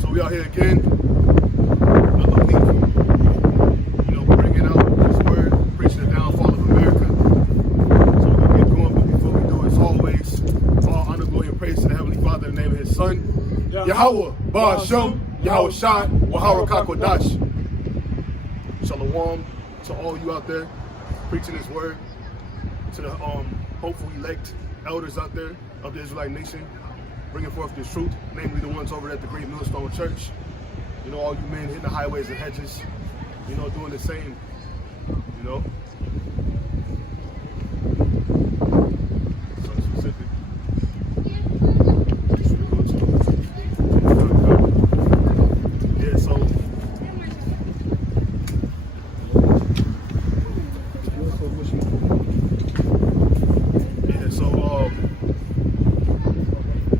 So we out here again, another week, bringing out this word, preaching the downfall of America. So we're going to get going, but before we do, as always, all honor, glory, and praise to the Heavenly Father in the name of His Son, Yahweh, Ba'ashem, Yahweh Shai, Wahara Kakodash. Shalom to all you out there, preaching His word, to the hopeful elect elders out there of the Israelite nation, bringing forth this truth, namely the ones over at the Great Millstone Church. All you men hitting the highways and hedges, doing the same, So specific. Yeah, so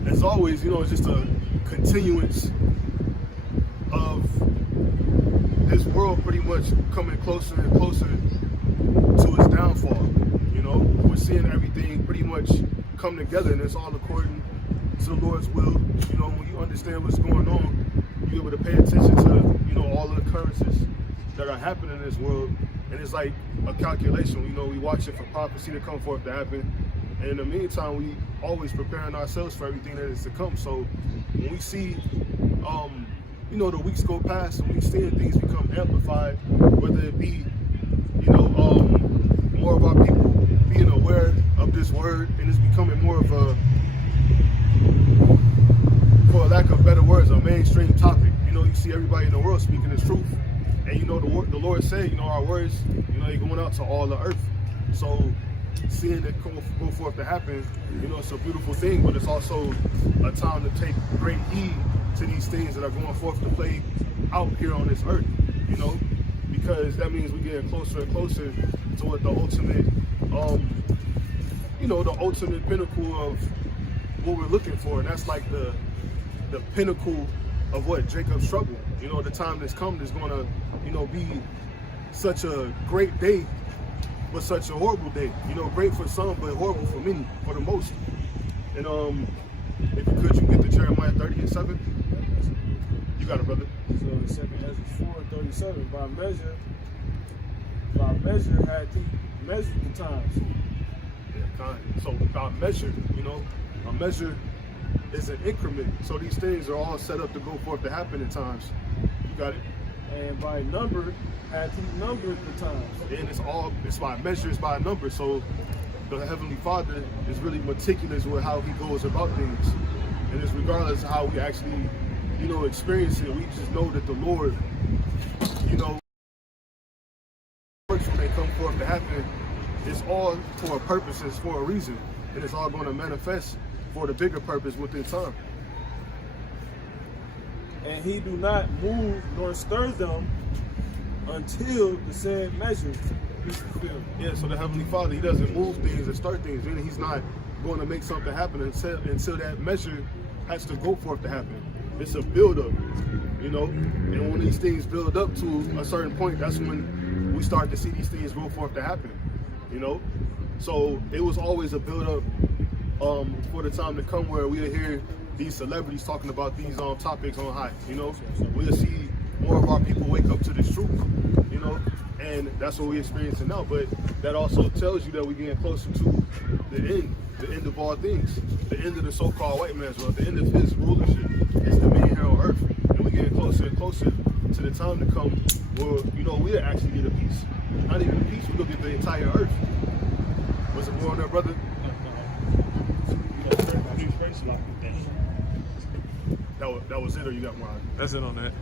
as always, it's just a continuance of this world pretty much coming closer and closer to its downfall. We're seeing everything pretty much come together, and it's all according to the Lord's will. When you understand what's going on, you're able to pay attention to, all of the occurrences that are happening in this world. And it's like a calculation. We watch it for prophecy to come forth to happen. And in the meantime, we always preparing ourselves for everything that is to come. So when we see, the weeks go past and we seeing things become amplified, whether it be, more of our people being aware of this word, and it's becoming more of a, for lack of better words, a mainstream topic. You see everybody in the world speaking this truth. And the Lord said, our words, they're going out to all the earth. So seeing it go forth to happen, it's a beautiful thing, but it's also a time to take great heed to these things that are going forth to play out here on this earth, because that means we're getting closer and closer to what the ultimate, the ultimate pinnacle of what we're looking for. And that's like the pinnacle of what Jacob's struggle. The time that's come is going to, be such a great day, but such a horrible day. Great for some, but horrible for many, for the most. And if you could, you get to Jeremiah 30:7. You got it, brother. So the second Ezra 4:37. By measure had he measured the times. Yeah, kind. So by measure, a measure is an increment. So these things are all set up to go forth to happen in times. You got it. And by number had he numbered the times. And it's by measure, it's by number. So the Heavenly Father is really meticulous with how he goes about things. And it's regardless of how we actually, experience it. We just know that the Lord, works when they come forth to happen. It's all for a purpose, it's for a reason. And it's all going to manifest for the bigger purpose within time. And he do not move nor stir them until the said measure is fulfilled. Yeah, so the Heavenly Father, he doesn't move things and start things. Meaning he's not going to make something happen until that measure has to go forth to happen. It's a build-up, and when these things build up to a certain point, that's when we start to see these things go forth to happen, So it was always a build-up for the time to come where we'll hear these celebrities talking about these topics on high, We'll see more of our people wake up to this truth, and that's what we're experiencing now. But that also tells you that we're getting closer to the end of all things, the end of the so-called white man's world, the end of his rulership, his dominion here on earth. And we're getting closer and closer to the time to come where, we'll actually get a peace. Not even a peace, we'll get the entire earth. What's it going there, brother? That was it, or you got more? That's it on that.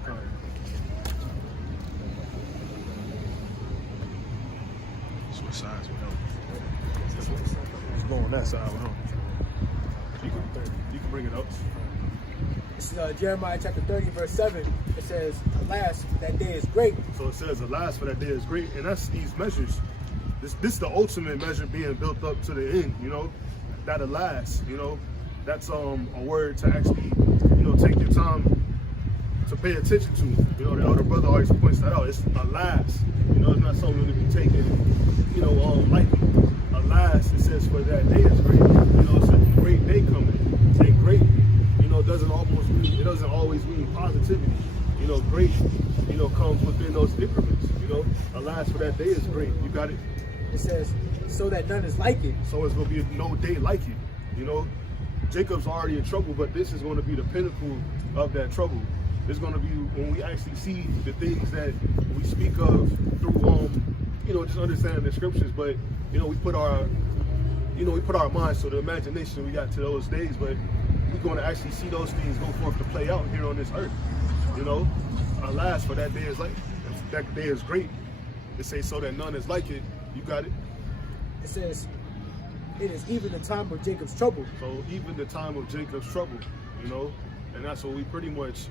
Switch sides with him. It's going that side with him. You can bring it up. This is Jeremiah chapter 30, verse 7. It says, alas, that day is great. So it says, alas, for that day is great. And that's these measures. This is the ultimate measure being built up to the end, that alas, that's a word to actually, take your time to pay attention to. The other brother always points that out. It's alas, it's not something to be taken, lightly. Alas, it says for that day is great. It's a great day coming. And great, it doesn't always mean positivity. Great, comes within those increments. Alas, for that day is great. You got it? It says, so that none is like it. So it's going to be no day like it. Jacob's already in trouble, but this is going to be the pinnacle of that trouble. It's going to be when we actually see the things that we speak of through, just understanding the scriptures. But we put our minds to the imagination we got to those days. But we're going to actually see those things go forth to play out here on this earth. Alas, for that day is that day is great. It says so that none is like it. You got it? It says, it is even the time of Jacob's trouble. So even the time of Jacob's trouble, and that's what we pretty much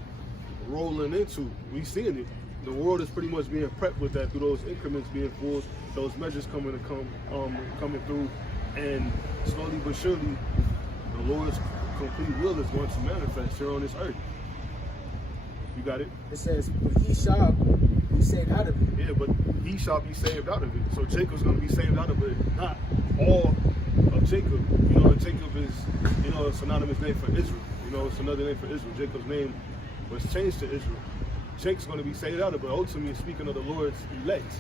rolling into. We seeing it. The world is pretty much being prepped with that through those increments being full, those measures coming through, and slowly but surely, the Lord's complete will is going to manifest here on this earth. You got it? It says, but he shall be saved out of it. Yeah, but he shall be saved out of it. So Jacob's going to be saved out of it. Not all of Jacob. Jacob is, a synonymous name for Israel. It's another name for Israel. Jacob's name was changed to Israel. Jacob's going to be saved out of it. But ultimately, speaking of the Lord's elect,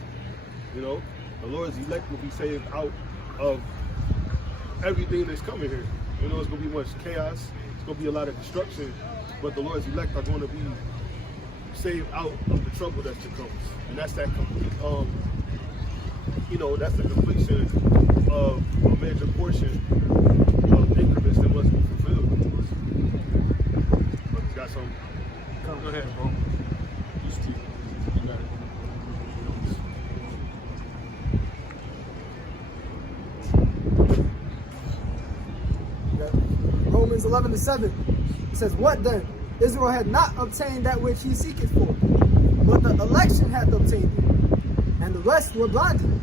the Lord's elect will be saved out of everything that's coming here. It's going to be much chaos. It's going to be a lot of destruction. But the Lord's elect are going to be saved out of the trouble that's to come. And that's that complete, that's the completion of a major portion of increments that must be fulfilled. But you got something? Go ahead, bro. You got it. Romans 11:7. It says, what then? Israel had not obtained that which he seeketh for, but the election hath obtained it, and the rest were blinded.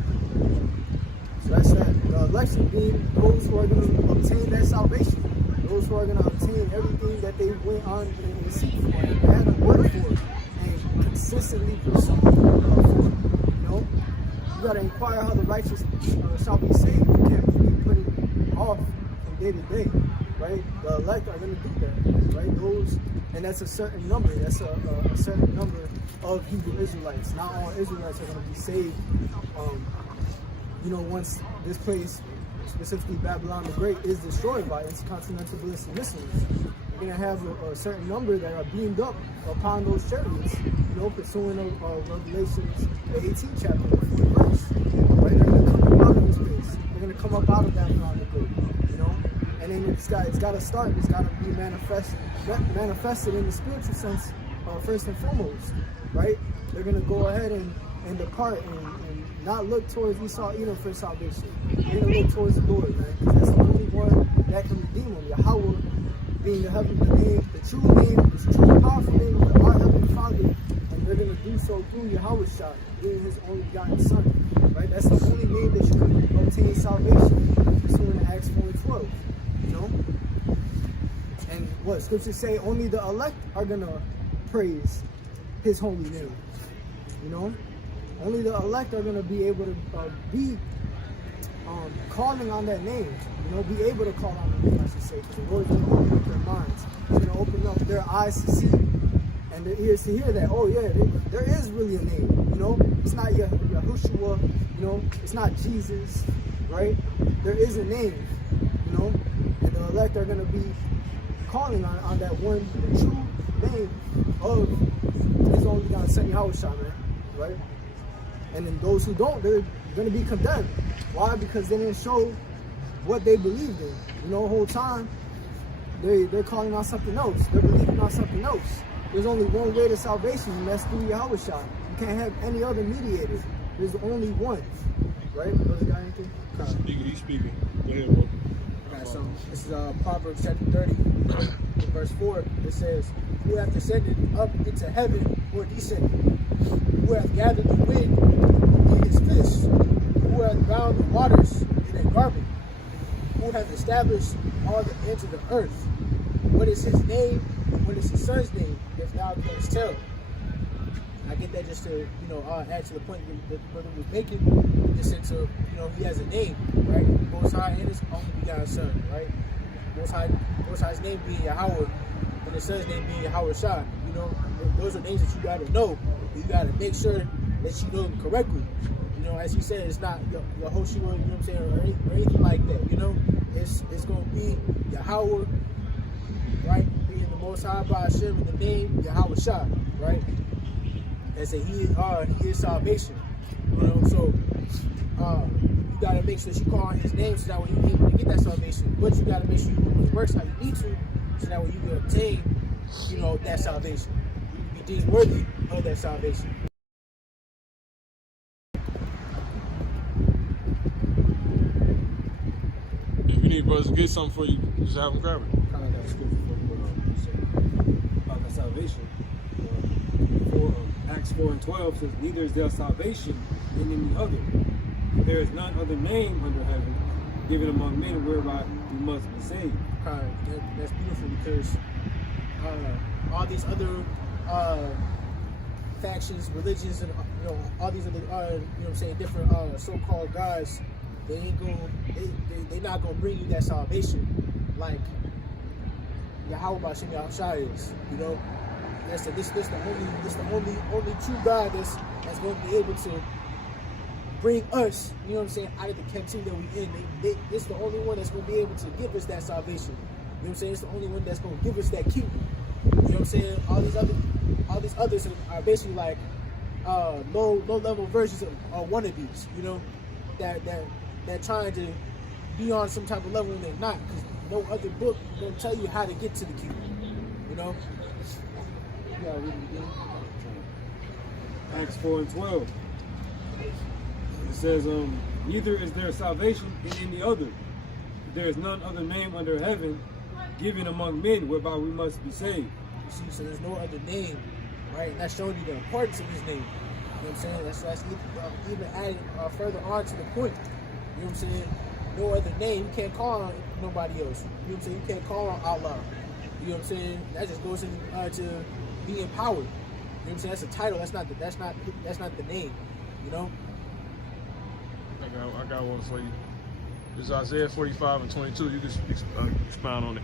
So that's that. The election being those who are going to obtain that salvation, those who are going to obtain everything that they went on and seek for, and had to work for, and consistently pursue for. You got to inquire how the righteous shall be saved. You can't put it off from day to day. Right, the elect are going to do that, right? Those, and that's a certain number. That's a certain number of Hebrew Israelites. Not all Israelites are going to be saved. Once this place, specifically Babylon the Great, is destroyed by intercontinental ballistic missiles, you're going to have a certain number that are beamed up upon those chariots. Pursuing Revelations, the 18th chapter, the 4th verse. Right, they're going to come out of this place. They're gonna come up out of that from the grave, you know. And then it's got to start. It's got to be manifested in the spiritual sense, first and foremost, right? They're gonna go ahead and depart and not look towards Esau, Edom for salvation. They're gonna look towards the Lord, man, because that's the only one that can redeem them. Yahweh being the heavenly name, the true name, the true and powerful name of our heavenly Father, and they're gonna do so through Yahweh Shah, being His only begotten Son, right? That's the only name that you can obtain salvation. Pursuant to Acts 4:12, you know. And what scriptures say, only the elect are gonna praise His holy name, you know. Only the elect are gonna be able to be calling on that name, you know, be able to call on the name, I should say, because the Lord's going to open up their minds. He's going to open up their eyes to see and their ears to hear that, oh yeah, there is really a name, you know. It's not Yahushua, you know, it's not Jesus, right? There is a name, you know, and the elect are going to be calling on that one true name of His only begotten Son, Yahweh Shah, man, right? And then those who don't, they're going to be condemned. Why? Because they didn't show what they believed in. You know, the whole time, they're calling on something else. They're believing on something else. There's only one way to salvation, and that's through Yahweh Shah. You can't have any other mediator. There's only one. Right? Brother, got anything? He's speaking. Go ahead, bro. Okay, so this is Proverbs chapter 30, verse 4. It says, who hath descended up into heaven or descended? Who hath gathered the wind in his fist? Who hath bound the waters in a garment? Who hath established all the ends of the earth? What is his name? What is his son's name? If thou canst tell. I get that just to, you know, add to the point that the brother was making, just into, you know, he has a name, right? Most High and His only begotten Son, right? Most High's name being Yahweh, and His Son's name being Yahweh Shah. You know, those are names that you got to know. You got to make sure that you know them correctly. You know, as you said, it's not Yahushua, you know what I'm saying, or anything like that. You know, it's going to be Yahweh, right? Being the Most High by Hashem in the name Yahweh Shah, right? And say He is salvation. You know, so you gotta make sure that you call on His name so that way you're able to get that salvation. But you gotta make sure you do the works how you need to, so that way you can obtain, you know, that salvation. You can be deemed worthy of that salvation. If you need brothers to get something for you, just have them grab it. Kind of got a scripture about that salvation. Acts 4:12 says, neither is there salvation in any other. There is none other name under heaven given among men whereby we must be saved. That's beautiful, because all these other factions, religions, and you know, all these other you know what I'm saying, different so-called gods, they not gonna bring you that salvation like Yahweh B'Shem Yahushua is. You know, this the only true God that's going to be able to bring us, you know what I'm saying, out of the captivity that we in. It's the only one that's going to be able to give us that salvation. You know what I'm saying? It's the only one that's going to give us that kingdom. You know what I'm saying? All these others are basically like low level versions of wannabes. You know, that trying to be on some type of level and they're not, because no other book will tell you how to get to the kingdom. You know. Yeah, read it again. Acts 4:12. It says, neither is there salvation in any other. There is none other name under heaven given among men whereby we must be saved. You see, so there's no other name, right? And that's showing you the importance of His name. You know what I'm saying? That's even adding further on to the point. You know what I'm saying? No other name. You can't call on nobody else. You know what I'm saying? You can't call on Allah. You know what I'm saying? That just goes into being empowered. You know what I'm saying? That's a title. That's not the name. You know. I got one for you. This is Isaiah 45 and 22. You can expound on it.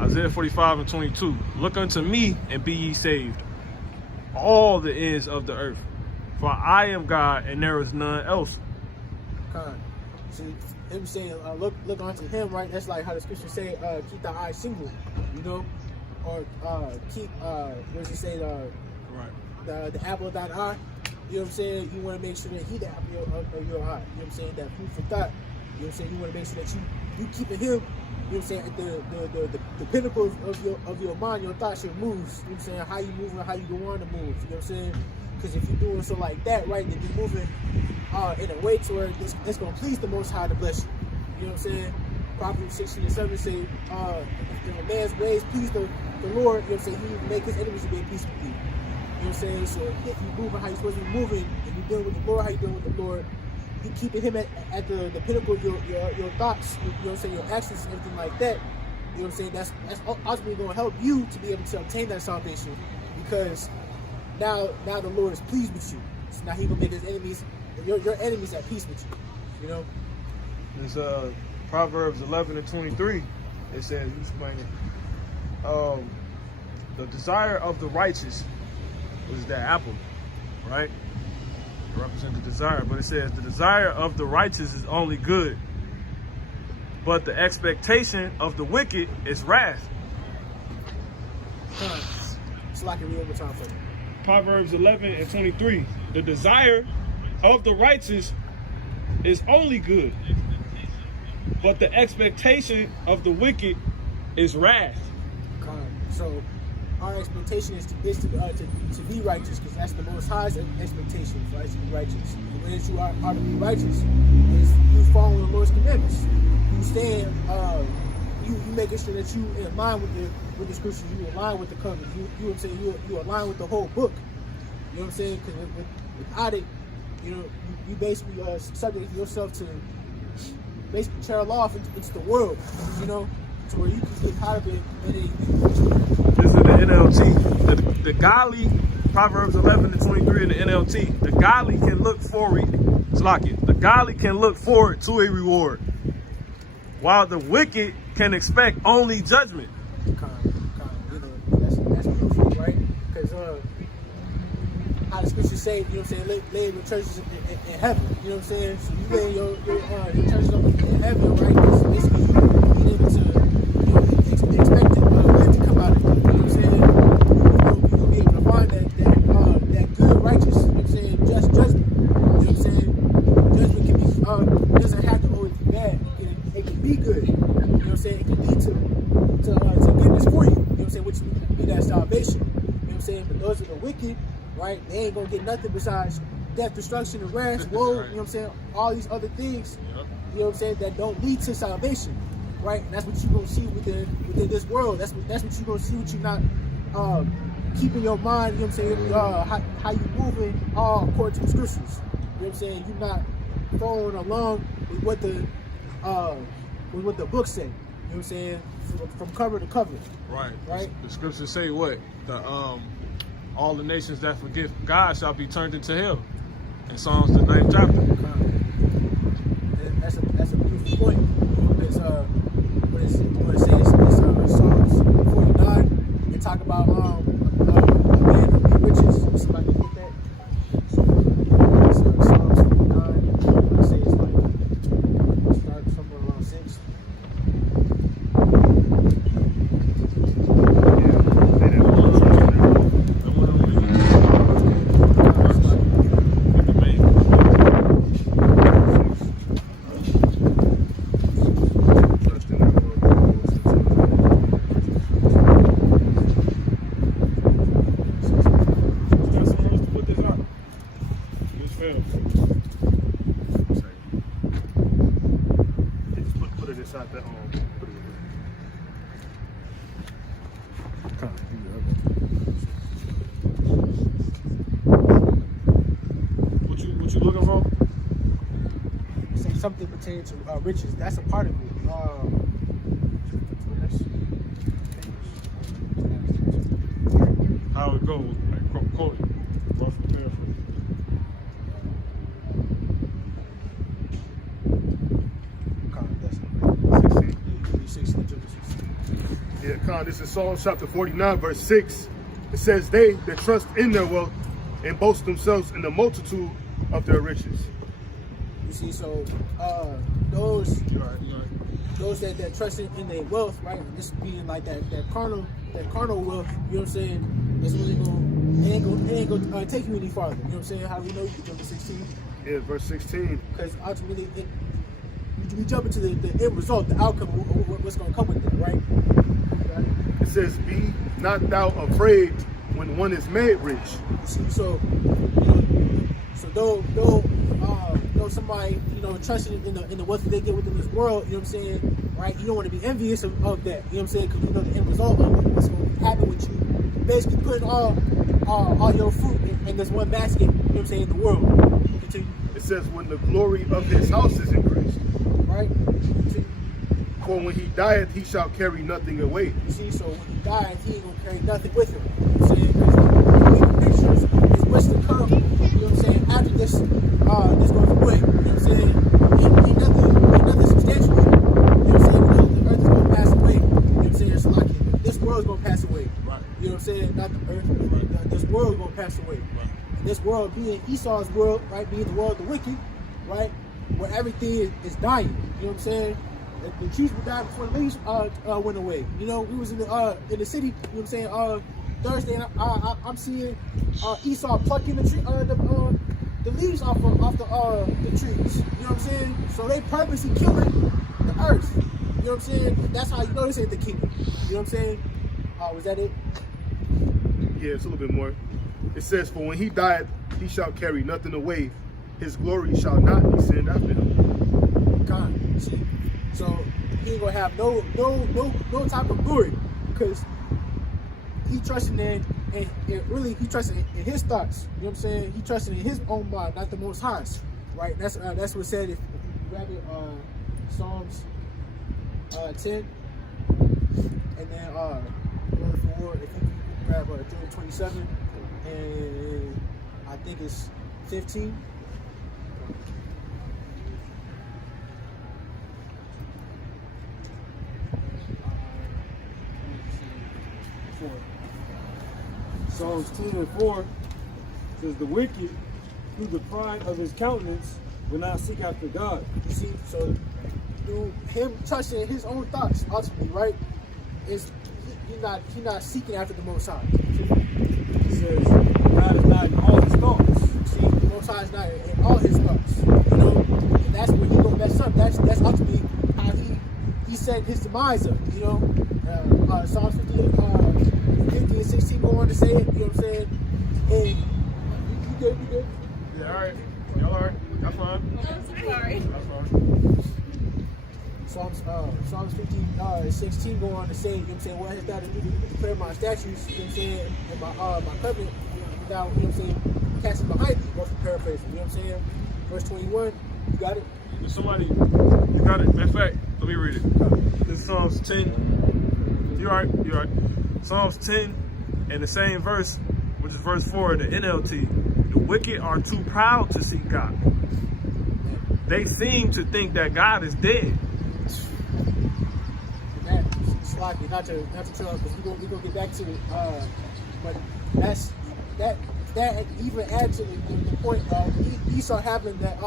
Isaiah 45 and 22. Look unto me and be ye saved, all the ends of the earth. For I am God and there is none else. See, him saying, look unto Him, right? That's like how the scriptures say, keep thy eyes single, you know? Or keep, what does He say, Right. the apple of thine eye, You know what I'm saying? You want to make sure that he the apple of your eye. You know what I'm saying? That food for thought. You know what I'm saying? You want to make sure that you keeping him, you know what I'm saying, at the pinnacle of your mind, your thoughts, your moves. You know what I'm saying? How you moving, how you go on to move. You know what I'm saying? Because if you're doing so like that, right, then you're moving in a way to where it's going to please the Most High to bless you. You know what I'm saying? Proverbs 16:7 say, if a man's ways please the Lord, you know what I'm saying, he will make his enemies to be at peace with you. You know what I'm saying? So if you're moving how you're supposed to be moving, if you're dealing with the Lord, how you're dealing with the Lord, you keeping him at the pinnacle of your thoughts, you know what I'm saying, your actions and everything like that. You know what I'm saying? That's ultimately going to help you to be able to obtain that salvation, because now the Lord is pleased with you. So now He's gonna make his enemies, your enemies, at peace with you. You know. It's Proverbs 11:23. It says, you explain it. The desire of the righteous is that apple, right? It represents the desire, but it says the desire of the righteous is only good, but the expectation of the wicked is wrath. So I can read over time for you. Proverbs 11:23. The desire of the righteous is only good, but the expectation of the wicked is wrath. So our expectation is to be righteous, because that's the Most High's expectation for us to be righteous. The way that you are to be righteous is you following the Lord's commandments. You stand, you making sure that you in line with the scriptures, you align with the covenant. You know what I'm saying? You align with the whole book. You know what I'm saying? Because without it, you know, you basically subject yourself to basically trail off into the world, you know, to where you can get caught up in anything. This is the NLT. The godly, Proverbs 11:23 in the NLT. The godly can look forward. The godly can look forward to a reward, while the wicked can expect only judgment. You know, that's beautiful, right? Because how the scriptures say, you know what I'm saying, lay your treasures in heaven. You know what I'm saying? So you lay your treasures up in heaven, right? It's basically you being able to, you know, expect good to come out of it. You know what I'm saying? You'll be able to find that good, righteous, you know what I'm saying, just judgment. You know what I'm saying? Judgment can be, doesn't have to always be bad. It can be good. You know what I'm saying? It can lead to goodness for you. You know what I'm saying? Which would be that salvation. You know what I'm saying? But those are the wicked, right? They ain't gonna get nothing besides death, destruction, and wrath, woe, right. You know what I'm saying? All these other things, yep. You know what I'm saying, that don't lead to salvation, right? And that's what you're gonna see within this world. That's what you're gonna see, what you're not keeping your mind, you know what I'm saying, how you moving all according to the scriptures. You know what I'm saying? You're not following along with what the book say. You know what I'm saying? From cover to cover. Right. Right. The scriptures say what? All the nations that forget God shall be turned into hell. In Psalms the 9th chapter. That's a beautiful point. Because what it says in Psalms 49, they talk about a man of the riches. Somebody get that? It's Psalms 49. I say it's like start somewhere around 6. What you looking for? Say something pertaining to riches. That's a part of it. How it goes? Like, quote it. Rough paraphrase. Yeah, Con, this is Psalm chapter 49, verse 6. It says, they that trust in their wealth and boast themselves in the multitude of their riches. You see, so those that trust in their wealth, right? And this being like that carnal wealth, you know what I'm saying? It's really gonna it ain't gonna take you any farther. You know what I'm saying? How do we know? You jump to 16. Yeah, verse 16. Because ultimately, we jump into the end result, the outcome, what's going to come with that, right? It says, "Be not thou afraid when one is made rich." You see, so though somebody trusting in the wealth that they get within this world, you know what I'm saying, right? You don't want to be envious of that, you know what I'm saying, because you know the end result of it, what's going to happen with you, basically putting all your fruit in this one basket, you know what I'm saying, in the world. Continue. It says, "When the glory of his house is increased." Right? Continue. For when he dieth, he shall carry nothing away. You see, so when he dies, he ain't gonna carry nothing with him. You know what I'm saying? Because the pictures is what's to come. You know what I'm saying? After this goes away. You know what I'm saying? Ain't nothing substantial. You know what I'm saying? We know the earth is gonna pass away. You know what I'm saying? It's like this world's gonna pass away. Right. You know what I'm saying? Not the earth. Right. This world's gonna pass away. Right. And this world being Esau's world, right? Being the world of the wicked, right? Where everything is dying. You know what I'm saying? The trees would die before the leaves went away. You know, we was in the city. You know what I'm saying? Thursday, and I'm seeing Esau plucking the tree, the leaves off the trees. You know what I'm saying? So they purposely killing the earth. You know what I'm saying? That's how you know this ain't the kingdom. You know what I'm saying? Was that it? Yeah, it's a little bit more. It says, "For when he dieth, he shall carry nothing away. His glory shall not descend after him." God, see. So he ain't gonna have no type of glory because he trusting in and really he trusting in his thoughts. You know what I'm saying? He trusting in his own mind, not the Most High's. Right? That's what it said. If you grab it, Psalms 10, and then going forward, if you grab Job 27, and I think it's 15. Psalms 10:4 says, "The wicked, through the pride of his countenance, will not seek after God." You see, so through him trusting his own thoughts, ultimately, right? Is he not seeking after the Most High? He says, "God is not in all his thoughts." See, the Most High is not in all his thoughts. You know, and that's where he gonna mess up. That's ultimately how he set his demise up. You know, Psalms 50 and 16 go on to say it. You know what I'm saying? And you good? Yeah, all right. Y'all all right? Y'all fine? I'm sorry. Y'all fine. Psalms 50 16 go on to say, you know what I'm saying, what has that to do to declare my statutes, you know what I'm saying, and my covenant without, you know what I'm saying, casting behind me, go from paraphrasing, you know what I'm saying? Verse 21, you got it? If somebody, you got it. In fact, let me read it. This is Psalms 10. You all right? You all right? Psalms 10 and the same verse, which is verse 4 in the NLT. "The wicked are too proud to seek God. They seem to think that God is dead." That, slightly, not to trail because we gonna get back to it. But that even adds to the point of Esau having that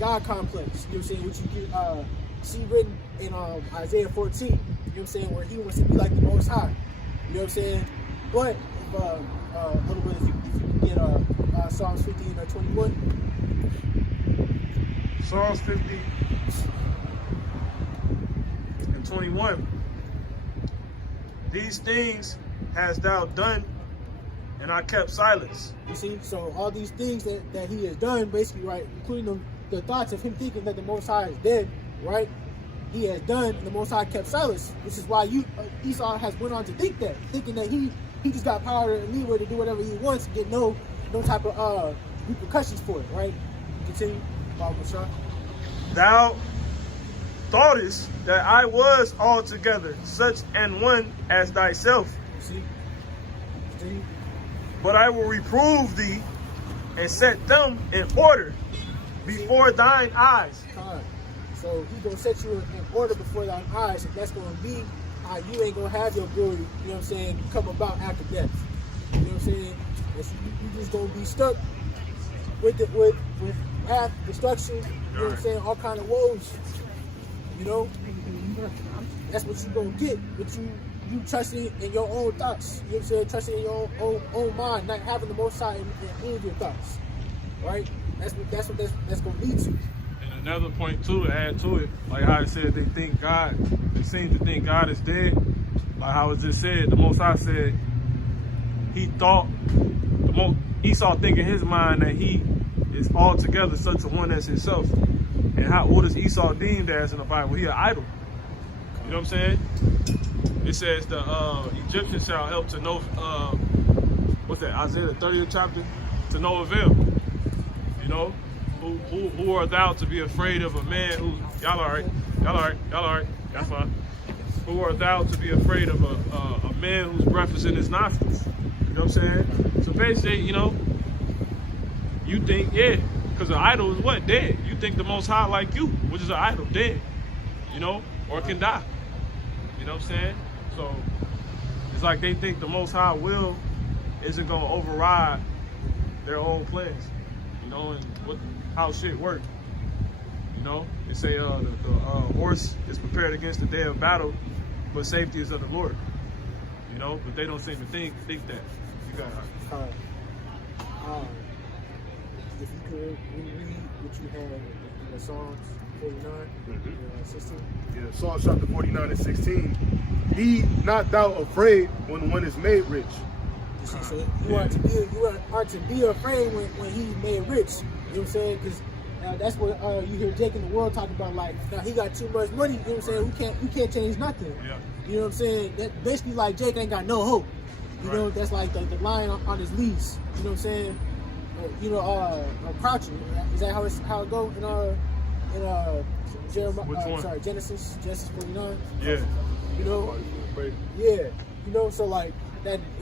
God complex. You know what I'm saying? Which you can see written in Isaiah 14. You know what I'm saying? Where he wants to be like the Most High. You know what I'm saying? But if a little bit, if you get Psalms 50 and 21. Psalms 50 and 21. "These things hast thou done, and I kept silence." You see, so all these things that he has done, basically, right, including the thoughts of him thinking that the Most High is dead, right? He has done, and the Most High kept silence, which is why Esau has went on to think that, thinking that he just got power and leeway to do whatever he wants, and get no type of repercussions for it, right? Continue, Bible Shah. "Thou thoughtest that I was altogether such an one as thyself, You see, continue. but I will reprove thee and set them in order before thine eyes." Time. So he's gonna set you in order before thine eyes, and that's gonna be how you ain't gonna have your glory, you know what I'm saying, come about after death. You know what I'm saying? You just gonna be stuck with wrath, destruction, you know what I'm saying, all kind of woes. You know? That's what you gonna get. But you you trusting in your own thoughts. You know what I'm saying? Trusting in your own mind, not having the Most High in any of your thoughts. Right? That's what that's gonna lead to. And another point too, to add to it, like how it said they seem to think God is dead. Like how it just said, the Most High said he thought Esau think in his mind that he is altogether such a one as himself. And what is Esau deemed as in the Bible? He an idol. You know what I'm saying? It says the Egyptians shall help to know, what's that, Isaiah the 30th chapter? To no avail. You know? Who are thou to be afraid of a man who, y'all all right, that's fine. Who are thou to be afraid of a man whose breath is in his nostrils? You know what I'm saying? So basically, you know, you think, yeah, because an idol is what? Dead. You think the Most High like you, which is an idol, dead. You know? Or can die. You know what I'm saying? So it's like they think the Most High will isn't gonna override their own plans. You know, and how shit work. You know, they say the horse is prepared against the day of battle, but safety is of the Lord. You know, but they don't seem to think that. You got it. If you could reread what you had in the Psalms 49, 16. Yeah, Psalm chapter 49 and 16. Be not thou afraid when one is made rich. You see, so you are to be afraid when he's made rich. You know what I'm saying? Because that's what you hear Jake in the world talking about. Like, now he got too much money. You know what I'm saying? We can't change nothing. Yeah. You know what I'm saying? That basically like Jake ain't got no hope. You know, that's like the lion on his leash. You know what I'm saying? Crouching. Is that how it go in Jeremiah? Genesis 49. Yeah. You know, yeah. You know, so like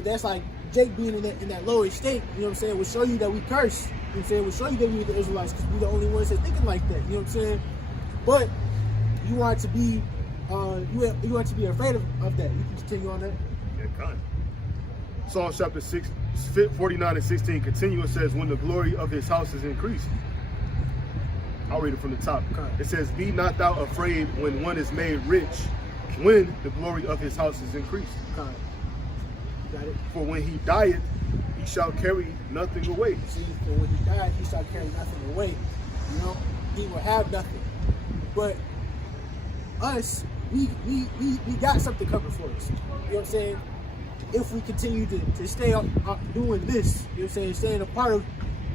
that's like Jake being in that lower state. You know what I'm saying? Will show you that we curse. You know what I'm saying? Will show you that we the Israelites because we're the only ones that thinking like that. You know what I'm saying? But you want to be you want to be afraid of that. You can continue on that. Yeah, kind. Psalm chapter 49 and 16 continue. It says, when the glory of his house is increased. I'll read it from the top. It says, be not thou afraid when one is made rich, when the glory of his house is increased. Got it? For when he dieth, he shall carry nothing away. See, for when he died, he shall carry nothing away. You know, he will have nothing. But us, we got something covered for us. You know what I'm saying? If we continue to stay up doing this, you know what I'm saying, staying a part of,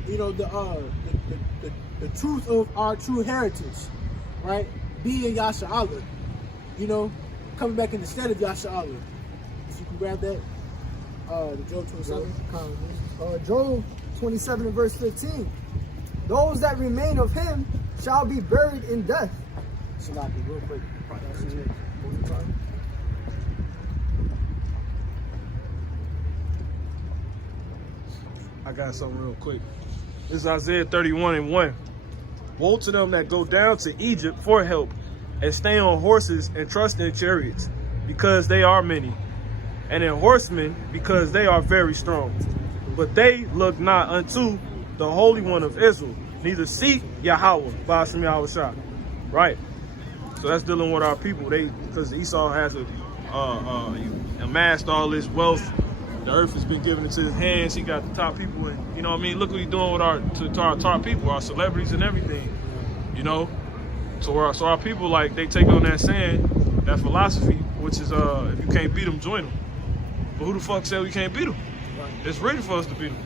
you know, the truth of our true heritage, right? Being Yasha Allah, you know, coming back in the stead of Yasha Allah. If you can grab that, the Job 27. Job 27 and verse 15. Those that remain of him shall be buried in death. Salaki, real quick. I got something real quick. This is Isaiah 31 and 1. Woe to them that go down to Egypt for help and stay on horses and trust in chariots, because they are many, and in horsemen, because they are very strong. But they look not unto the Holy One of Israel, neither seek Yahweh, Ba'ashem Yahushua. Right? So that's dealing with our people. Because Esau has amassed all this wealth. The earth has been given into his hands. He got the top people, and you know what I mean. Look what he's doing with our people, our celebrities and everything. You know, so our people, like, they take on that saying, that philosophy, which is if you can't beat them, join them. But who the fuck said we can't beat them? It's written for us to beat them.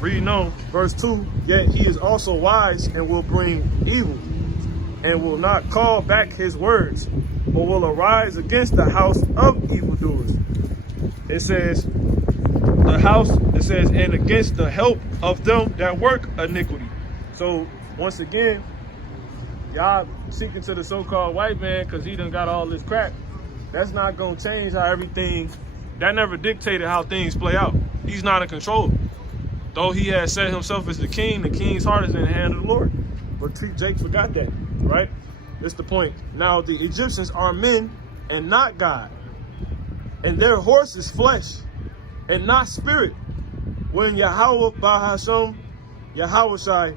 Reading on verse 2. Yet he is also wise and will bring evil, and will not call back his words, but will arise against the house of evildoers. It says, and against the help of them that work iniquity. So once again, y'all seeking to the so-called white man because he done got all this crap. That's not gonna change how everything, that never dictated how things play out. He's not in control. Though he has set himself as the king's heart is in the hand of the Lord. But Jake forgot that, right? That's the point. Now the Egyptians are men and not God, and their horse is flesh and not spirit. When Yahweh Bahasham, Yahweh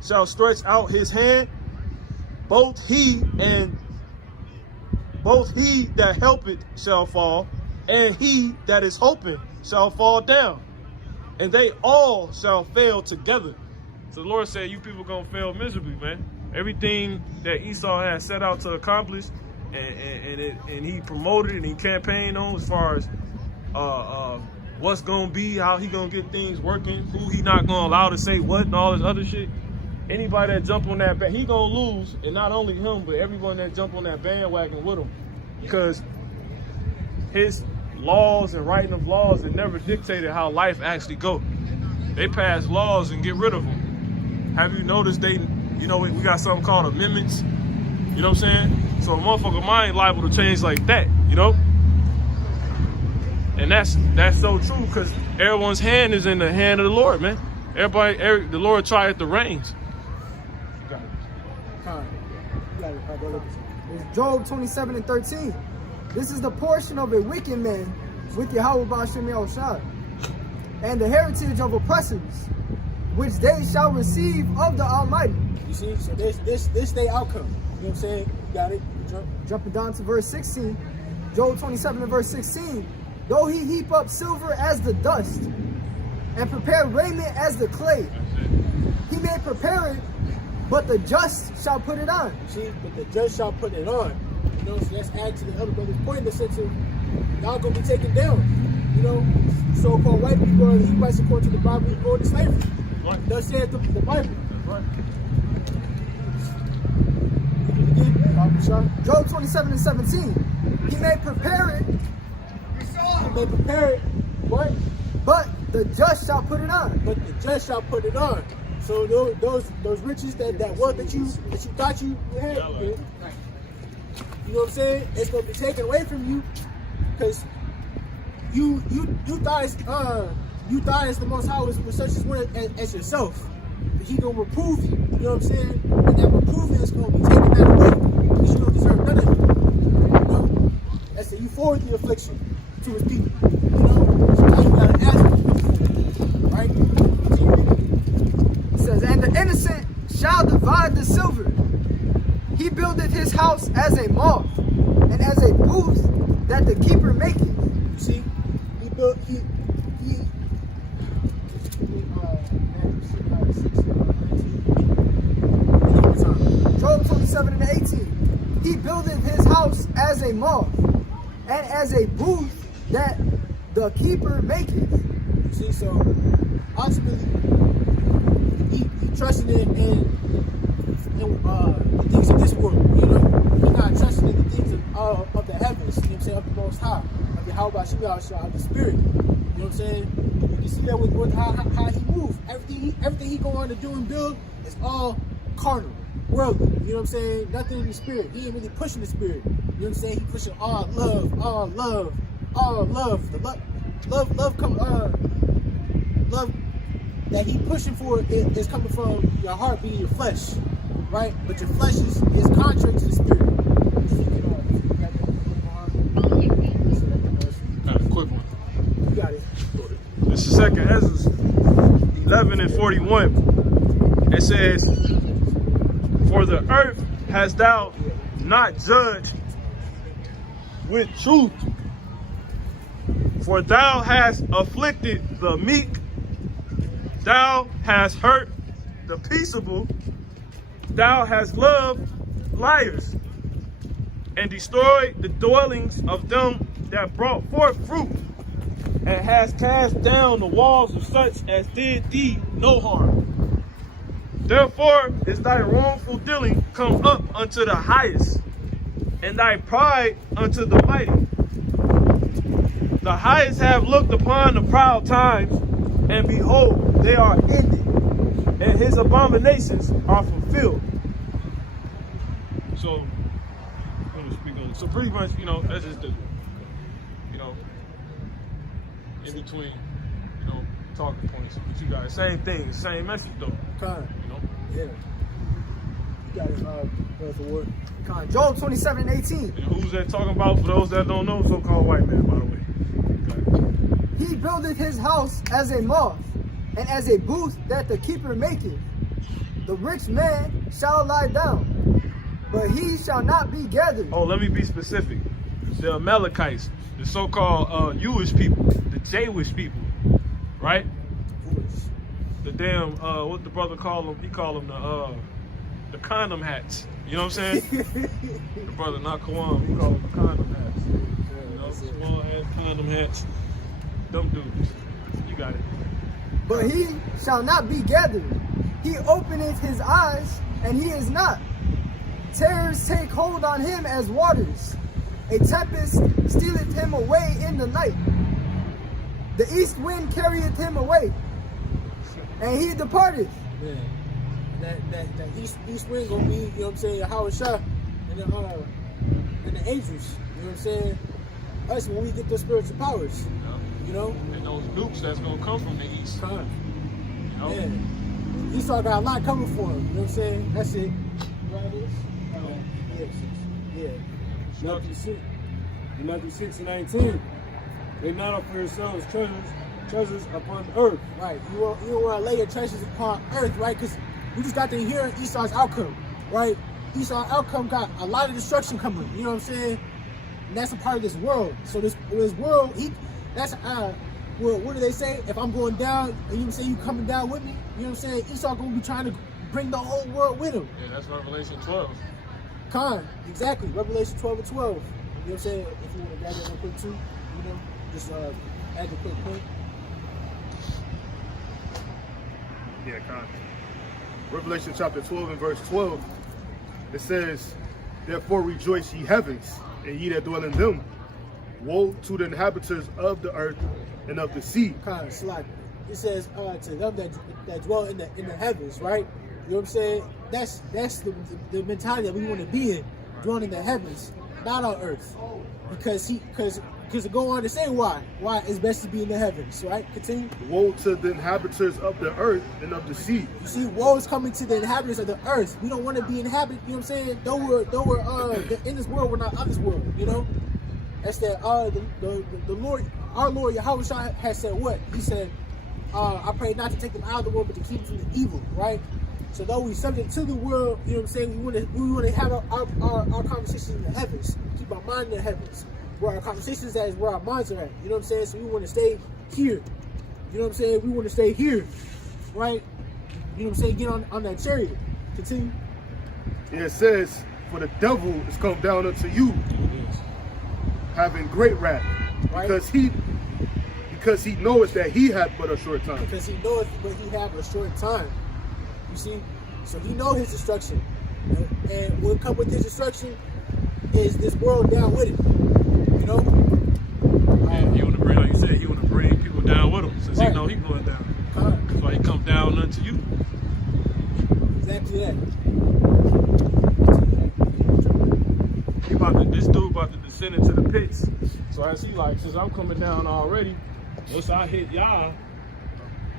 shall stretch out his hand, both he that helpeth shall fall, and he that is hoping shall fall down, and they all shall fail together. So the Lord said, you people gonna fail miserably, man. Everything that Esau had set out to accomplish, and he promoted and he campaigned on as far as what's gonna be, how he gonna get things working, who he not gonna allow to say what, and all this other shit. Anybody that jump on that he gonna lose, and not only him, but everyone that jump on that bandwagon with him, because his laws and writing of laws that never dictated how life actually go. They pass laws and get rid of them. Have you noticed we got something called amendments? You know what I'm saying? So a motherfucker mind liable to change like that, you know? And that's so true, because everyone's hand is in the hand of the Lord, man. The Lord trieth the reins. It's Job 27:13. This is the portion of a wicked man with Yahweh Ba'ashem Yahushua, and the heritage of oppressors, which they shall receive of the Almighty. You see, so this their outcome. You know what I'm saying? You got it. Jumping down to verse 16, Job 27 and verse 16. Though he heap up silver as the dust, and prepare raiment as the clay, he may prepare it, but the just shall put it on. See, but the just shall put it on. You know, so let's add to the other brother's point in the sense of y'all gonna be taken down. You know, so-called white people are the Ebites according to the Bible going to slavery. Right. Thus saith the Bible. Right. Job 27 and 17. He may prepare it, He may prepare it, what? but the just shall put it on. But the just shall put it on. So those riches, that wealth that you thought you had, you know what I'm saying? It's gonna be taken away from you, because you thought it's the Most High was such as one as yourself. But He gonna reprove you. You know what I'm saying? And that reproving is gonna be taken that away, because you don't deserve none of it. You know? That's the you forward the affliction to His people. You know? So now you gotta ask Him, right? It says, and the innocent shall divide the silver. He buildeth his house as a moth, and as a booth that the keeper maketh. You see, Job 27 and 18. He buildeth his house as a moth, and as a booth that the keeper maketh. You see, so ultimately, he trusted in the things of this world. You know, he not trusting in the things of the heavens. You know what I'm saying? Of the Most High, of the How of the Spirit. You know what I'm saying? You can see that with how he moves. Everything he go on to do and build is all carnal, worldly. You know what I'm saying? Nothing in the spirit. He ain't really pushing the spirit. You know what I'm saying? He pushing all love. The love that he pushing for is coming from your heart, being your flesh, right? But your flesh is contrary to the spirit. Got a quick one. You got it. This is 2 Ezra 11 and 41. It says, for the earth hast thou not judged with truth, for thou hast afflicted the meek, thou hast hurt the peaceable, thou hast loved liars, and destroyed the dwellings of them that brought forth fruit, and hast cast down the walls of such as did thee no harm. Therefore is thy wrongful dealing come up unto the highest, and thy pride unto the mighty. The highest have looked upon the proud times, and behold, they are ended, and his abominations are fulfilled. So, I'm going to speak on it. So pretty much, you know, that's just the, you know, in between, you know, talking points. But you got same thing, same message though. Con. You know? Yeah. You got it, Brother Ward. Job 27 and 18. And who's that talking about? For those that don't know, so-called white man, by the way. Okay. He buildeth his house as a moth, and as a booth that the keeper maketh. The rich man shall lie down, but he shall not be gathered. Oh, let me be specific. the Amalekites, the so-called Jewish people, the Jewish people, right? The damn what the brother call them? He call them the condom hats. You know what I'm saying? The brother not Kawan, he call them the condom hats. You know, small ass condom hats. Them dudes. You got it. But he shall not be gathered. He openeth his eyes, and he is not. Terrors take hold on him as waters. A tempest stealeth him away in the night. The east wind carrieth him away, and he departed. Yeah. That east wind gonna be, you know what I'm saying, Howard Shah and the angels. You know what I'm saying? Us when we get those spiritual powers. You know? And those nukes that's gonna come from the east. Time. You know? Yeah. Esau got a lot coming for him. You know what I'm saying? That's it. Right here? Yeah. Matthew 6:19. Lay not up for yourselves treasures upon earth. Right. You don't want to lay your treasures upon earth, right? Because we just got to hear Esau's outcome, right? Esau's outcome got a lot of destruction coming. You know what I'm saying? And that's a part of this world. So this world, that's what do they say? If I'm going down and you say you coming down with me, you know what I'm saying? Esau gonna be trying to bring the whole world with him. Yeah, that's Revelation 12. Exactly. Revelation 12 and 12. You know what I'm saying? If you want to grab that real quick too, you know, just add a quick point. Yeah, Con. Revelation chapter 12 and verse 12. It says, therefore rejoice ye heavens, and ye that dwell in them. Woe to the inhabitants of the earth and of the sea. Slack. It says to them that dwell in the heavens, right? You know what I'm saying? That's the mentality that we want to be in, dwelling in the heavens, not on earth. Because it go on to say why it's best to be in the heavens, right? Continue. Woe to the inhabitants of the earth and of the sea. You see, woe is coming to the inhabitants of the earth. We don't want to be inhabited. You know what I'm saying? Though we're in this world, we're not of this world. You know, that's that. The Lord, our Lord Yahweh Shah has said what? He said, "I pray not to take them out of the world, but to keep them from the evil." Right. So though we subject to the world, you know what I'm saying? We want to have our conversations in the heavens. Keep our mind in the heavens. Where our conversations at is where our minds are at. You know what I'm saying? So we want to stay here. You know what I'm saying? We want to stay here. Right? You know what I'm saying? Get on that chariot. Continue. Yeah, it says, for the devil is come down unto you, having great wrath. Right? Because he knoweth that he hath but a short time. Because he knoweth but he have a short time. You see? So he know his destruction. And what come with his destruction is this world down with it. You know? Yeah, he want to bring, like you said, he want to bring people down with him, since right. he know he going down. That's why he come down unto you. Exactly that. This dude about to descend into the pits. So as he like, since I'm coming down already, once I hit y'all,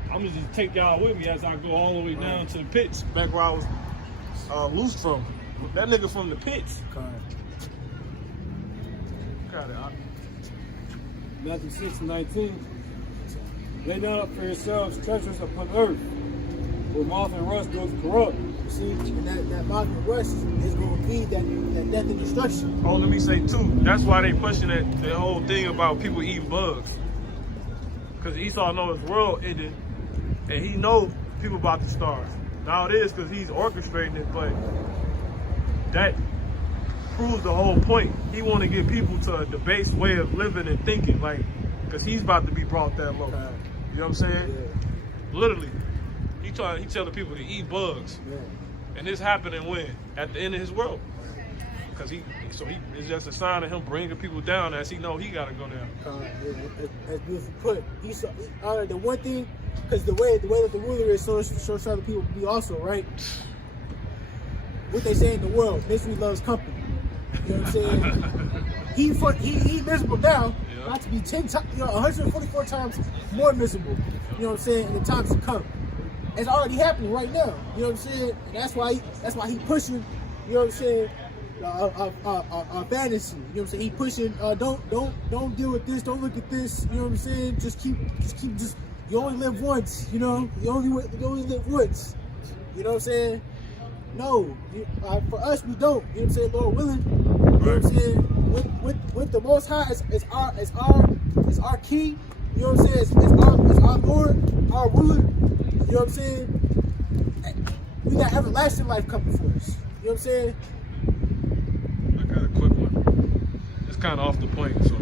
I'm gonna just take y'all with me as I go all the way down to the pits, back where I was loose from. That nigga from the pits. Got it. Matthew 6:19. Lay not up for yourselves treasures upon earth, where moth and rust doth corrupt. See, and that moth and rust is going to be that death and destruction. Oh, let me say too, that's why they pushing that whole thing about people eating bugs. Because Esau know his world ended, and he know people about to starve. Now it is because he's orchestrating it, but that proves the whole point. He want to get people to a debased way of living and thinking, like, because he's about to be brought that low. You know what I'm saying? Yeah. Literally, he telling people to eat bugs. Yeah. And this happening when? At the end of his world. Because it's just a sign of him bringing people down as he know he got to go down. Yeah, that's beautiful put. The one thing, because the way that the ruler is, so other people be also, right? What they say in the world, misery loves company. You know what I'm saying? He miserable now, Yeah. about to be 144 times more miserable. You know what I'm saying? In the times to come. It's already happening right now. You know what I'm saying? And that's why he pushing. You know what I'm saying? A fantasy. You know what I'm saying? He pushing. Don't deal with this. Don't look at this. You know what I'm saying? Just you only live once. You know. You only live once. You know what I'm saying? No, for us we don't. You know what I'm saying? Lord willing. You know what I'm saying? with the Most High is our King. You know what I'm saying? It's our Lord, our ruler. You know what I'm saying? We got everlasting life coming for us. You know what I'm saying? I got a quick one. It's kind of off the point, so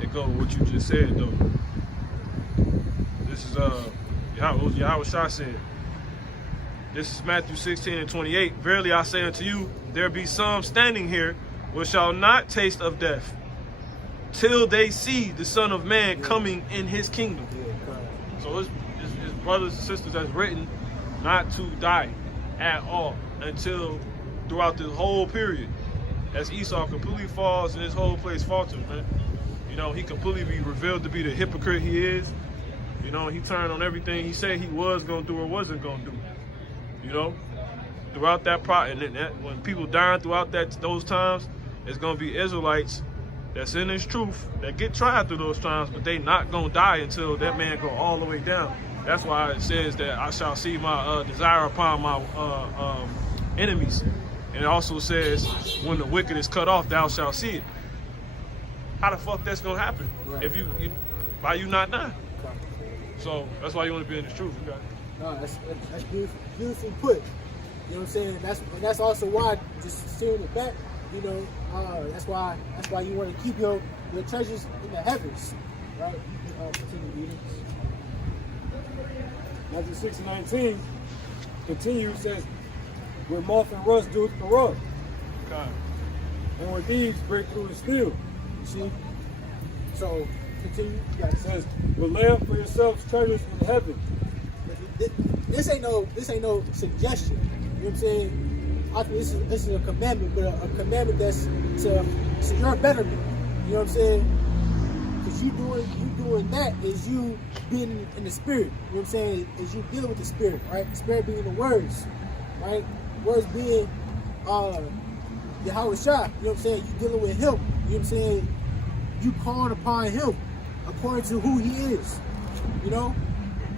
it go with what you just said though. This is Yahweh Shah said. This is Matthew 16:28. Verily I say unto you, there be some standing here which shall not taste of death, till they see the Son of Man coming in his kingdom. So it's brothers and sisters that's written not to die at all until throughout this whole period. As Esau completely falls and his whole place falters, man. You know, he completely be revealed to be the hypocrite he is. You know, he turned on everything he said he was going to do or wasn't going to do. You know, throughout that and then when people dying throughout those times, it's going to be Israelites that's in this truth that get tried through those times, but they not going to die until that man go all the way down. That's why it says that I shall see my desire upon my enemies. And it also says, when the wicked is cut off, thou shalt see it. How the fuck that's going to happen? Right. If you by you not dying? So that's why you want to be in the truth. You got it. No, that's beautifully put. You know what I'm saying? That's also why, just steering it back, you know, that's why you want to keep your treasures in the heavens, right? Continue reading. Matthew 6:19 continues, says, where moth and rust do corrupt, God. and where thieves break through and steal. You see? So continue. It says, but lay up for yourselves treasures in heaven. This ain't no suggestion. You know what I'm saying? Ultimately, this is a commandment, but a commandment that's to your betterment. You know what I'm saying? Because you doing that is you being in the spirit. You know what I'm saying? Is you dealing with the spirit, right? The spirit being the words, right? Words being Yahweh Shah. You know what I'm saying? You dealing with him. You know what I'm saying? You calling upon him according to who he is. You know?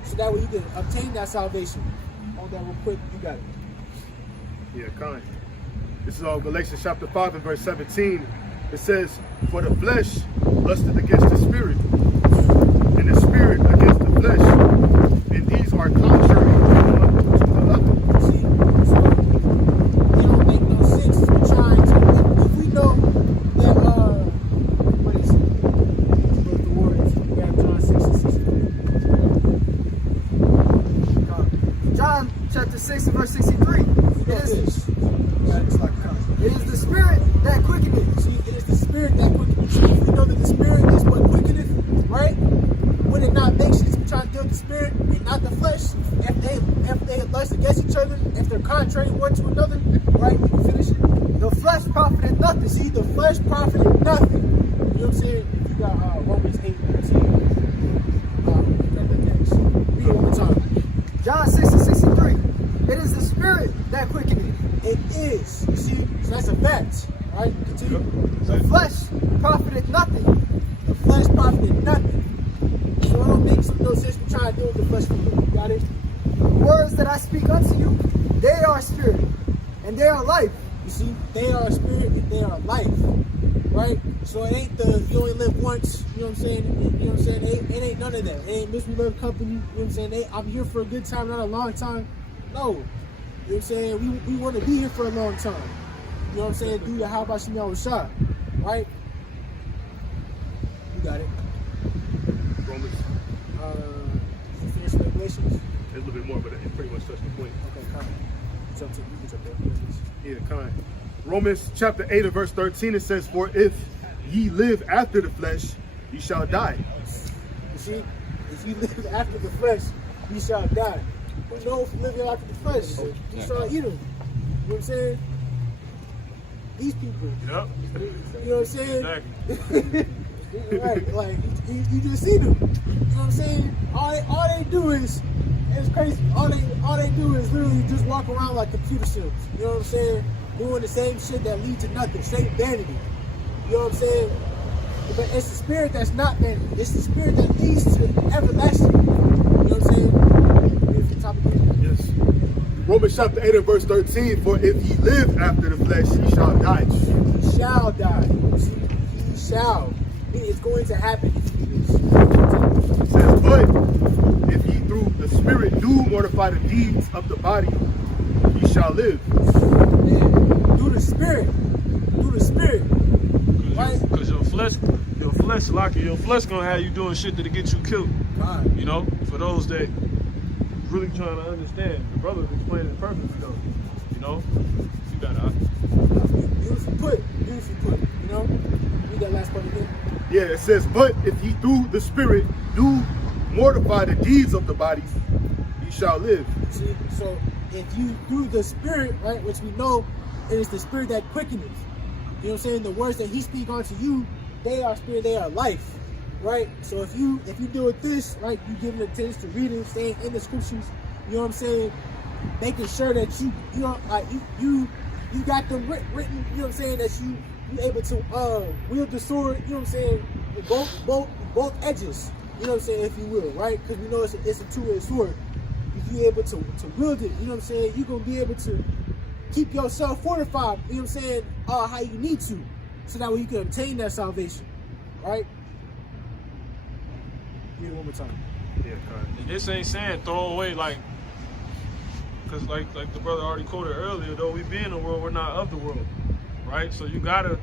So that way you can obtain that salvation. On that real quick, you got it. Yeah, kind. This is all Galatians chapter 5 and verse 17. It says, for the flesh lusted against the spirit, and the spirit against the flesh. And these are contrary one to the other. See? So, it don't make no sense trying to, if we know that, what is it? Look the words, we have John 6 and 63. John chapter 6 and verse 63. It is the spirit that quickeneth. See, it is the spirit that quickeneth. See, if we know that the spirit is what quickeneth, right? Would it not make sense to try to deal with the spirit and not the flesh? If they lust against each other, if they're contrary one to another, right? We can finish it. The flesh profited nothing. See, the flesh profited nothing. You know what I'm saying? You got Romans 8, 13. Read it one more time. John 6 and 63. It is the spirit that quickeneth. It is. You see, so that's a fact, right? Continue. The flesh profited nothing. The flesh profited nothing. So it don't make no sense to try to deal with the flesh for you. Got it? The words that I speak unto you, they are spirit, and they are life. You see, they are spirit and they are life, right? So it ain't you only live once. You know what I'm saying? You know what I'm saying? It ain't none of that. It ain't Miss We Love Company. You know what I'm saying? I'm here for a good time, not a long time. No. You know what I'm saying? We want to be here for a long time. You know what I'm saying? Do the how about Shemel Rashad, right? You got it. Romans. You finish with Galatians? There's a little bit more, but it pretty much touched the point. Okay, kind. You can jump there. Yeah, kind. Romans chapter 8 and verse 13, it says, for if ye live after the flesh, ye shall die. You see? If you live after the flesh, ye shall die. We know if you live after the flesh, you shall eat them. You know what I'm saying? These people. Yep. You know what I'm saying? Exactly. Right, like you just see them. You know what I'm saying? All they do is, it's crazy. All they do is literally just walk around like computer sims. You know what I'm saying? Doing the same shit that leads to nothing, same vanity. You know what I'm saying? But it's the spirit that's not vanity. It's the spirit that leads to everlasting. You know what I'm saying? Read the topic again. Yes. Romans chapter 8 and verse 13, for if ye live after the flesh, ye shall die. he shall die. See, he shall. It's going to happen. It says, but if ye through the Spirit do mortify the deeds of the body, ye shall live. And through the Spirit. Through the Spirit. Right? Because your flesh locking, your flesh gonna have you doing shit that'll get you killed. God. You know, for those that really trying to understand, the brother's explaining it perfectly though. You know, you got it. Beautiful put. You know, read that last part again. Yeah, it says, but if ye through the Spirit do mortify the deeds of the body, ye shall live. See, so if you through the Spirit, right, which we know it is the Spirit that quickeneth. You know what I'm saying? The words that he speak unto you, they are spirit, they are life. Right? So if you deal with this, right, you give it a chance to reading, staying in the scriptures, you know what I'm saying, making sure that you know, you got them written, you know what I'm saying, that you able to wield the sword, you know what I'm saying, both edges, you know what I'm saying, if you will, right? Because we know it's a two-edged sword. If you're able to wield it, you know what I'm saying, you're gonna be able to keep yourself fortified, you know what I'm saying, how you need to, so that way you can obtain that salvation, right? Read it one more time. Yeah, God. This ain't saying throw away because like the brother already quoted earlier, though we be in the world, we're not of the world, right? So you gotta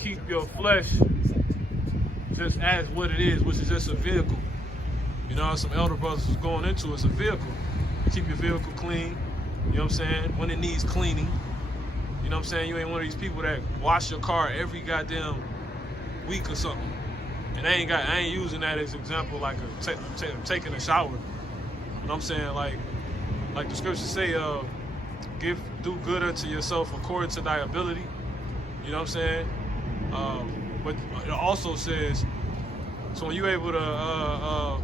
keep your flesh just as what it is, which is just a vehicle. You know, some elder brothers was going into it's a vehicle. Keep your vehicle clean, you know what I'm saying? When it needs cleaning, you know what I'm saying? You ain't one of these people that wash your car every goddamn week or something. And I ain't using that as example like taking a shower. You know what I'm saying? Like the scriptures say, do good unto yourself according to thy ability. You know what I'm saying? But it also says, so when you're able to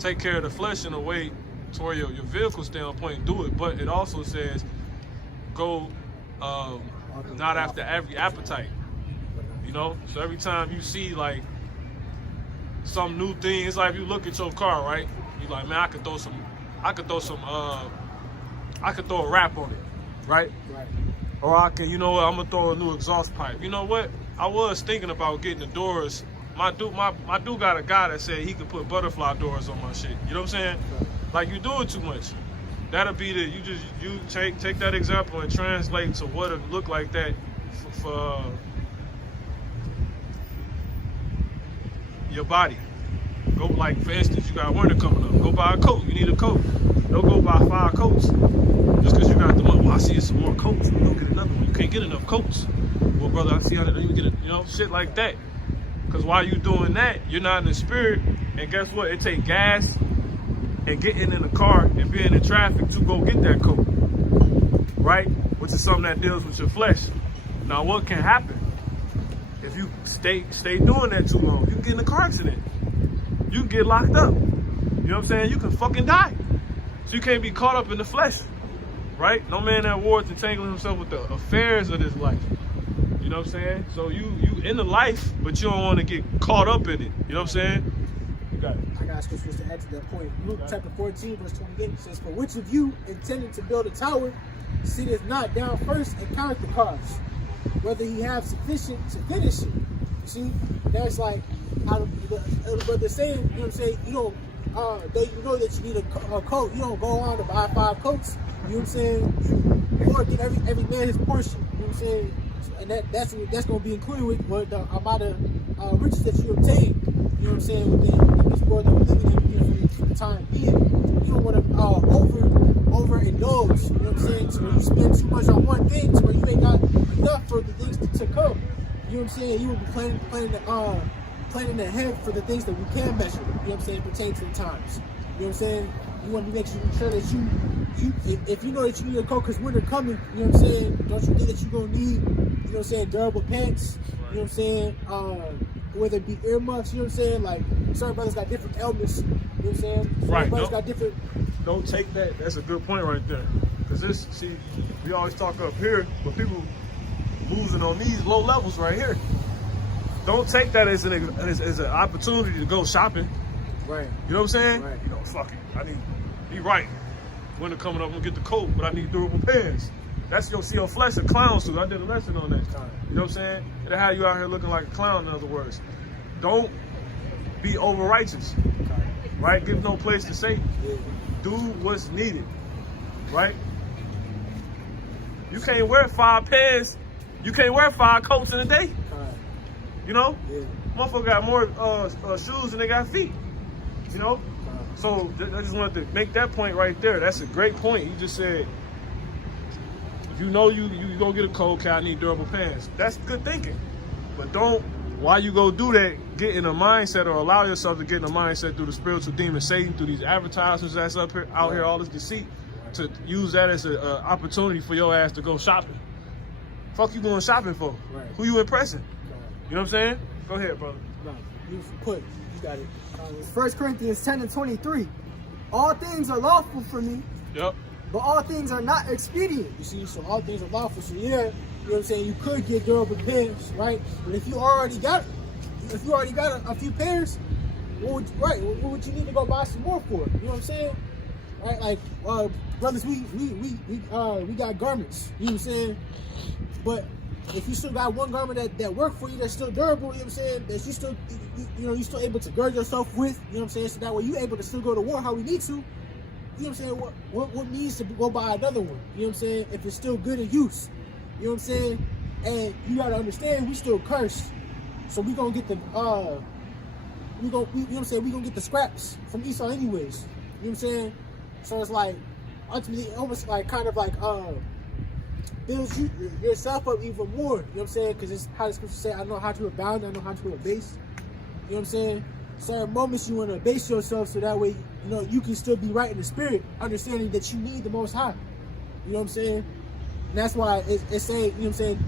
take care of the flesh in a way to where your vehicle standpoint, do it. But it also says, go not after every appetite. You know, so every time you see like some new thing, it's like if you look at your car, right? You like, man, I could throw a wrap on it, right? Right. Or I can, you know what, I'm gonna throw a new exhaust pipe. You know what? I was thinking about getting the doors. My dude got a guy that said he could put butterfly doors on my shit. You know what I'm saying? Like you do it too much. That'll be you take that example and translate to what it look like that for your body. Go, like for instance, you got winter coming up. Go buy a coat. You need a coat. Don't go buy 5 coats just because you got the money. Well, I see some more coats. You don't get another one. You can't get enough coats. Well, brother, I see how they don't even get it. You know, shit like that. Because while you doing that, you're not in the spirit. And guess what? It take gas and getting in the car and being in traffic to go get that coat, right? Which is something that deals with your flesh. Now, what can happen if you stay doing that too long? You can get in a car accident. You can get locked up. You know what I'm saying? You can fucking die. So you can't be caught up in the flesh, right? No man that war's entangling himself with the affairs of this life. You know what I'm saying? So you in the life, but you don't want to get caught up in it. You know what I'm saying? You got it. I got scriptures to add to that point. Luke chapter 14, verse 28 says, "For which of you intending to build a tower, sitteth not down first and count the cost, whether he have sufficient to finish it?" You see, that's like how the brother saying, you know what I'm saying? You know that you need a coat. You don't go on to buy 5 coats. You know what I'm saying? You want to get every man his portion. You know what I'm saying? And that's going to be included with the amount of riches that you obtain. You know what I'm saying? Within this world that we're living in, you know, for the time being, you don't want to overindulge. You know what I'm saying? So when you spend too much on one thing, to where you ain't got enough for the things to come. You know what I'm saying? You will be planning ahead for the things that we can measure. You know what I'm saying? Pertain to the times. You know what I'm saying? You want to make sure that if you know that you need a coat because winter coming, you know what I'm saying? Don't you think that you're going to need, you know what I'm saying, durable pants? You know what I'm saying? Whether it be earmuffs, you know what I'm saying? Like, certain brothers got different ailments, you know what I'm saying? Right. Brothers got different. Don't take that. That's a good point right there. Because we always talk up here, but people losing on these low levels right here. Don't take that as an opportunity to go shopping. Right. You know what I'm saying? Right. You know, fuck it. I need, be right. Winter coming up, I'm gonna get the coat, but I need durable pants. That's your flesh a clown suit. I did a lesson on that. You know what I'm saying? It'll have you out here looking like a clown, in other words. Don't be over righteous, right? Give no place to Satan. Do what's needed, right? You can't wear 5 pairs. You can't wear 5 coats in a day. You know? Motherfucker got more shoes than they got feet. You know? So I just wanted to make that point right there. That's a great point. You just said, if you know you gonna get a cold cat, I need durable pants. That's good thinking. But don't, while you go do that, get in a mindset or allow yourself to get in a mindset through the spiritual demon Satan, through these advertisements that's out here, all this deceit, to use that as an opportunity for your ass to go shopping. Fuck you going shopping for? Right. Who you impressing? You know what I'm saying? Go ahead, brother. No, you put, you got it. 1 Corinthians 10 and 23. All things are lawful for me, Yep. but all things are not expedient. You see, so all things are lawful. So yeah, you know what I'm saying? You could get durable pairs, right? But if you already got a few pairs, what would you need to go buy some more for? You know what I'm saying? Right? Like, brothers, we got garments. You know what I'm saying? But if you still got one garment that work for you, that's still durable, you know what I'm saying? That you still, you still able to gird yourself with, you know what I'm saying? So that way you able to still go to war how we need to. You know what I'm saying? What needs to go buy another one? You know what I'm saying? If it's still good in use, you know what I'm saying? And you gotta understand, we still cursed, so we gonna get the you know what I'm saying? We gonna get the scraps from Esau anyways. You know what I'm saying? So it's like ultimately almost like kind of like builds yourself up even more. You know what I'm saying? Because it's how the scripture say, I know how to abound, I know how to abase. You know what I'm saying? Certain moments you want to abase yourself so that way, you know, you can still be right in the spirit, understanding that you need the Most High. You know what I'm saying? And that's why it's saying, you know what I'm saying,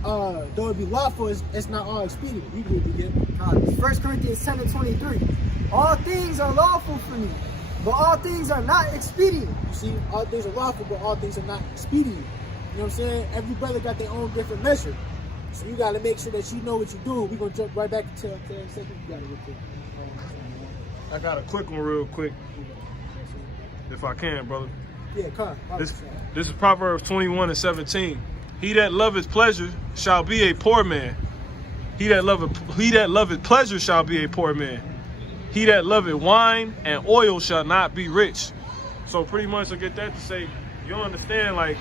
though it be lawful, it's not all expedient. You do it again. 1 Corinthians 10 and 23. All things are lawful for me, but all things are not expedient. You see, all things are lawful, but all things are not expedient. You know what I'm saying? Every brother got their own different measure. So you got to make sure that you know what you're doing. We're going to jump right back to that second. You got it real quick. I got a quick one real quick, if I can, brother. Yeah, come on. This is Proverbs 21 and 17. He that loveth pleasure shall be a poor man. He that loveth pleasure shall be a poor man. He that loveth wine and oil shall not be rich. So pretty much I get that to say, you understand like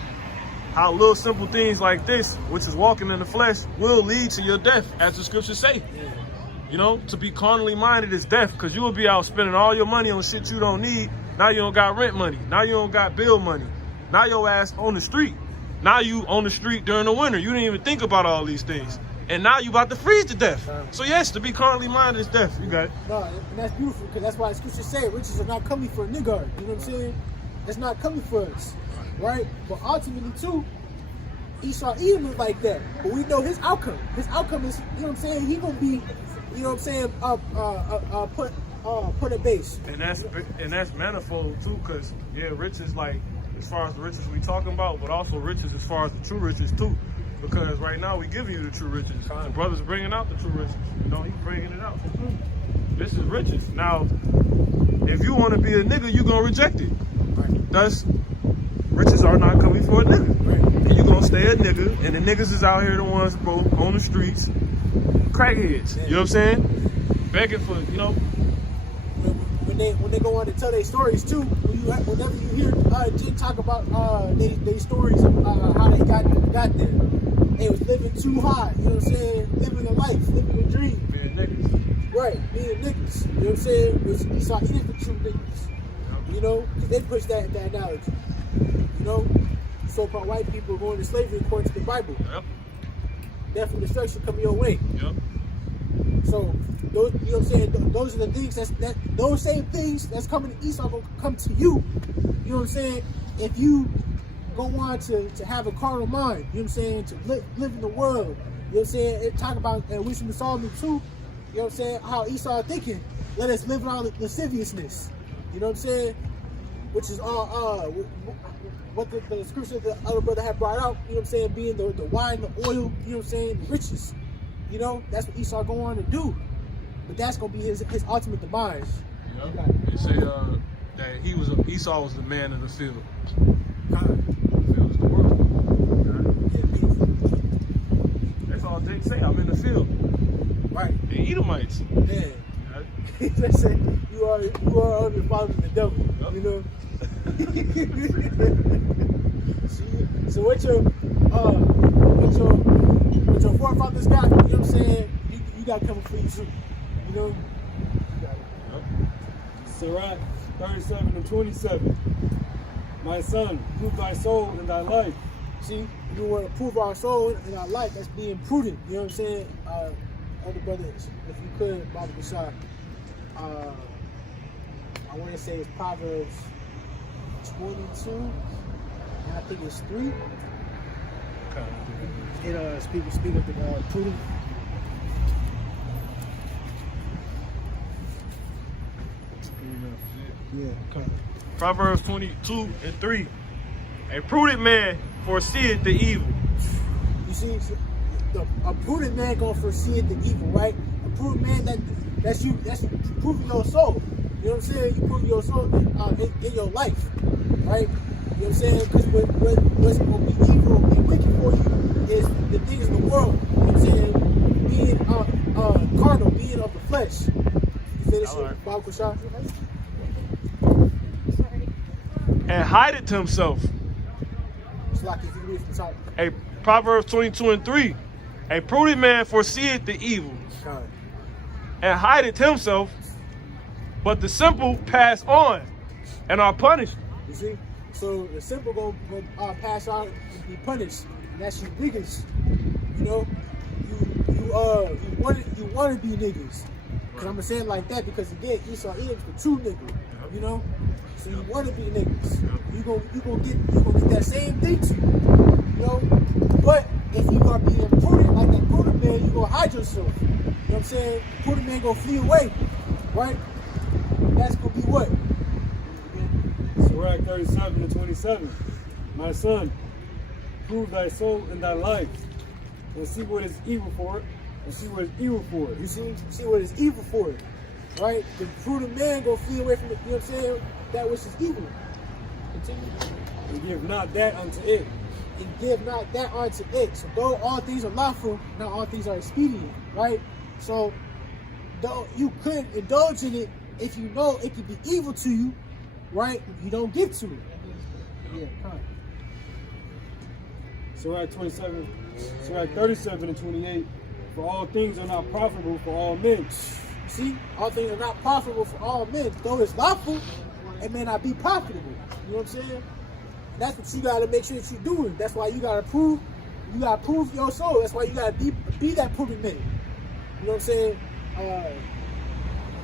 how little simple things like this, which is walking in the flesh, will lead to your death, as the scriptures say. You know, to be carnally minded is death, because you will be out spending all your money on shit you don't need. Now you don't got rent money. Now you don't got bill money. Now your ass on the street. Now you on the street during the winter. You didn't even think about all these things. And now you about to freeze to death. So yes, to be carnally minded is death. You got it. No, and that's beautiful, because that's why the scriptures say riches are not coming for a nigga. You know what I'm saying? It's not coming for us, right? But ultimately too, Esau Edom is like that. But we know his outcome. His outcome is, you know what I'm saying, he gonna be, you know what I'm saying, put a base. And that's manifold too, because yeah, riches like as far as the riches we talking about, but also riches as far as the true riches too. Because right now we giving you the true riches. The brother's bringing out the true riches. You know, he's bringing it out. This is riches. Now, if you want to be a nigga, you gonna reject it. Thus, riches are not coming for a nigga. And you gonna stay a nigga, and the niggas is out here the ones broke on the streets, crackheads. You know what I'm saying? Begging for, you know. When they go on to tell their stories too, whenever you hear Jim talk about their stories of how they got there, they was living too high. You know what I'm saying? Living a life, living a dream. Being niggas. Right, being niggas. You know what I'm saying? Which Esau Edom for true niggas. You know, because they push that analogy. You know, so-called white people going to slavery according to the Bible. Yep. Death and destruction coming your way. Yep. So, those, you know what I'm saying? Those are the things those same things that's coming to Esau gonna come to you. You know what I'm saying? If you go on to have a carnal mind, you know what I'm saying? To live in the world. You know what I'm saying? It talk about Wisdom of Solomon too. You know what I'm saying? How Esau thinking, let us live in all the lasciviousness. You know what I'm saying? Which is all what the scripture the other brother had brought out. You know what I'm saying? Being the wine, the oil. You know what I'm saying? The riches. You know, that's what Esau going on to do. But that's going to be his ultimate demise. Yep. They say that Esau was the man in the field. The field is the world. how Jake say, I'm in the field. Right. The Edomites. Yeah. They say you are of your father the devil. Yep. You know. So what your forefathers got, you know what I'm saying? You got coming for you too. You know? You got it. Yep. Sirach 37 and 27. My son, prove thy soul and thy life. See, you want to prove our soul and our life. That's being prudent. You know what I'm saying? Older brother, if you could, Baba Bashar, I want to say it's Proverbs 22, and I think it's 3. It speak of the prudent. Yeah, come on. Proverbs 22 and 3. A prudent man foreseeth the evil. You see, a prudent man gonna foresee the evil, right? A prudent man that's proving your soul. You know what I'm saying? You prove your soul in your life, right? You know what I'm saying? Because what's gonna be evil and wicked for you is the things in the world. You know what I'm saying? Being carnal, being of the flesh. You finish it, Bob Kushar? And hideth himself. It's like if you read from the top. A Proverbs 22 and 3. A prudent man foreseeth the evil God. and hideth himself, but the simple pass on and are punished. You see? So the simple gonna pass out and be punished. And that's your biggest. You know? You want to be niggas. Cause I'm gonna say it like that because again, Esau is the true nigga. You know? So you want to be niggas. You gonna get that same thing to you. You know? But if you are being prudent like that prudent man, you gonna hide yourself. You know what I'm saying? Prudent man gonna flee away. Right? That's gonna be what? Sirach 37 and 27. My son, prove thy soul and thy life, and see what is evil for it, and see what is evil for it. You see what is evil for it. Right? The prudent man gonna flee away from it, you know what I'm saying? That which is evil. Continue. And give not that unto it. And give not that unto it. So though all things are lawful, not all things are expedient, right? So though you could indulge in it if you know it could be evil to you, right? You don't give to it. Yeah, kind. Sirach 37 and 28. For all things are not profitable for all men. See, all things are not profitable for all men. Though it's lawful, it may not be profitable. You know what I'm saying? And that's what you gotta make sure that you're doing. That's why you gotta prove your soul. That's why you gotta be that prudent man. You know what I'm saying?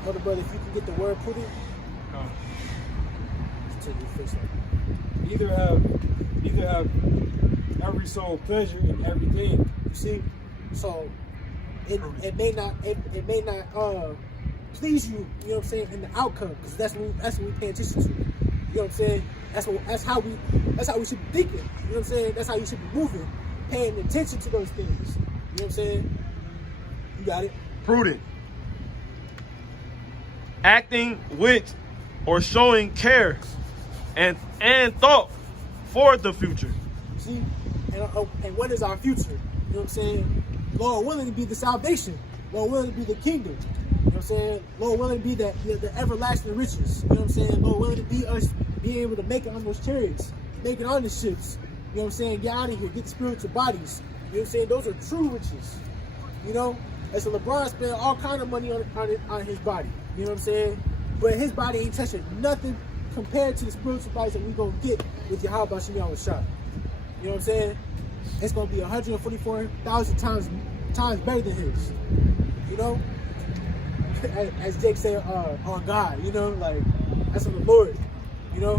Other brother, if you can get the word prudent, Neither have every soul pleasure in everything. you see? So it may not please you, you know what I'm saying, in the outcome, because that's what we pay attention to. You know what I'm saying? That's how we should be thinking. You know what I'm saying? That's how you should be moving, paying attention to those things. You know what I'm saying? You got it. Prudent. Acting with or showing care and thought for the future. See? And what is our future? You know what I'm saying? Lord willing to be the salvation. Lord willing to be the kingdom. You know what I'm saying? Lord willing to be the everlasting riches. You know what I'm saying? Lord willing to be us being able to make it on those chariots, make it on the ships. You know what I'm saying? Get out of here, get spiritual bodies. You know what I'm saying? Those are true riches. You know? And so LeBron spent all kind of money on his body. You know what I'm saying? But his body ain't touching nothing compared to the spiritual bodies that we're going to get with Yahweh Shemiah Shah. You know what I'm saying? It's going to be 144,000 times better than his. You know? As Jake said, on God, you know? Like, that's on the Lord. You know?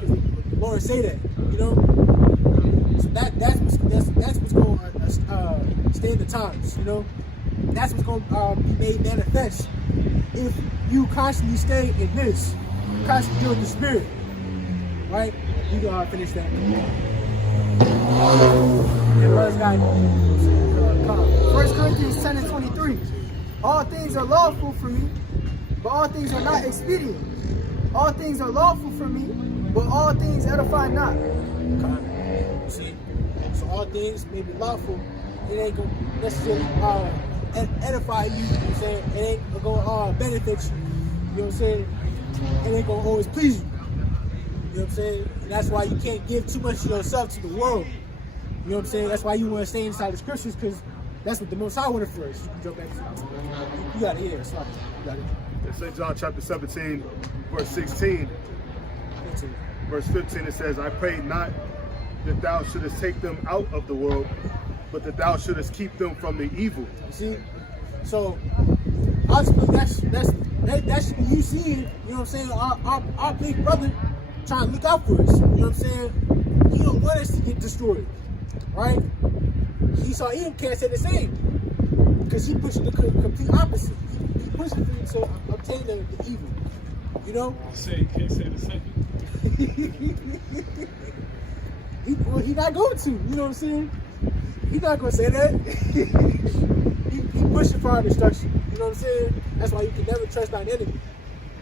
The Lord say that, you know? So that's what's going to stand the times, you know? That's what's going to be made manifest if you constantly stay in this, constantly doing the spirit, right? You can finish that. And brothers got 1 Corinthians 10 and 23. All things are lawful for me, but all things are not expedient. All things are lawful for me, but all things edify not. See? So all things may be lawful it ain't gonna necessarily edify you. You know what I'm saying? It ain't gonna benefit you. You know what I'm saying? It ain't gonna always please you. You know what I'm saying? And that's why you can't give too much of yourself to the world. You know what I'm saying? That's why you want to stay inside the scriptures, because that's what the Most High wanted for us. You can jump back to you got it here. Sorry. You got it. In St. John chapter 17, verse 16, verse 15, it says, I pray not that thou shouldest take them out of the world, but that thou shouldest keep them from the evil. You see? So, ultimately, that's what you see, you know what I'm saying? Our big brother trying to look out for us. You know what I'm saying? He don't want us to get destroyed. Right? Esau Edom can't say the same. Because he pushed the complete opposite. He pushed it to obtain the evil. You know? He can't say the same. He not going to, you know what I'm saying? He's not going to say that. he pushing for our destruction. You know what I'm saying? That's why you can never trust thine enemy.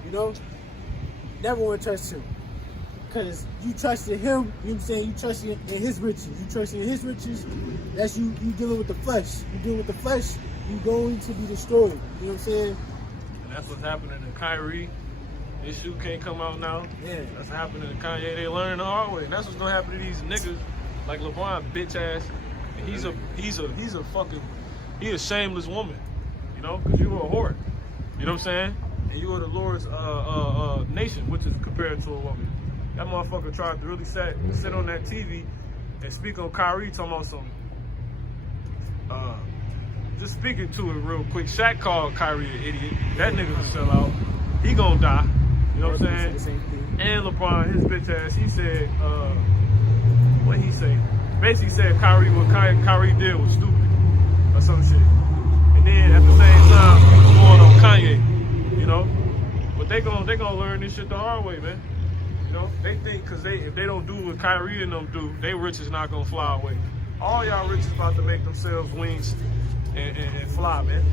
You know? Never want to trust him. Because you trusted him, you know what I'm saying? You trusted in his riches. You trusted in his riches. That's you dealing with the flesh. You dealing with the flesh, you're going to be destroyed. You know what I'm saying? And that's what's happening to Kyrie. This shoe can't come out now. Yeah. That's happening to Kanye. They learning the hard way. And that's what's gonna happen to these niggas like LeBron, bitch ass. And he's a fucking, he a shameless woman. You know, because you were a whore. You know what I'm saying? And you were the Lord's nation, which is compared to a woman. That motherfucker tried to really sit on that TV and speak on Kyrie talking about something. Just speaking to it real quick. Shaq called Kyrie an idiot. That nigga's a sellout. He gonna die. You know what I'm saying? And LeBron, his bitch ass, he said, what he say? Basically said what Kyrie did was stupid or some shit. And then at the same time, he was going on Kanye. You know? But they gonna learn this shit the hard way, man. You know, they think because if they don't do what Kyrie and them do, they rich is not gonna fly away. All y'all rich is about to make themselves wings and fly, man.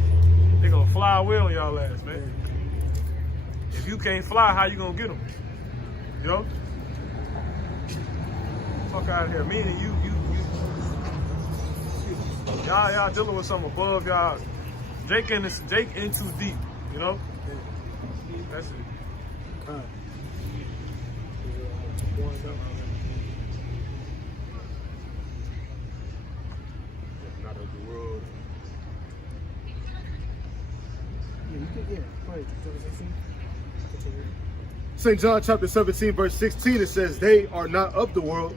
They gonna fly away on y'all ass, man. If you can't fly, how you gonna get them? You know? Fuck out of here. Me and you y'all dealing with something above y'all. Jake in too deep, you know? That's it. Not of the world. St. John chapter 17, verse 16, it says, they are not of the world,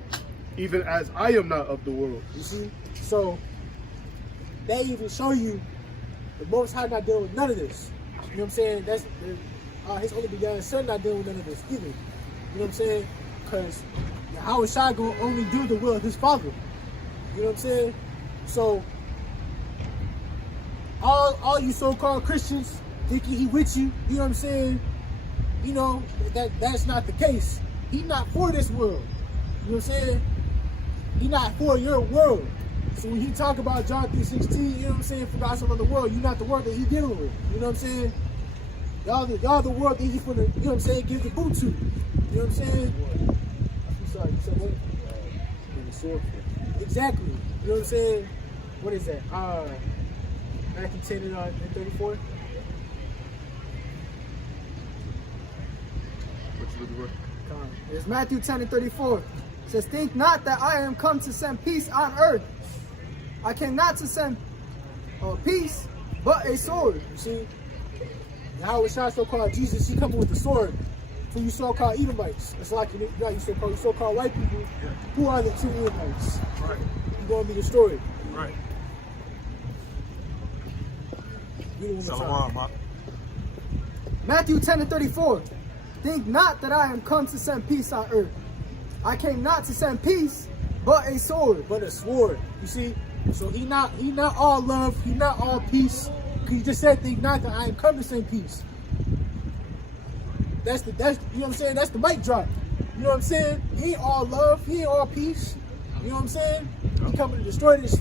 even as I am not of the world. You see? So, they even show you the Most High not dealing with none of this. You know what I'm saying? That's his only begotten son not dealing with none of this either. You know what I'm saying? Because Yahweh Shai gonna only do the will of his father. You know what I'm saying? So, all you so-called Christians thinking he with you, you know what I'm saying? You know, that's not the case. He not for this world. You know what I'm saying? He not for your world. So when he talk about John 3:16, you know what I'm saying, for God so loved the world, you're not the world that he dealing with. You know what I'm saying? Y'all the world that he for the, you know what I'm saying, give the boot to. You know what I'm saying? I'm sorry, you said what? Exactly. You know what I'm saying? What is that? Matthew 10 and 34. It's Matthew 10 and 34. It says, think not that I am come to send peace on earth. I came not to send peace, but a sword. You see? Yahweh Shai so-called Jesus, he coming with a sword. For you so-called Edomites. It's like you so-called white people. Yeah. Who are the true Edomites? Right. You're going to be destroyed. Right. Shalom, Mark. Matthew 10 and 34. Think not that I am come to send peace on earth. I came not to send peace, but a sword. But a sword. You see? So he not all love, he not all peace. He just said, think not that I am come to send peace. That's you know what I'm saying? That's the mic drop. You know what I'm saying? He ain't all love, he ain't all peace. You know what I'm saying? He coming to destroy this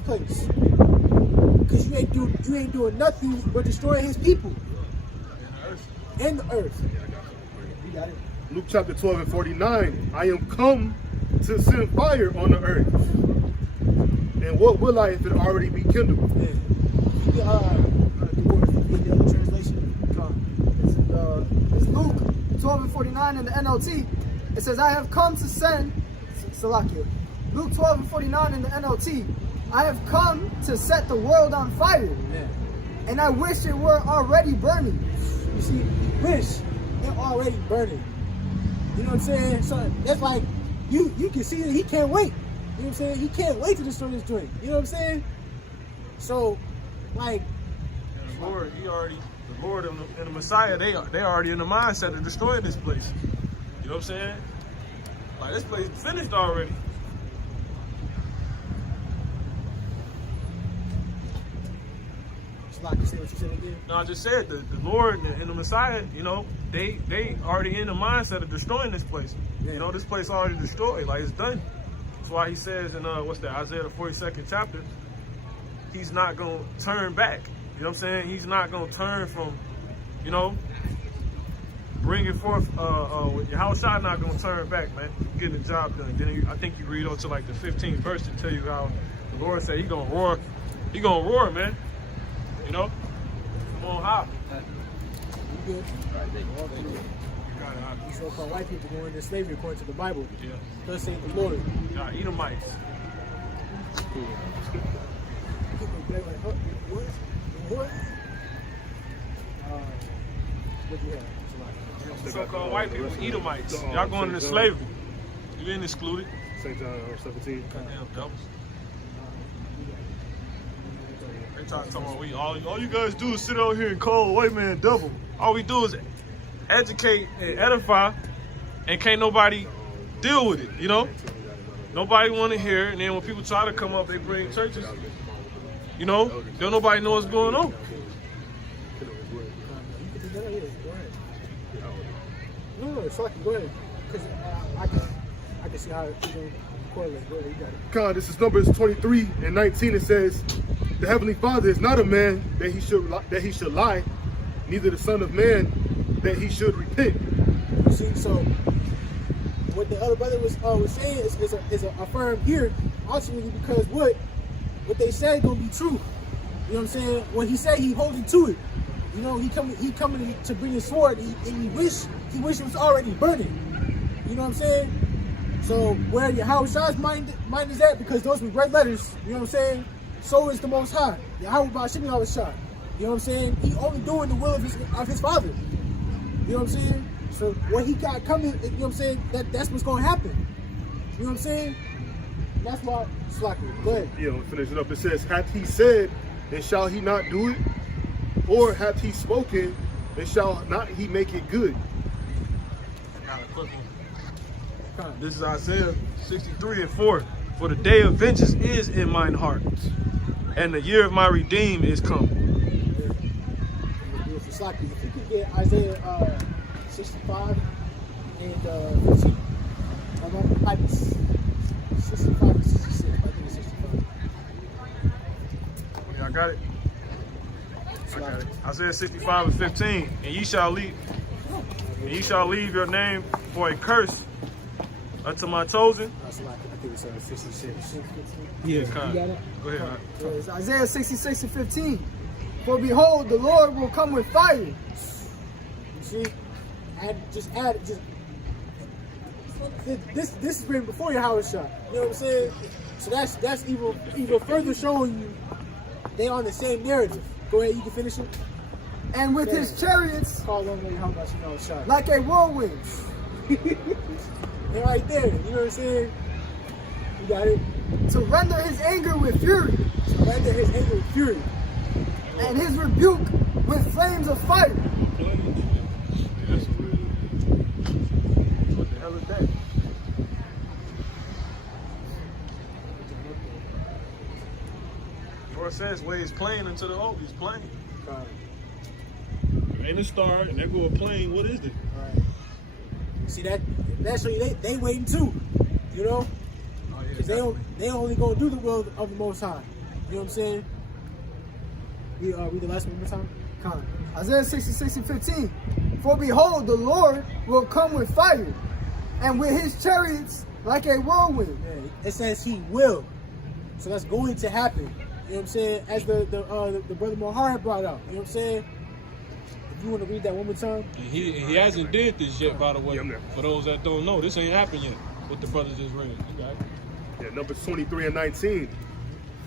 place. Because you ain't doing nothing but destroying his people. And the earth. You got it. Luke chapter 12 and 49, I am come to send fire on the earth. And what will I if it already be kindled? Yeah. The other translation. It's Luke 12:49 in the NLT. It says, I have come to send, Salakia. Luke 12:49 in the NLT. I have come to set the world on fire. Yeah. And I wish it were already burning. You see, wish they're already burning. You know what I'm saying? So that's like you can see that he can't wait. You know what I'm saying? He can't wait to destroy this joint. You know what I'm saying? So, like, And the Lord, the Lord and the Messiah, they already in the mindset of destroying this place. You know what I'm saying? Like, this place is finished already. it's like you say what you said again. No, I just said the Lord and the Messiah, you know, they already in the mindset of destroying this place. You know, this place already destroyed, like it's done. That's why he says in Isaiah the 42nd chapter, he's not gonna turn back. You know what I'm saying? He's not gonna turn from, you know, bringing forth. Yahushua not gonna turn back, man. Getting the job done. Then I think you read on to like the 15th verse to tell you how the Lord said he gonna roar. He gonna roar, man. You know, come on high. You good? These so-called white people going into slavery according to the Bible. Yeah. Thus saith the Lord. Nah, Edomites. They're like, oh, what? What? What do you have? The so-called white people, Edomites. Y'all going into slavery. You been excluded. St. John 17. Goddamn devils. They talking about all you guys do is sit out here and call a white man devil. All we do is educate and edify, and can't nobody deal with it, you know? Nobody want to hear it, and then when people try to come up, they bring churches. You know, don't nobody know what's going on. No, it's like, go ahead. Because I can see how it can correlate. Go ahead, you got it. God, this is Numbers 23 and 19. It says, the Heavenly Father is not a man that he should lie, neither the Son of Man that he should repent. You see, so what the other brother was saying is affirmed here, ultimately, because what they said gonna be true. You know what I'm saying? When he said he holding to it, you know, he coming to bring his sword, and he wish it was already burning. You know what I'm saying? So where Yahushua's mind is at, because those were red letters. You know what I'm saying? So is the Most High. Yahweh Ba'ashim Yahushua. You know what I'm saying? He only doing the will of his Father. You know what I'm saying? So what he got coming, you know what I'm saying? That's what's gonna happen. You know what I'm saying? That's why it's like, go ahead. Yeah, I'm finishing up. It says, hath he said, and shall he not do it? Or hath he spoken, and shall not he make it good? This is Isaiah 63:4. For the day of vengeance is in mine heart, and the year of my redeem is come. It's like, if you could get Isaiah 65 and 15. Like 65 and 66. I think it's 65. Yeah, I got it. I got it. Isaiah 65:15. And ye shall leave your name for a curse unto my chosen. That's like, I think it's 66. Yeah, You got it? Go ahead. Man. It's Isaiah 66:15. For behold, the Lord will come with fire. You see? This is written before your house shot. You know what I'm saying? So that's even further showing you they on the same narrative. Go ahead, you can finish it. And with his chariots Call on me, how about you know shot? like a whirlwind. They're right there. You know what I'm saying? You got it. To render his anger with fury, So right there, his anger with fury. and his rebuke with flames of fire. What the hell is that? Lord says where he's playing into the hope, he's playing. Ain't a star, and they go a plane. What is it? All right. See that show you they waiting too. You know? Oh, yeah, Because they only gonna do the will of the Most High. You know what I'm saying? Read the last one more time. Con. Isaiah 66:15. For behold, the Lord will come with fire, and with his chariots like a whirlwind. Yeah, it says he will. So that's going to happen. You know what I'm saying? As the brother Mahar brought out. You know what I'm saying? If you want to read that one more time. And he hasn't did this yet, by the way. Yeah, I'm there. For those that don't know, this ain't happened yet. What the brother just read. You got it. Yeah, Numbers 23 and 19.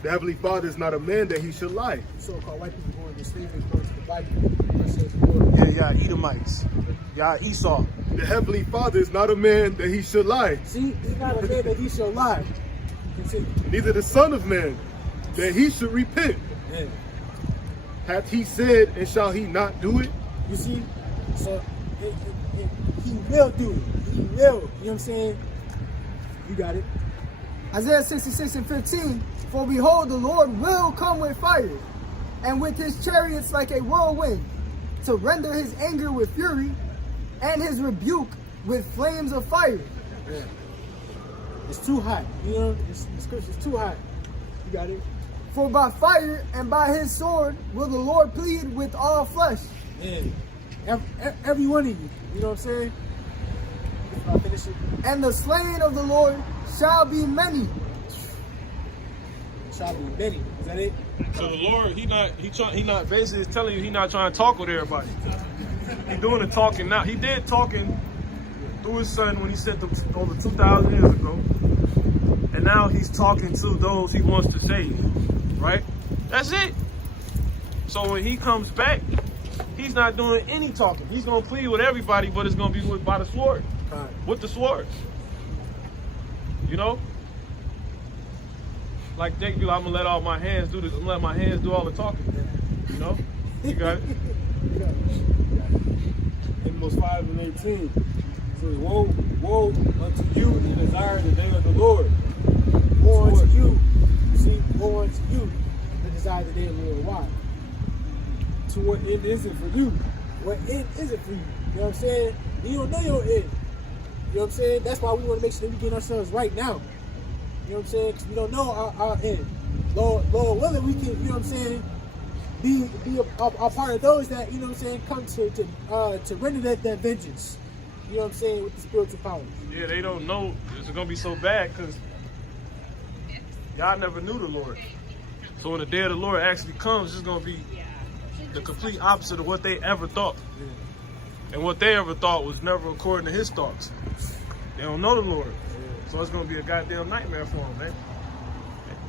The Heavenly Father is not a man that he should lie. So-called white people going to slavery according to the Bible. That says the Lord. Yeah, y'all Edomites. Y'all Esau. The Heavenly Father is not a man that he should lie. See, he's not a man that he shall lie. Continue. Neither the Son of Man that he should repent. Yeah. Hath he said, and shall he not do it? You see? So he will do it. He will. You know what I'm saying? You got it. Isaiah 66 and 15, for behold, the Lord will come with fire, and with his chariots like a whirlwind, to render his anger with fury, and his rebuke with flames of fire. Yeah. It's too hot. You know, the scripture's too hot. You got it. For by fire and by his sword will the Lord plead with all flesh. Yeah. Every one of you. You know what I'm saying? I'll finish it. And the slain of the Lord shall be many. Shall be many. Is that it? So the Lord, he not basically telling you he not trying to talk with everybody. He doing the talking now. He did talking through his son when he sent them over 2,000 years ago. And now he's talking to those he wants to save. Right? That's it. So when he comes back, he's not doing any talking. He's gonna plead with everybody, but it's gonna be by the sword. With the sword. You know? Like Jake be like, I'm gonna let all my hands do this. I'm gonna let my hands do all the talking. You know? You got it? Amos 5 and 18 says, woe unto you that desire the day of the Lord. Woe unto you. See, woe unto you that desire the day of the Lord. Why? To what end is it for you? What end is it for you? You know what I'm saying? You don't know your end. You know what I'm saying? That's why we want to make sure that we get ourselves right now. You know what I'm saying? Because we don't know our end. Lord willing, we can, you know what I'm saying, be a part of those that, you know what I'm saying, come to render that vengeance. You know what I'm saying? With the spiritual power. Yeah, they don't know it's gonna be so bad because y'all never knew the Lord. So when the day of the Lord actually comes, it's gonna be the complete opposite of what they ever thought. And what they ever thought was never according to his thoughts. They don't know the Lord. So it's going to be a goddamn nightmare for them, man.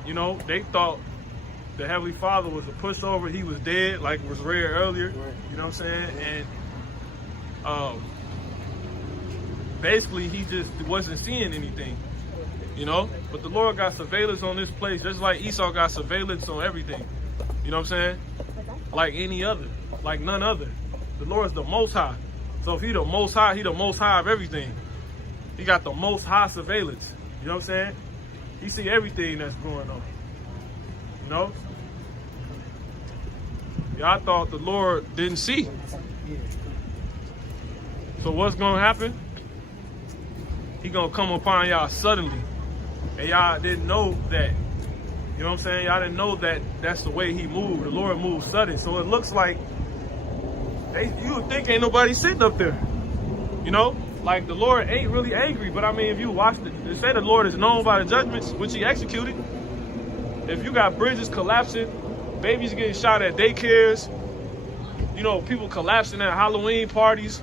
You know, they thought the Heavenly Father was a pushover. He was dead, like was read earlier. You know what I'm saying? And basically, he just wasn't seeing anything. You know? But the Lord got surveillance on this place, just like Esau got surveillance on everything. You know what I'm saying? Like any other. Like none other. The Lord's the Most High. So if he the Most High, he the Most High of everything. He got the Most High surveillance. You know what I'm saying? He see everything that's going on. You know? Y'all thought the Lord didn't see. So what's going to happen? He going to come upon y'all suddenly. And y'all didn't know that. You know what I'm saying? Y'all didn't know that that's the way he moved. The Lord moved sudden. So it looks like you would think ain't nobody sitting up there. You know? Like the Lord ain't really angry. But I mean, if you watch it, they say the Lord is known by the judgments which he executed. If you got bridges collapsing, babies getting shot at daycares, you know, people collapsing at Halloween parties,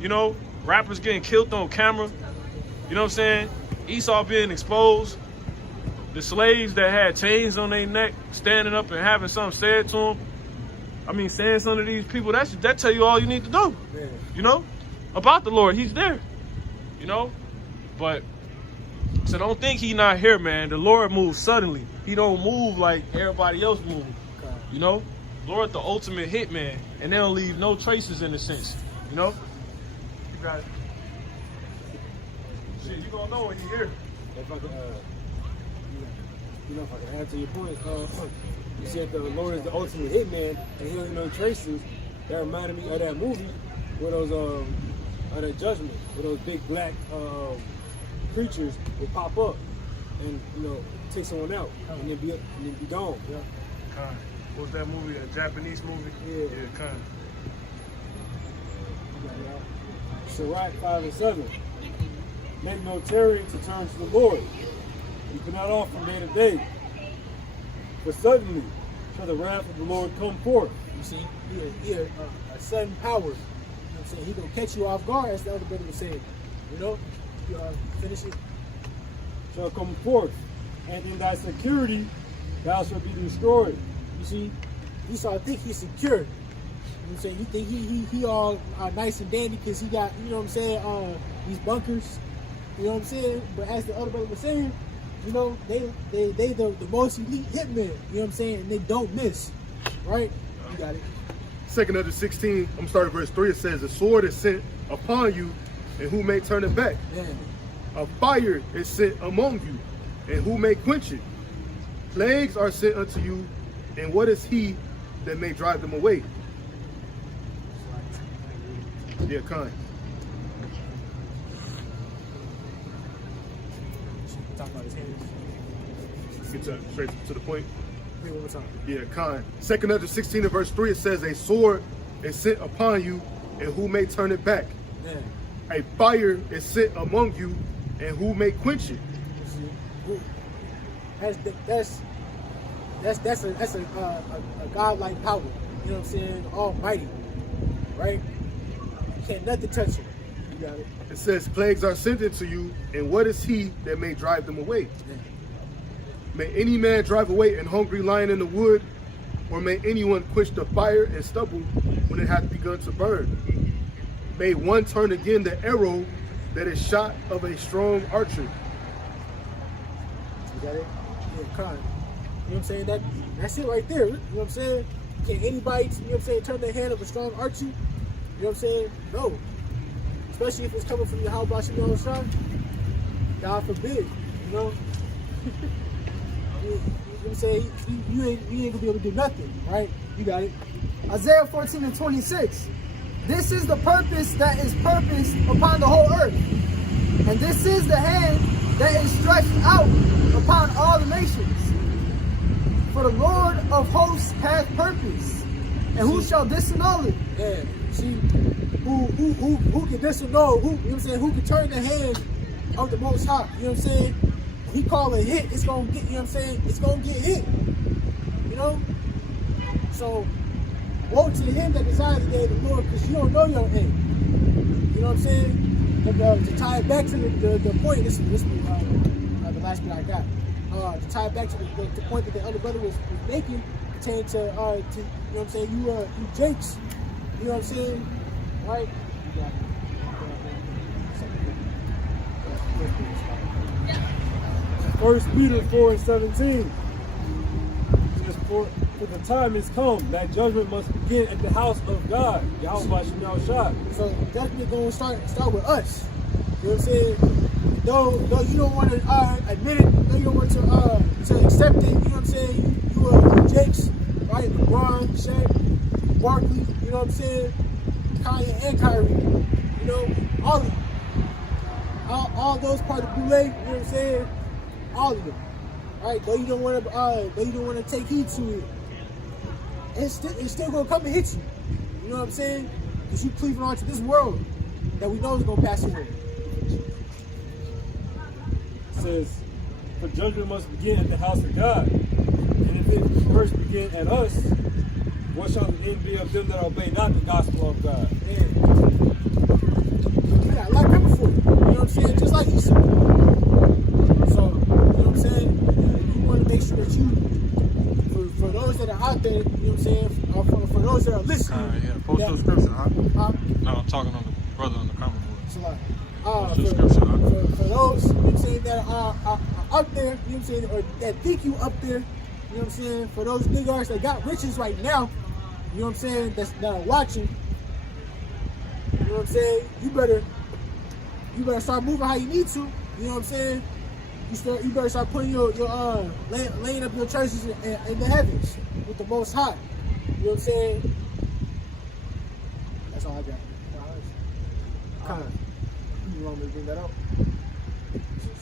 you know, rappers getting killed on camera, you know what I'm saying? Esau being exposed, the slaves that had chains on their neck, standing up and having something said to them. I mean, saying something to these people, that tell you all you need to know, you know, about the Lord. He's there, you know, but so don't think he not here, man. The Lord moves suddenly. He don't move like everybody else move, you know. Lord, the ultimate hitman, and they don't leave no traces in a sense, you know. You got it. Shit, you gonna know when you here. If I could, if I can add to your point, you said the Lord is the ultimate hitman, and he doesn't know traces. That reminded me of that movie where those of that Judgment, where those big black creatures would pop up and take someone out and then be gone. Yeah. Kind. What was that movie? A Japanese movie? Yeah. Yeah, kind. Sirach 5 and 7. Make no tarrying to turn to the Lord. You cannot off from day to day. For suddenly shall the wrath of the Lord come forth. You see, he a sudden power. You know what I'm saying? He gonna catch you off guard, as the other brother was saying. You know? You finish it. Shall come forth, and in thy security thou shalt be destroyed. You see, Esau think he's secure. You know what I'm saying? He think he all nice and dandy because he got, you know what I'm saying, these bunkers. You know what I'm saying? But as the other brother was saying, you know, they the most elite hitmen. You know what I'm saying? And they don't miss. Right? You got it. 2nd Ezra 16, I'm starting verse 3, it says, the sword is sent upon you, and who may turn it back? Yeah. A fire is sent among you, and who may quench it? Plagues are sent unto you, and what is he that may drive them away? Yeah, kind. Talk about his hands. Get straight to the point. Read one more time. Yeah, kind. 2nd Ezra 16 and verse 3, it says, a sword is sent upon you, and who may turn it back? Yeah. A fire is sent among you, and who may quench it? That's a godlike power. You know what I'm saying? Almighty, right? Can't nothing touch it. You got it. It says, plagues are sent into you, and what is he that may drive them away? Yeah. May any man drive away an hungry lion in the wood, or may anyone quench the fire and stubble when it hath begun to burn? May one turn again the arrow that is shot of a strong archer. You got it? Yeah, kind. You know what I'm saying? That's it right there. You know what I'm saying? Can anybody, you know what I'm saying, turn the hand of a strong archer? You know what I'm saying? No. Especially if it's coming from your house by your son. God forbid. You know? You know what I'm saying? You ain't gonna be able to do nothing, right? You got it. Isaiah 14 and 26. This is the purpose that is purposed upon the whole earth. And this is the hand that is stretched out upon all the nations. For the Lord of hosts hath purpose. And who shall disannul it? Yeah. See, who can disannul? Who, you know what I'm saying? Who can turn the hand of the Most High? You know what I'm saying? He call a hit, it's gonna get, you know what I'm saying? It's gonna get hit. You know? So, woe to him that desires the day of the Lord, because you don't know your end. You know what I'm saying? But to tie it back to the point, this the last bit I got. To tie it back to the point that the other brother was making, pertaining to you know what I'm saying, you Jakes, you know what I'm saying? Right? You got it. 1 Peter 4 and 17 says, for the time is come that judgment must begin at the house of God. Yahweh Shah. So judgment gonna start with us. You know what I'm saying? Though you don't want to admit it, though you don't want to accept it. You know what I'm saying? You Jakes, right? LeBron, Shaq, Barkley. You know what I'm saying? Kanye and Kyrie. You know, all those part of Boulay. You know what I'm saying? All of them, right? Though you don't want to take heed to it, it's still gonna come and hit you. You know what I'm saying? Because you cleaving on to this world that we know is gonna pass away. It says, for judgment must begin at the house of God. And if it first begin at us, what shall the end be of them that obey not the gospel of God? I got a lot coming for you. You know what I'm saying? Just like Esau. So, you know what I'm saying? You want to make sure that you, for those that are out there, you know what I'm saying? For those that are listening. Yeah, post your scripture, huh? No, I'm talking on the brother on the comment board. It's a lot. Post your scripture, huh? For those, you know what I'm saying, that are out there, you know what I'm saying, or that think you up there, you know what I'm saying? For those niggas that got riches right now, you know what I'm saying, that are watching, you know what I'm saying? You better start moving how you need to. You know what I'm saying? You better start putting your laying up your treasures in the heavens with the Most High. You know what I'm saying? That's all I got. Kind of. You want me to bring that up?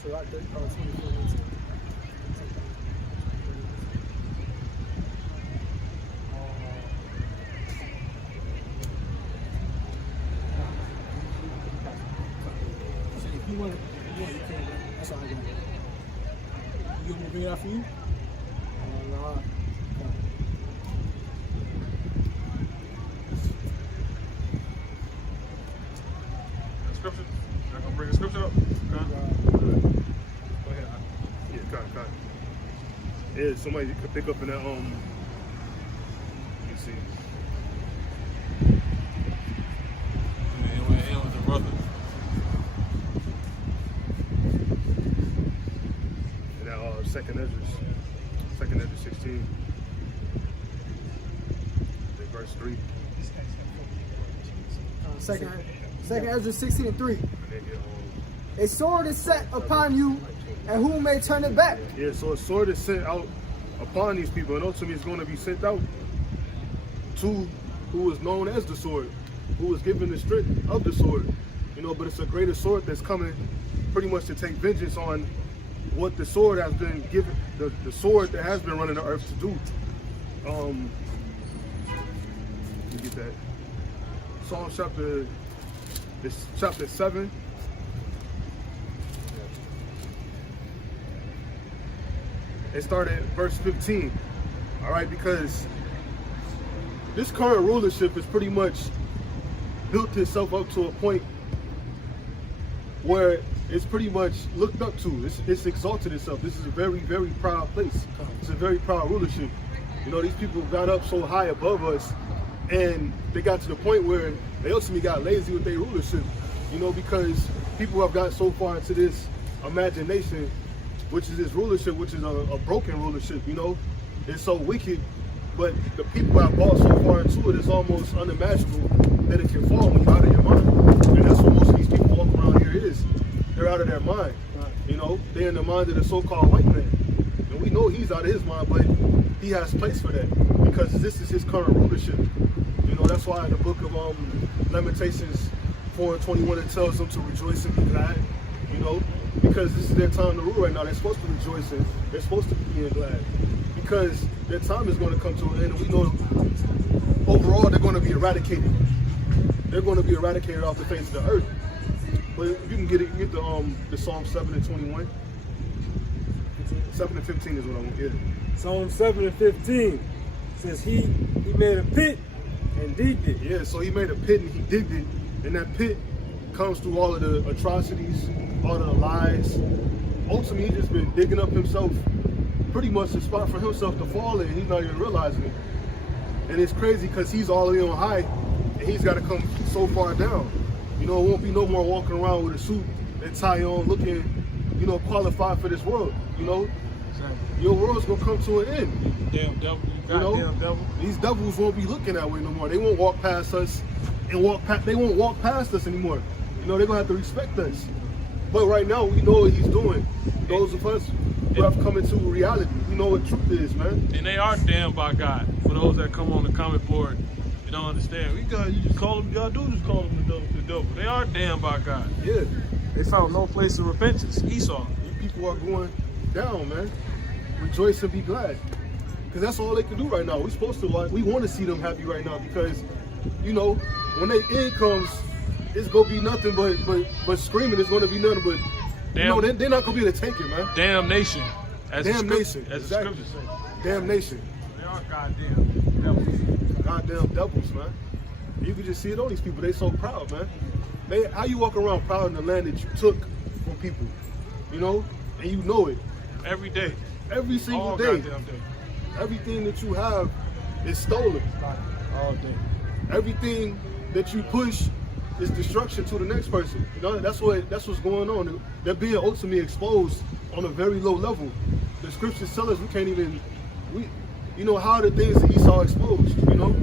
So right there, 24 minutes. You want you can. That's all I got. You want me to bring it out for you? Yeah, somebody could pick up in that let me see. And we're in with the brother. In that second Ezra 16. Verse 3. Second Ezra 16:3. A sword is set upon you, and who may turn it back? Yeah, so a sword is sent out upon these people, and ultimately it's going to be sent out to who is known as the sword, who is given the strength of the sword. You know, but it's a greater sword that's coming pretty much to take vengeance on what the sword has been given, the sword that has been running the earth to do. Let me get that. Psalm chapter 7. It started at verse 15. All right, because this current rulership has pretty much built itself up to a point where it's pretty much looked up to. It's exalted itself. This is a very, very proud place. It's a very proud rulership. You know, these people got up so high above us, and they got to the point where they ultimately got lazy with their rulership. You know, because people have got so far into this imagination, which is this rulership, which is a broken rulership. You know, it's so wicked, but the people have bought so far into it, it's almost unimaginable that it can fall when you're out of your mind. And that's what most of these people walking around here is. They're out of their mind. You know, they're in the mind of the so-called white man. And we know he's out of his mind, but he has place for that because this is his current rulership. You know, that's why in the book of Lamentations 4:21 it tells them to rejoice and be glad. You know, because this is their time to rule right now. They're supposed to rejoice and they're supposed to be glad because their time is going to come to an end, and we know overall they're going to be eradicated. They're going to be eradicated off the face of the earth. But if you can get the Psalm 7:21. 7:15 is what I want to get. Psalm 7:15 says he made a pit and digged it. Yeah, so he made a pit and he digged it, and that pit comes through all of the atrocities, all of the lies. Ultimately, he's just been digging up himself, pretty much a spot for himself to fall in. He's not even realizing it. And it's crazy because he's all the way on high, and he's got to come so far down. You know, it won't be no more walking around with a suit and tie on, looking, you know, qualified for this world. You know, your world's gonna come to an end. Damn devil, you know, devil. These devils won't be looking that way no more. They won't walk past us and they won't walk past us anymore. You know, they're gonna have to respect us. But right now, we know what he's doing. Those of us who have come into reality, we know what truth is, man. And they are damned by God. For those that come on the comment board, you don't understand. You just call them, y'all do just call them the devil. They are damned by God. Yeah. They found no place of repentance. Esau. You people are going down, man. Rejoice and be glad. Because that's all they can do right now. We're supposed to, like, we want to see them happy right now because, you know, when their end comes, it's going to be nothing but screaming. It's going to be nothing but, you know, they're not going to be able to take it, man. Damnation. Damnation. As the scriptures say. Damnation. They are goddamn devils. Goddamn devils, man. You can just see it on these people. They so proud, man. How you walk around proud in the land that you took from people, you know, and you know it. Every day. Every single All day. goddamn day. Everything that you have is stolen. All day. Everything that you push is destruction to the next person. You know, that's what's going on. They're being ultimately exposed on a very low level. The scriptures tell us we can't even, you know, how are the things that Esau exposed, you know?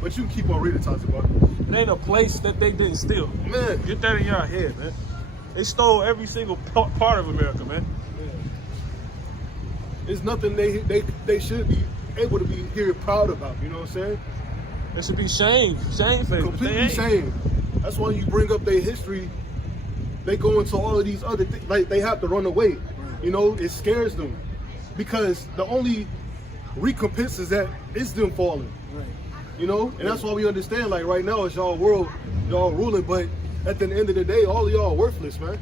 But you can keep on reading, Tazibah. It ain't a place that they didn't steal. Man. Get that in your head, man. They stole every single part of America, man. It's nothing they should be able to be here proud about, you know what I'm saying? It should be shamefaced. Completely shame. That's why you bring up their history, they go into all of these other things, like they have to run away. You know, it scares them. Because the only recompense is that it's them falling. Right. You know? And that's why we understand, like right now it's y'all world, y'all ruling, but at the end of the day, all of y'all are worthless, man.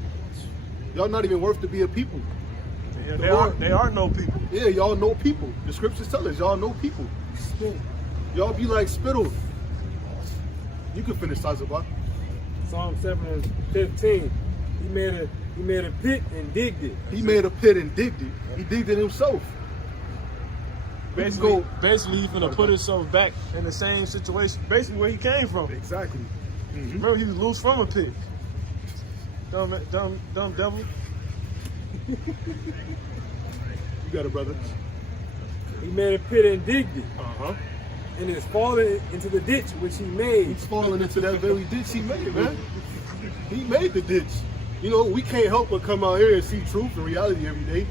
Y'all not even worth to be a people. Yeah, they are no people. Yeah, y'all know people. The scriptures tell us y'all know people. Y'all be like spittle. You can finish, Tazibah. Psalm 7:15. He made He made a pit and digged it. He made a pit and digged it. He digged it himself. Basically, he's gonna put himself back in the same situation, basically where he came from. Exactly. Remember, he was loose from a pit. Dumb devil. You got it, brother. He made a pit and digged it. Uh-huh. And it's fallen into the ditch which he made. He's falling into that very ditch he made, man. He made the ditch. You know, we can't help but come out here and see truth and reality every day.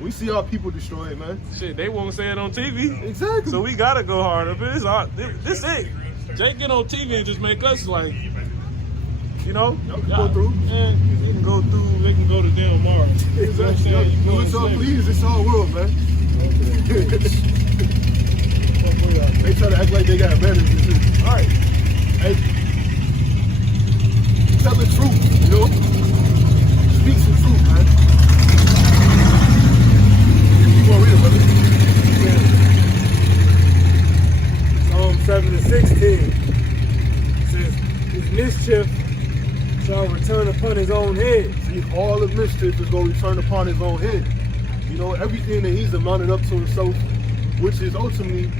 We see our people destroyed, man. Shit, they won't say it on TV. Exactly. So we gotta go hard up. This it. Jay get on TV and just make us like, you know, go through. Man, they can go through. They can go to damn Mars. You know what I'm saying? You Do go it all, and please. It's our world, man. They try to act like they got advantage. all right. Hey, tell the truth, you know? Speak some truth, man. You want to read it, brother? Psalm 7:16 says, his mischief shall return upon his own head. See, all of mischief is going to return upon his own head. You know, everything that he's amounted up to himself, which is ultimately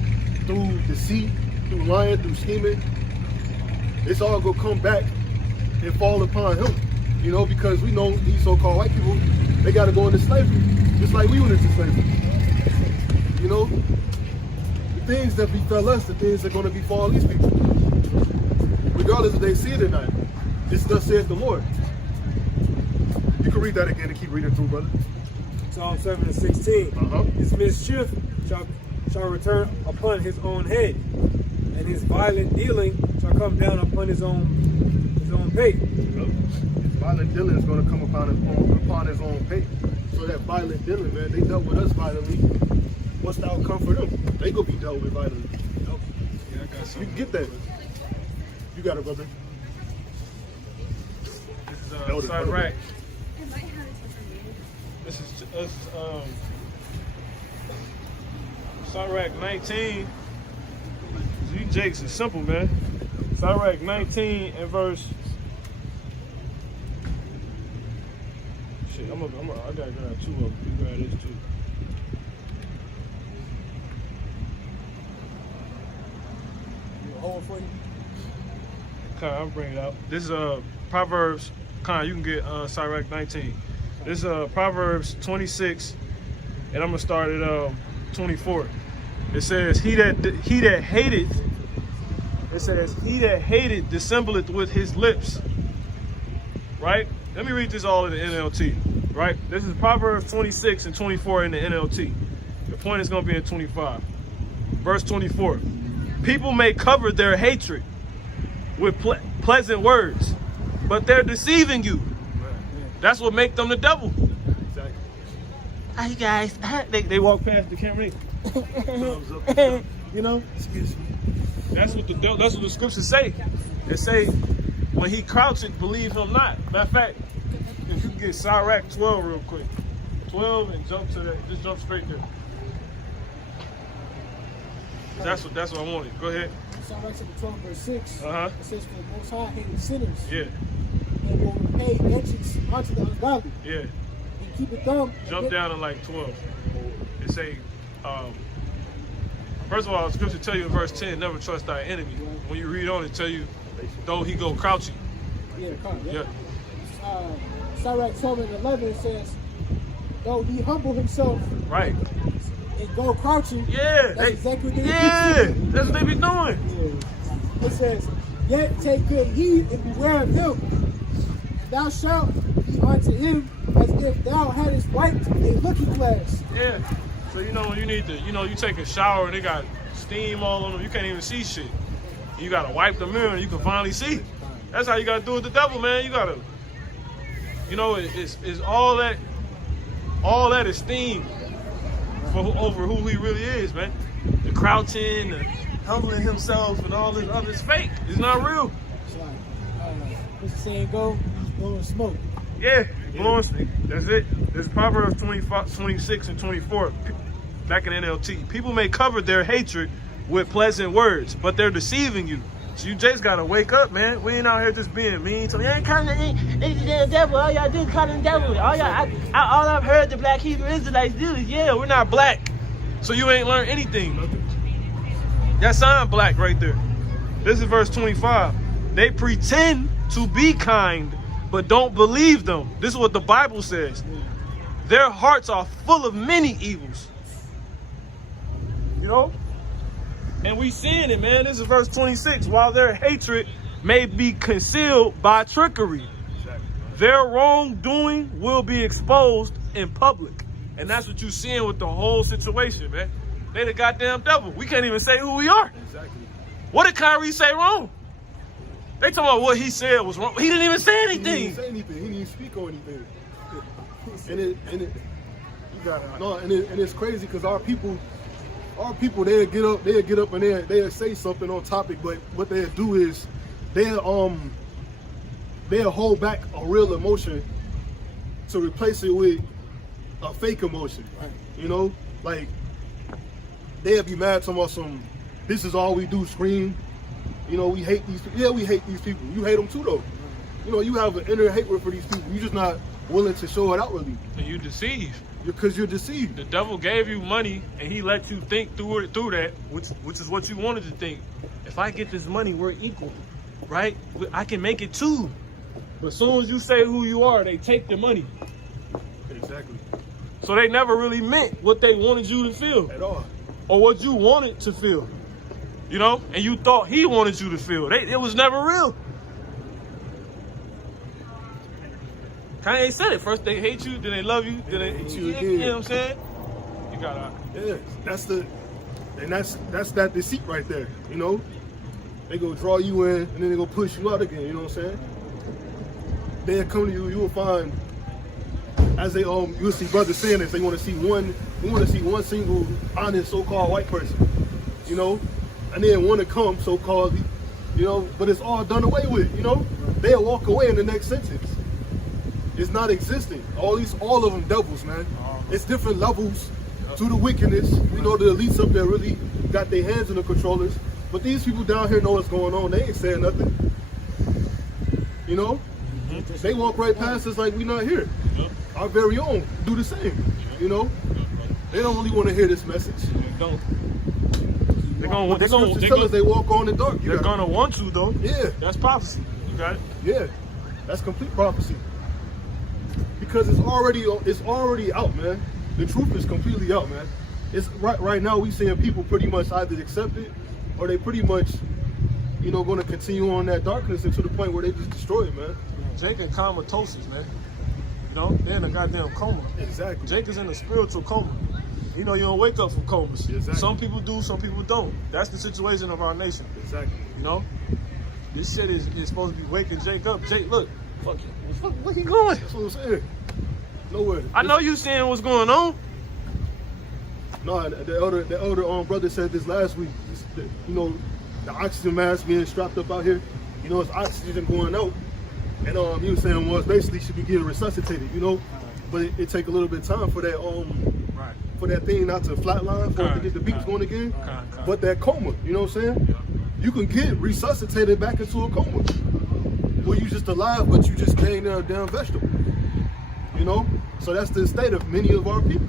through deceit, through lying, through scheming, it's all going to come back and fall upon him. You know, because we know these so-called white people, they got to go into slavery, just like we went into slavery. You know, the things that befell us, the things that are going to befall these people, regardless if they see it or not. This thus saith the Lord. You can read that again and keep reading through, brother. Psalm 7:16. His mischief shall return upon his own head, and his violent dealing shall come down upon his own pate. His violent dealing is going to come upon his own pate. So that violent dealing, man, they dealt with us violently. What's the outcome for them? They gonna be dealt with violently. Yeah, I got something. You can get that. You got it, brother. This is Elder, Iraq. This is Iraq 19. You Jakes is simple, man. Iraq 19 and verse. Shit, I gotta grab two of them. You grab this too. Hold for you. Con, I'll bring it out. This is Proverbs. Con, you can get Sirach 19. This is Proverbs 26, and I'm gonna start at 24. It says, "He that hated." It says, "He that hated dissembleth with his lips." Right? Let me read this all in the NLT. Right? This is Proverbs 26 and 24 in the NLT. The point is gonna be in 25. Verse 24. People may cover their hatred with pleasant words, but they're deceiving you. That's what makes them the devil. Exactly. Hi guys. They walk past the camera. You know? Excuse me. That's what the scriptures say. They say when he croucheth, believe him not. Matter of fact, if you can get Sirach 12 real quick. 12 and jump to that. Just jump straight there. That's what I wanted. Go ahead. Psalm 12, verse 6. Uh-huh. It says, "For the Most High hated sinners, Yeah. and will repay vengeance unto the ungodly, Yeah. and keep it dumb." Jump down to like 12. It say, first of all, the scripture tell you in verse 10, never trust thy enemy. When you read on it, tell you, though he go crouching. Yeah, come. Yeah. Sirach 12 and 11 says, "Though he humble himself Right. and go crouching." Yeah. That's exactly what they Yeah. That's what they be doing. Yeah. It says, "Yet take good heed and beware of him. Thou shalt be unto him as if thou hadst wiped a looking glass." Yeah. So you know when you need to, you take a shower and they got steam all on them, you can't even see shit. You gotta wipe the mirror and you can finally see. That's how you gotta do with the devil, man. You gotta, it's all that esteem over who he really is, man. The crouching, the humbling himself, and all this other is fake. It's not real. It's like, what's the saying go? Blowing smoke. Yeah, blowing. That's it. This is Proverbs 26 and 24. Back in NLT. People may cover their hatred with pleasant words, but they're deceiving you. So you just gotta wake up, man. We ain't out here just being mean. So you ain't calling the devil. All y'all do is calling the devil. All I've heard the black Hebrew Israelites do is, yeah, we're not black. So you ain't learned anything. That sound black right there. This is verse 25. They pretend to be kind, but don't believe them. This is what the Bible says. Their hearts are full of many evils. You know? And we seeing it, man. This is verse 26. While their hatred may be concealed by trickery, their wrongdoing will be exposed in public. And that's what you're seeing with the whole situation, man. They the goddamn devil. We can't even say who we are. Exactly. What did Kyrie say wrong? They talking about what he said was wrong. He didn't even say He didn't anything. even say anything. He didn't even speak on anything. And it's crazy because our people, they'll get up and they'll say something on topic, but what they'll do is they'll hold back a real emotion to replace it with a fake emotion. Right. You know, like they'll be mad talking about some, this is all we do, scream. You know, we hate these people. Yeah, we hate these people. You hate them too, though. You know, you have an inner hatred for these people. You're just not willing to show it outwardly. And you deceived. Because you're deceived. The devil gave you money and he let you think through that, which is what you wanted to think. If I get this money, we're equal, right? I can make it too. But as soon as you say who you are, they take the money. Exactly. So they never really meant what they wanted you to feel. At all. Or what you wanted to feel. You know? And you thought he wanted you to feel. It was never real. Kanye said it. First they hate you, then they love you, then they hate you again. You know what I'm saying? You gotta. Yeah, that's that deceit right there. You know, they go draw you in and then they go push you out again. You know what I'm saying? They'll come to you. You will find, as they you'll see brothers saying this. They want to see one single honest so-called white person. You know, and then want to come so-called, you know, but it's all done away with. You know, they'll walk away in the next sentence. It's not existing. All of them devils, man. It's different levels to the wickedness. We know the elites up there really got their hands in the controllers, but these people down here know what's going on. They ain't saying nothing. You know, they walk right past us like we not here. Our very own do the same. You know, they don't really want to hear this message. They don't. They're But tell us they walk on in the dark. They're gonna want to though. Yeah, That's prophecy. You got it. yeah, that's complete prophecy. Because it's already out, man. The truth is completely out, man. It's right now we seeing people pretty much either accept it or they pretty much, you know, going to continue on that darkness and to the point where they just destroy it, man. Jake in comatosis, man. You know, they're in a goddamn coma. Exactly. Jake is in a spiritual coma. You know, you don't wake up from comas. Exactly. Some people do, some people don't. That's the situation of our nation. Exactly. You know, this shit is supposed to be waking Jake up. Jake, look, fuck you. Where he going? That's what I'm saying. Nowhere. I know you seeing what's going on. No, the elder brother said this last week. You know, the oxygen mask being strapped up out here. You know, it's oxygen going out, and he was saying basically should be getting resuscitated. You know, but it take a little bit of time for that Right. for that thing not to flatline, for it to get the beats going again. But that coma, you know what I'm saying? You can get resuscitated back into a coma where you just alive, but you just came down a damn vegetable. You know, so that's the state of many of our people.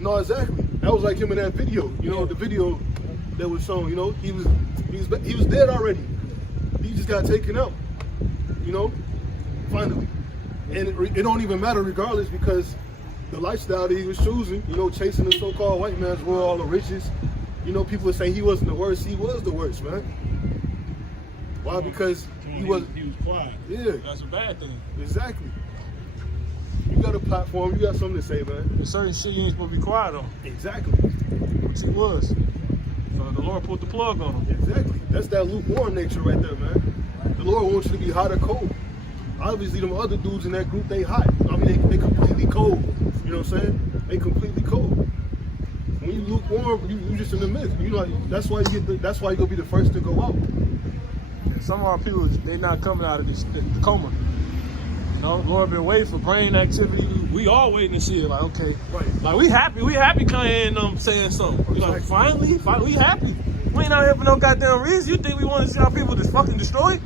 No, exactly. That was like him in that video. You know, the video that was shown. You know, he was dead already. He just got taken out. You know, finally, and it don't even matter regardless because the lifestyle that he was choosing. You know, chasing the so-called white man's world, all the riches. You know, people say he wasn't the worst. He was the worst, man. Why? Because he was quiet. Yeah. That's a bad thing. Exactly. You got a platform, you got something to say, man. There's certain shit you ain't supposed to be quiet on. Exactly. Which he was. So the Lord pulled the plug on him. Exactly. That's that lukewarm nature right there, man. The Lord wants you to be hot or cold. Obviously, them other dudes in that group, they hot. I mean, they completely cold. You know what I'm saying? They completely cold. When you lukewarm, you just in the midst. You know, that's why that's why you gonna be the first to go out. Some of our people, they not coming out of the coma. You know, Lord been waiting for brain activity we all waiting to see it. Like, okay, Right. like we happy coming in saying something. We like, finally, we happy. We ain't out here for no goddamn reason. You think we want to see our people just fucking destroyed?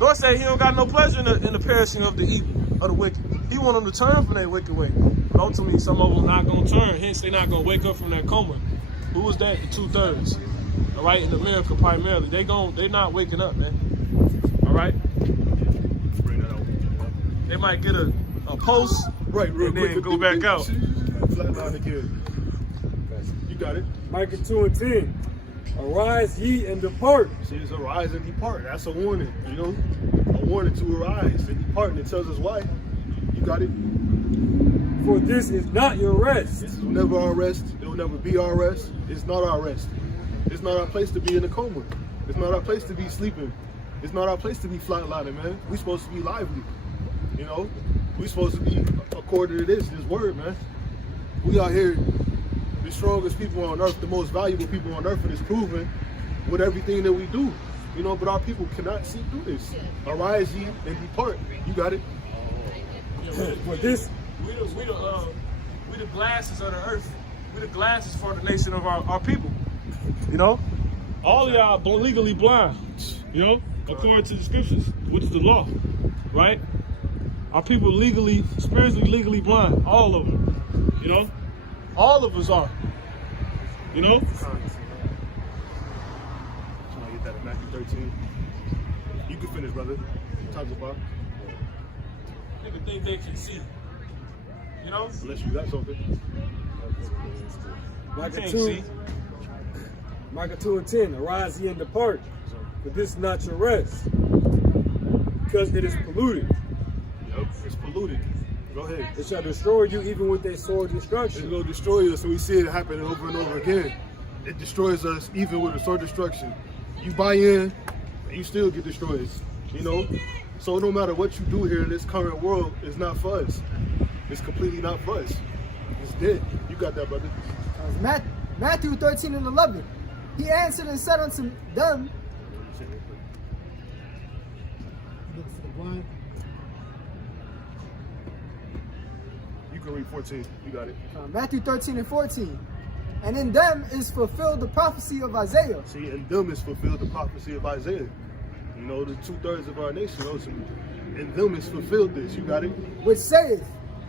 Lord said he don't got no pleasure in the perishing of the evil, of the wicked. He want them to turn from their wicked way. But ultimately, some of them not going to turn. Hence, they not going to wake up from that coma. Who was that? The 2/3. All right, in America primarily. They not waking up, man. All right? Bring that out. They might get a post Right, real and quick. then go back out. Flatline again. You got it. Micah 2:10. Arise ye and depart. See, it's arise and depart. That's a warning, you know? A warning to arise and depart, and it tells us why. You got it? For this is not your rest. This is never our rest. It will never be our rest. It's not our rest. It's not our place to be in a coma. It's not our place to be sleeping. It's not our place to be flatlining, man. We're supposed to be lively, you know? We're supposed to be, according to this word, man. We out here, the strongest people on earth, the most valuable people on earth, and it's proven with everything that we do, you know, but our people cannot see through this. Arise ye and depart. You got it? For this, We the glasses of the earth. We the glasses for the nation of our people. You know? All of y'all legally blind, you know, according to the scriptures, which is the law, right? Our people spiritually legally blind, all of them, you know? All of us are, you know? Trying to get that in Matthew 13. You can finish, brother. Time's about. Nigga think they can see, you know? Unless you got something. Micah Can't 2, see. Micah 2:10. Arise ye and depart. For this is not your rest. Because it is polluted. Yep, it's polluted. Go ahead. It shall destroy you even with a sword It's destruction. going to destroy us, and we see it happening over and over again. It destroys us even with a sword destruction. You buy in, and you still get destroyed, you know? So no matter what you do here in this current world, it's not for us. It's completely not for us. It's dead. You got that, brother. Matthew 13 and 11. He answered and said unto them, Looking for the blind. You can read 14. You got it. Matthew 13 and 14. And in them is fulfilled the prophecy of Isaiah. See, in them is fulfilled the prophecy of Isaiah. You know, the 2/3 of our nation knows him. In them is fulfilled this. You got it? Which saith,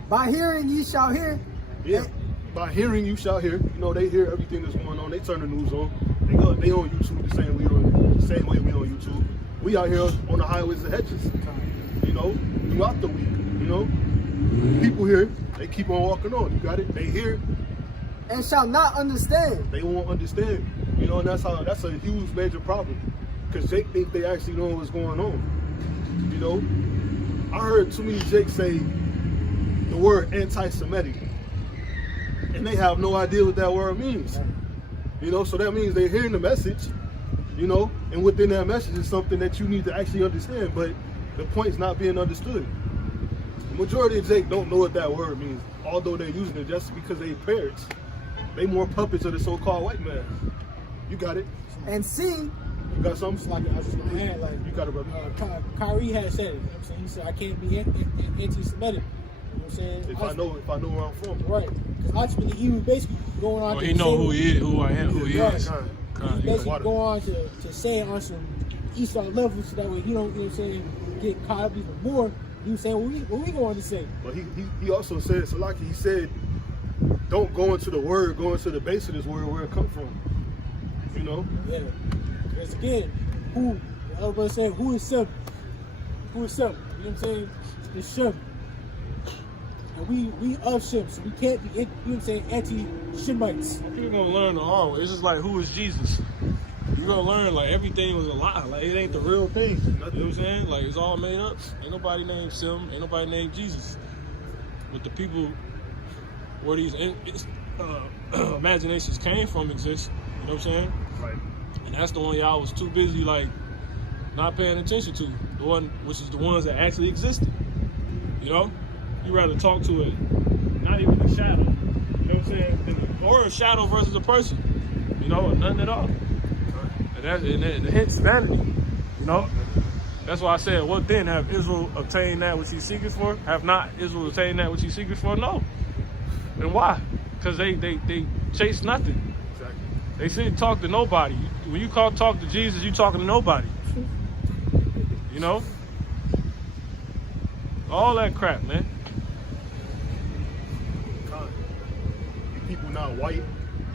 by hearing ye shall hear. Yeah. By hearing you shall hear. You know, they hear everything that's going on. They turn the news on. They on YouTube the same way we on YouTube. We out here on the highways and hedges, you know, throughout the week, you know. People here, they keep on walking on. You got it? They hear. And shall not understand. They won't understand. You know, and that's a huge major problem. Because they think they actually know what's going on. You know? I heard too many Jakes say the word anti-Semitic. And they have no idea what that word means. You know, so that means they're hearing the message, you know, and within that message is something that you need to actually understand, but the point's not being understood. The majority of Jake don't know what that word means, although they're using it just because they parents. They more puppets of the so-called white man. You got it. And see, You got something? Like I was just gonna add, like You got it, brother. Kyrie had said it. You know what I'm saying? He said I can't be anti-Semitic. You know what I'm saying? If I know where I'm from. Right. Because ultimately he was basically going on Well, to he know say- who he is, who I am, who he Yeah. is. Kind. He's basically Water. going on to say it on some Esau level so that way he don't, you know what I'm saying, get caught up even more. He was saying, what we going to say? But he also said, Salaki, he said, don't go into the word, go into the base of this word, where it come from. You know? Yeah. Because again, everybody saying, who is Shem? Who is Shem? You know what I'm saying? It's Shem. And we of Shem, so we can't be, you know what I'm saying, anti-Shemites. People gonna learn the hard way. It's just like, who is Jesus? You're gonna learn like everything was a lie. Like it ain't the real thing. You know what I'm saying? Like it's all made up. Ain't nobody named Sim. Ain't nobody named Jesus. But the people where these imaginations came from exist. You know what I'm saying? Right. And that's the one y'all was too busy like not paying attention to. The one which is the ones that actually existed. You know? You rather talk to it, not even a shadow. You know what I'm saying? Or a shadow versus a person. You know, or nothing at all. And hence vanity. You know? That's why I said, what then? Have Israel obtained that which he seeketh for? Have not Israel obtained that which he seeketh for? No. And why? Because they chase nothing. Exactly. They shouldn't talk to nobody. When you talk to Jesus, you talking to nobody. You know? All that crap, man. You people not white.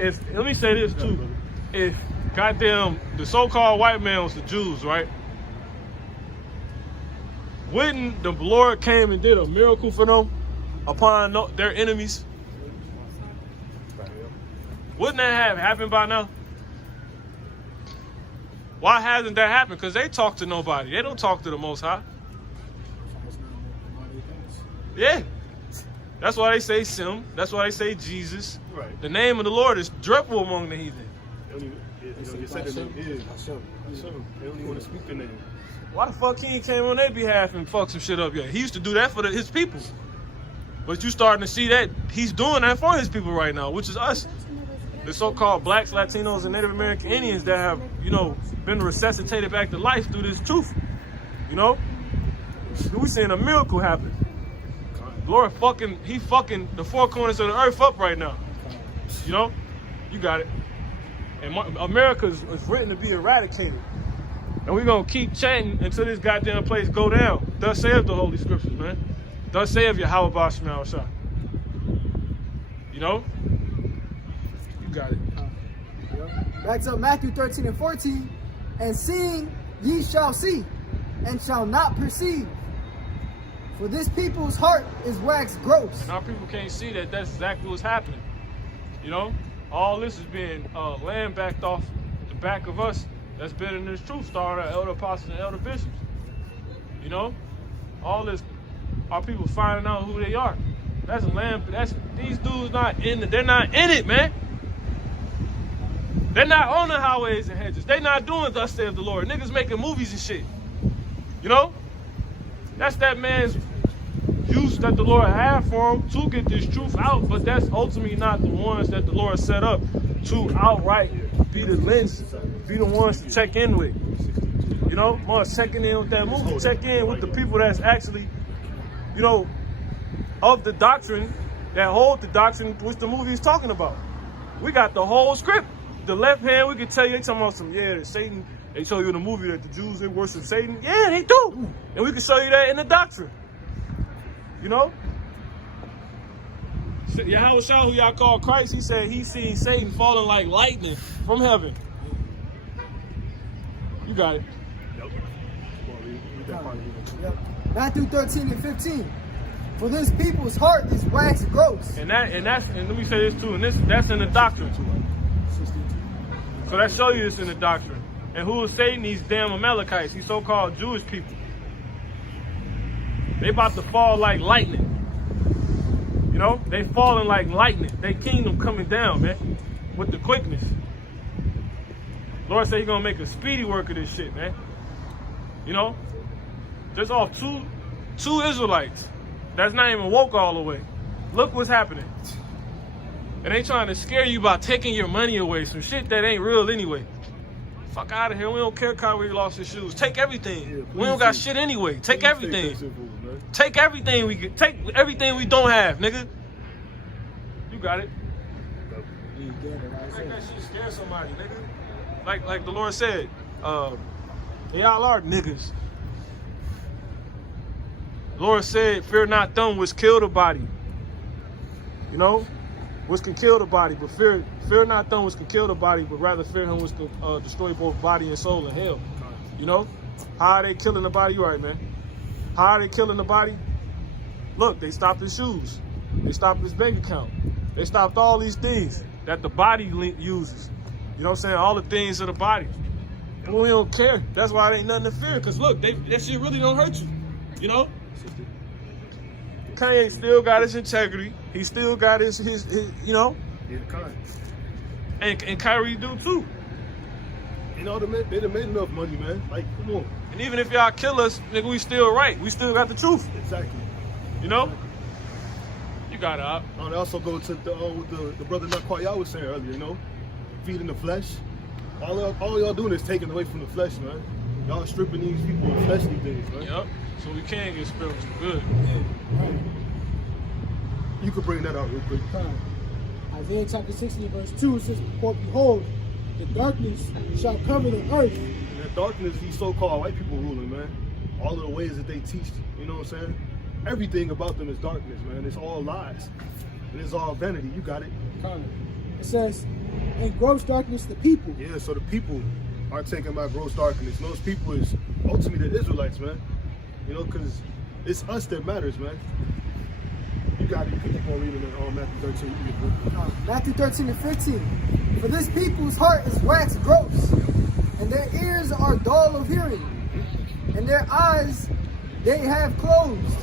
Let me say this too. If goddamn the so-called white man was the Jews, right? Wouldn't the Lord came and did a miracle for them upon their enemies? Wouldn't that have happened by now? Why hasn't that happened? Because they talk to nobody. They don't talk to the Most High. Yeah. That's why they say Sim. That's why they say Jesus. Right. The name of the Lord is dreadful among the heathen. They don't even, you said the name is. They don't even want to speak the name. Why the fuck he ain't came on their behalf and fucked some shit up yet? He used to do that for his people. But you starting to see that he's doing that for his people right now, which is us. The so-called blacks, Latinos, and Native American Indians that have, you know, been resuscitated back to life through this truth. You know? We seeing a miracle happen. Lord he fucking the four corners of the earth up right now. You know? You got it. And America is written to be eradicated. And we're going to keep chanting until this goddamn place go down. Thus saith the Holy Scriptures, man. Thus saith Yahweh Ba'ashim Shah. You know? You got it. Backs up Matthew 13 and 14. And seeing ye shall see, and shall not perceive. For this people's heart is waxed gross. And our people can't see that that's exactly what's happening. You know? All this is being land backed off the back of us. That's been in this truth, starting at elder apostles and elder bishops. You know? All this, our people finding out who they are. That's land, these dudes they're not in it, man. They're not on the highways and hedges. They're not doing thus saith the Lord. Niggas making movies and shit. You know? That's that man's use that the Lord had for him to get this truth out, but that's ultimately not the ones that the Lord set up to outright be the lens, be the ones to check in with. You know, more checking in with that movie, check in with the people that's actually, you know, of the doctrine, that hold the doctrine which the movie is talking about. We got the whole script. The left hand, we can tell you, they talking about some, Satan, they show you in the movie that the Jews, they worship Satan. Yeah, they do. And we can show you that in the doctrine. You know? Yahweh Shah, who y'all call Christ, he said he seen Satan falling like lightning from heaven. You got it. Yep. Matthew 13 and 15. For this people's heart is waxed gross. And let me say this too, and that's in the doctrine too. So that show you this in the doctrine. And who is Satan? These damn Amalekites, these so-called Jewish people. They about to fall like lightning. You know, they falling like lightning. They kingdom coming down, man, with the quickness. Lord said he's gonna make a speedy work of this shit, man. You know, just off two Israelites that's not even woke all the way. Look what's happening. And they trying to scare you by taking your money away, some shit that ain't real anyway. Fuck out of here. We don't care Kyrie lost his shoes. Take everything. Yeah, we don't got shit anyway. Take everything. Take everything we get. Take everything we don't have, nigga. You got it. Like that shit scare somebody, nigga. Like the Lord said, y'all are niggas. The Lord said, fear not them which kill the body. You know? Which can kill the body, but fear not them which can kill the body, but rather fear him which can destroy both body and soul in hell. You know? How are they killing the body? You right, man. How are they killing the body? Look, they stopped his shoes. They stopped his bank account. They stopped all these things that the body uses. You know what I'm saying? All the things of the body. And we don't care. That's why there ain't nothing to fear. Because look, that shit really don't hurt you. You know? Kanye still got his integrity. He still got his you know? And Kyrie do too. You know, they done made enough money, man. Like, come on. And even if y'all kill us, nigga, we still right. We still got the truth. Exactly. You know? You got it, Op. They also go to the brother Nakwaya was saying earlier, you know? Feeding the flesh. All y'all doing is taking away from the flesh, man. Y'all stripping these people of fleshly things, right? Yep. So we can get spiritual good. Right. You could bring that out real quick. Isaiah chapter 60 verse 2 says, "For behold, the darkness shall cover the earth." In the darkness, these so-called white people ruling, man. All of the ways that they teach, you know what I'm saying? Everything about them is darkness, man. It's all lies. And it's all vanity. You got it. It says, "In gross darkness the people." Yeah, so the people are taken by gross darkness. And those people is ultimately the Israelites, man. You know, because it's us that matters, man. You got it. You can keep on reading it on Matthew 13. You can get it. Matthew 13 and 15. For this people's heart is waxed gross, and their ears are dull of hearing, and their eyes they have closed,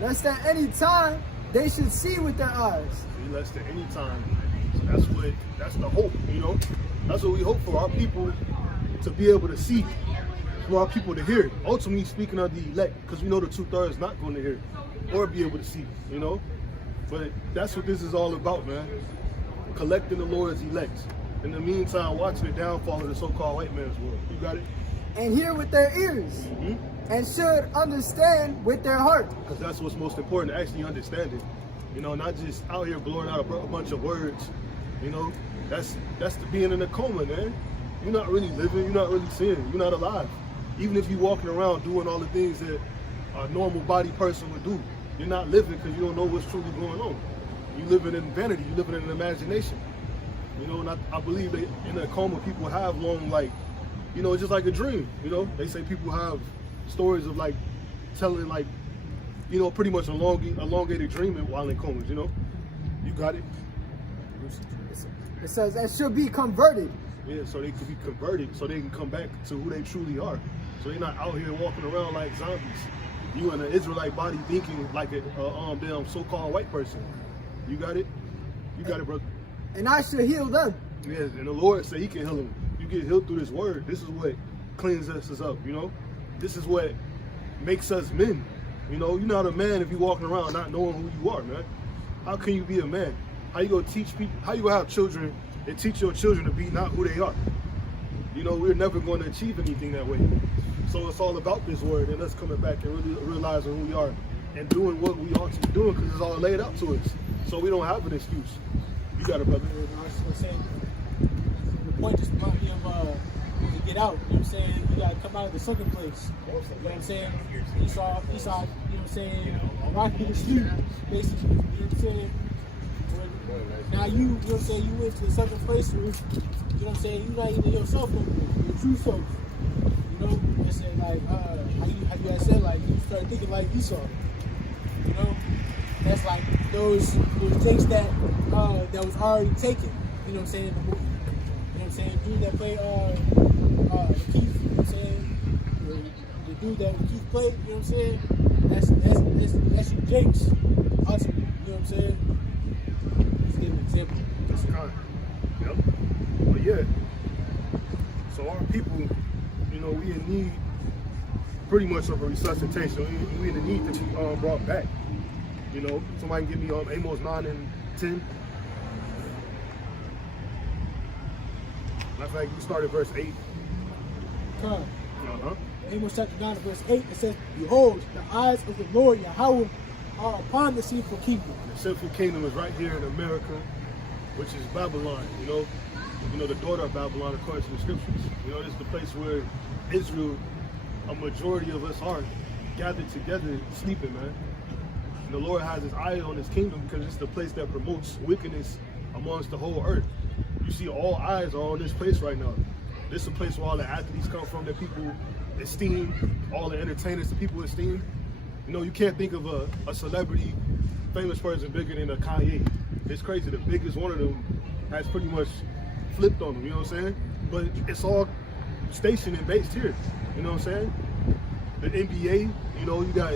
lest at any time they should see with their eyes. See, less than any time. So that's the hope, you know? That's what we hope for our people to be able to see, for our people to hear. Ultimately speaking of the elect, because we know the 2/3 not going to hear or be able to see, you know? But that's what this is all about, man. Collecting the Lord's elect. In the meantime, watching the downfall of the so-called white man's world. You got it? And hear with their ears, and should understand with their heart. Because that's what's most important, to actually understand it. You know, not just out here blowing out a bunch of words. You know, that's the being in a coma, man. You're not really living, you're not really seeing, you're not alive. Even if you're walking around doing all the things that a normal body person would do, you're not living because you don't know what's truly going on. You're living in vanity, you're living in imagination. You know, and I believe that in a coma, people have long, like, you know, just like a dream. You know, they say people have stories of like telling, like, you know, pretty much elongated dreaming while in comas. You know, you got it. It says that should be converted. Yeah, so they could be converted, so they can come back to who they truly are. So they're not out here walking around like zombies. You in an Israelite body thinking like a damn so-called white person. You got it. You got it, brother. And I should heal them. Yes, and the Lord said He can heal them. You get healed through this word. This is what cleanses us up, you know? This is what makes us men. You know, you're not a man if you're walking around not knowing who you are, man. How can you be a man? How you gonna teach people, how you gonna have children and teach your children to be not who they are? You know, we're never going to achieve anything that way. So it's all about this word and us coming back and really realizing who we are and doing what we ought to be doing because it's all laid out to us. So we don't have an excuse. You got it, brother. I was just saying, the point just reminds me of when you get out, you know what I'm saying? You gotta come out of the second place. You know what I'm saying? Esau, you know what I'm saying, rock you to sleep, basically. You know what I'm saying? Now you know what I'm saying, you went to the second place where, you know what I'm saying, you're not even yourself no more, your true self. You know, it's like how you guys said, like you start thinking like Esau. You know? That's like those things that was already taken, you know what I'm saying, in the movie. You know what I'm saying? Dude that played Keith, you know what I'm saying? The dude that Keith played, you know what I'm saying? That's your Jakes, ultimately, you know what I'm saying? Let's give an example. That's kind of, yep. But yeah, so our people, you know, we in need pretty much of a resuscitation. We in need to be brought back. You know, somebody can give me Amos 9 and 10. Matter of fact, you start at verse 8. Come. Amos chapter 9 verse 8, it says, "Behold, the eyes of the Lord Yahweh are upon the sinful kingdom." The sinful kingdom is right here in America, which is Babylon. You know, the daughter of Babylon according to the scriptures. You know, this is the place where Israel, a majority of us are gathered together, sleeping, man. The Lord has His eye on His kingdom because it's the place that promotes wickedness amongst the whole earth. You see, all eyes are on this place right now. This is a place where all the athletes come from that people esteem, all the entertainers that people esteem. You know, you can't think of a celebrity, famous person bigger than a Kanye. It's crazy. The biggest one of them has pretty much flipped on them, you know what I'm saying? But it's all stationed and based here, you know what I'm saying? The NBA, you know, you got,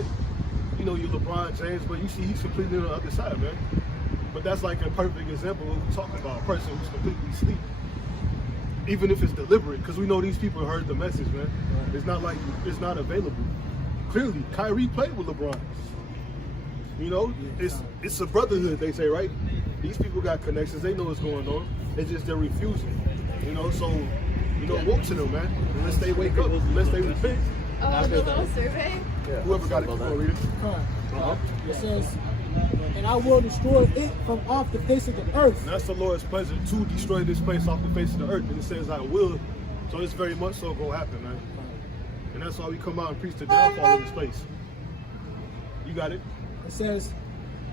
you know, your LeBron James, but you see he's completely on the other side, man. But that's like a perfect example of what we're talking about, a person who's completely asleep. Even if it's deliberate, because we know these people heard the message, man. It's not like it's not available. Clearly, Kyrie played with LeBron. You know, it's a brotherhood, they say, right? These people got connections, they know what's going on. It's just they're refusing. You know, so woke to them, man. Unless they wake up, unless they repent. Oh, the little survey? Whoever got it before, read it. It says, and I will destroy it from off the face of the earth. And that's the Lord's pleasure to destroy this place off the face of the earth. And it says, I will. So it's very much so going to happen, man. And that's why we come out and preach the downfall of this place. You got it? It says,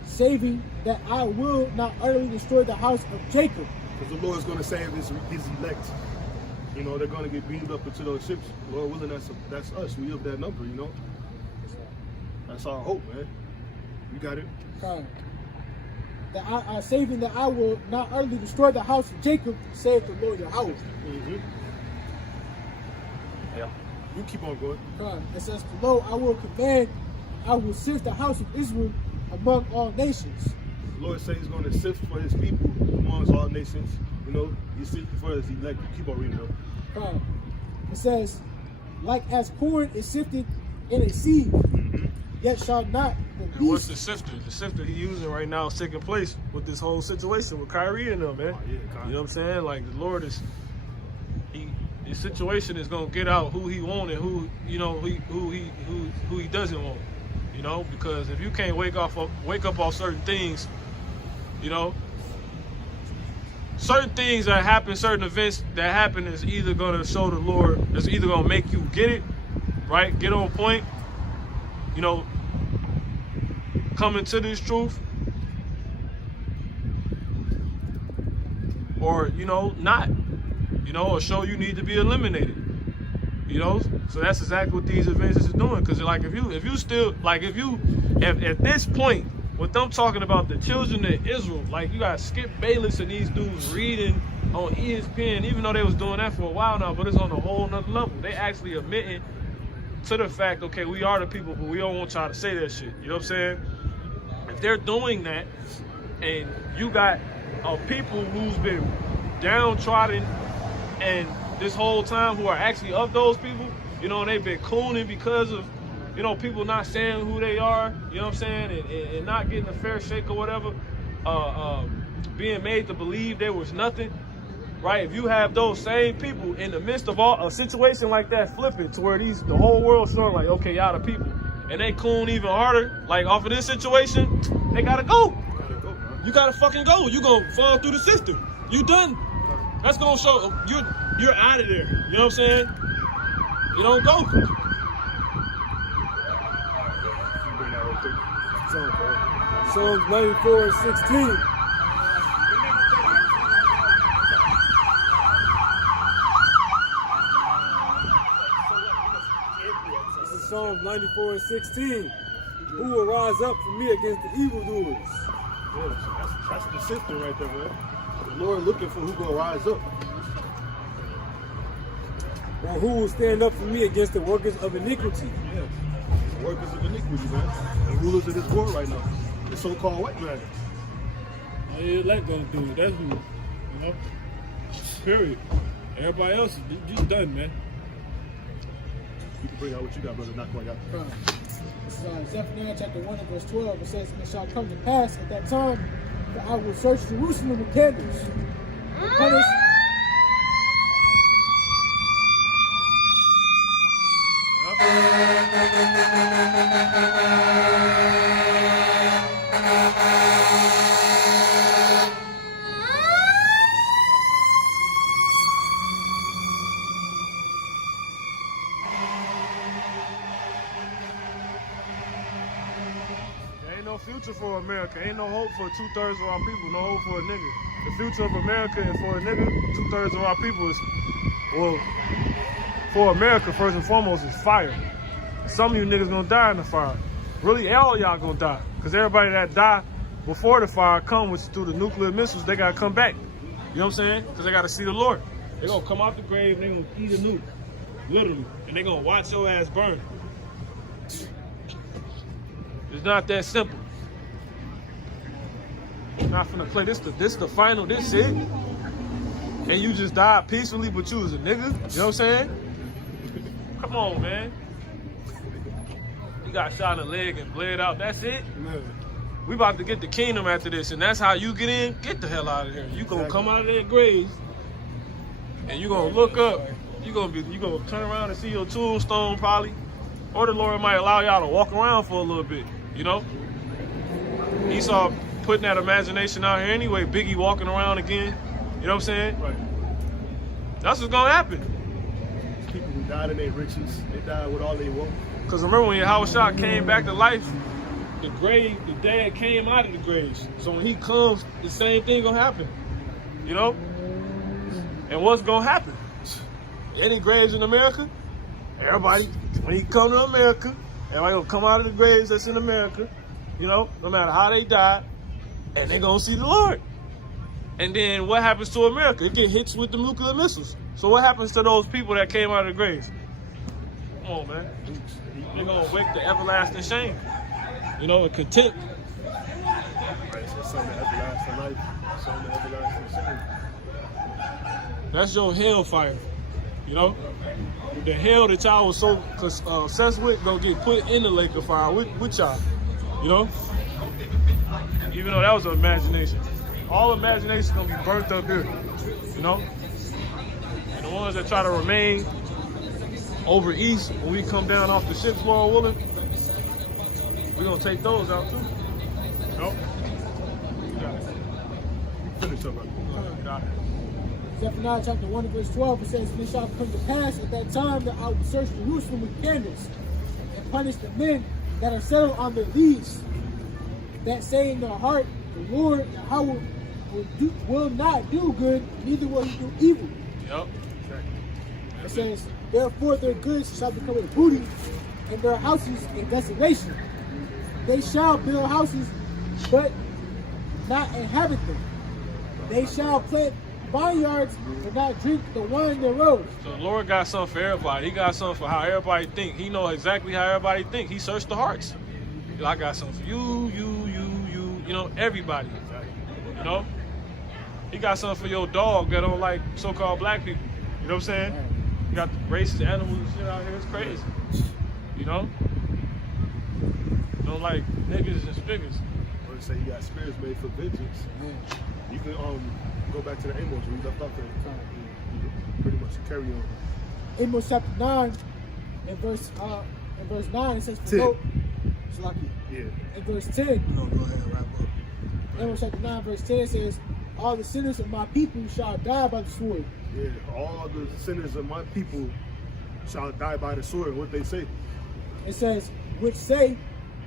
saving that I will not utterly destroy the house of Jacob. Because the Lord's going to save his elect. You know, they're going to get beamed up into those ships. Lord willing, that's us. We of that number, you know. That's our hope, man. You got it? That I saving that I will not utterly destroy the house of Jacob, save the Lord Yahweh. Yeah. You keep on going. It says, lo, I will command, I will sift the house of Israel among all nations. The Lord says he's going to sift for his people amongst all nations. You know, he's sifting for his elect. Keep on reading, though. It says, like as corn is sifted in a sieve, yet shall not the And what's beast. the sifter? The sifter he using right now is taking place with this whole situation with Kyrie and them, man. Oh, yeah, You know what I'm saying? Like the Lord is, his situation is gonna get out who he want and who who he doesn't want. You know, because if you can't wake up off certain things, you know, certain things that happen, certain events that happen is either gonna show the Lord, it's either gonna make you get it, right? Get on point, you know, come into this truth, or, you know, not, you know, or show you need to be eliminated, you know. So that's exactly what these events is doing. Because like if you still, like if at this point, what them talking about the children of Israel, like you got Skip Bayless and these dudes reading on ESPN, even though they was doing that for a while now, but it's on a whole nother level. They actually admitting to the fact, okay, we are the people, but we don't want y'all to say that shit. You know what I'm saying? If they're doing that, and you got people who's been downtrodden and this whole time who are actually of those people, you know, and they've been cooning because of, you know, people not saying who they are, you know what I'm saying, and not getting a fair shake or whatever, being made to believe there was nothing, right? If you have those same people in the midst of a situation like that flipping to where the whole world's showing like, okay, y'all the people, and they coon even harder, like off of this situation, they gotta go. You gotta fucking go. You gonna fall through the system. You done. That's gonna show you're out of there. You know what I'm saying? You don't go. Psalms 94:16. This is Psalms 94:16. Who will rise up for me against the evildoers? Yeah, that's the sifting right there, man. The Lord looking for who gonna rise up. Or who will stand up for me against the workers of iniquity? Yeah. The workers of iniquity, man. The rulers of this world right now. The so-called white man. All your elect gonna do it. That's who, you know. Period. Everybody else is done, man. You can bring out what you got, brother. Not quite out. This is Zephaniah chapter 1 and verse 12. It says, and it shall come to pass at that time that I will search Jerusalem with candles and punish. There ain't no future for America. Ain't no hope for 2/3 of our people. No hope for a nigga. The future of America and for a nigga, 2/3 of our people is, well, for America, first and foremost, is fire. Some of you niggas gonna die in the fire. Really, all y'all gonna die. Because everybody that die before the fire come, which is through the nuclear missiles, they gotta come back. You know what I'm saying? Because they gotta see the Lord. They gonna come out the grave and they gonna eat a nuke. Literally. And they gonna watch your ass burn. It's not that simple. I'm not finna play this the final, this it. And you just died peacefully, but you was a nigga. You know what I'm saying? Come on, man. You got shot in the leg and bled out. That's it? Man. We about to get the kingdom after this, and that's how you get in. Get the hell out of here. You gonna come out of that grave and you're gonna look up, you're gonna turn around and see your tombstone probably, or the Lord might allow y'all to walk around for a little bit, you know? Esau putting that imagination out here anyway, Biggie walking around again, you know what I'm saying? Right. That's what's gonna happen. People who died in their riches, they died with all they want. Because remember when Yahushua came back to life, the dad came out of the graves. So when he comes, the same thing gonna happen. You know? And what's gonna happen? Any graves in America? Everybody, when he come to America, everybody gonna come out of the graves that's in America, you know, no matter how they died, and they gonna see the Lord. And then what happens to America? It get hits with the nuclear missiles. So what happens to those people that came out of the graves? Come on, man. They're gonna wake the everlasting shame. You know, and contempt. Right, so some of the everlasting life, some of the everlasting shame. That's your hellfire. You know? The hell that y'all was so obsessed with gonna get put in the lake of fire with y'all. You know? Even though that was an imagination. All imaginations gonna be burnt up here. You know? And the ones that try to remain over east, when we come down off the ships, Lord willing, we're gonna take those out too. Nope. You got it. Finish up, brother. Got it. Zephaniah chapter 1 and verse 12, it says, "And it shall come to pass at that time that I will search Jerusalem with candles, and punish the men that are settled on their leaves, that say in their heart, the Lord Yahweh will not do good, neither will he do evil." Yep. It says, "Therefore their goods shall become a booty, and their houses a desolation. They shall build houses, but not inhabit them. They shall plant vineyards, and not drink the wine thereof." So the Lord got something for everybody. He got something for how everybody think. He know exactly how everybody think. He searched the hearts. I got something for you, you know, everybody. You know? He got something for your dog that don't like so-called black people. You know what I'm saying? You got the racist animals and shit out here. It's crazy. You know? Don't like niggas and spiggers. Or say you got spirits made for vengeance. You can go back to the Amos where you left off there. You can pretty much carry on. Amos chapter 9 and verse 9, it says, "For 10. no," Salaki. Yeah. In verse 10, No, go ahead, wrap up. Amos chapter 9 verse 10 says, "All the sinners of my people shall die by the sword." Yeah, all the sinners of my people shall die by the sword. What they say? It says, "Which say,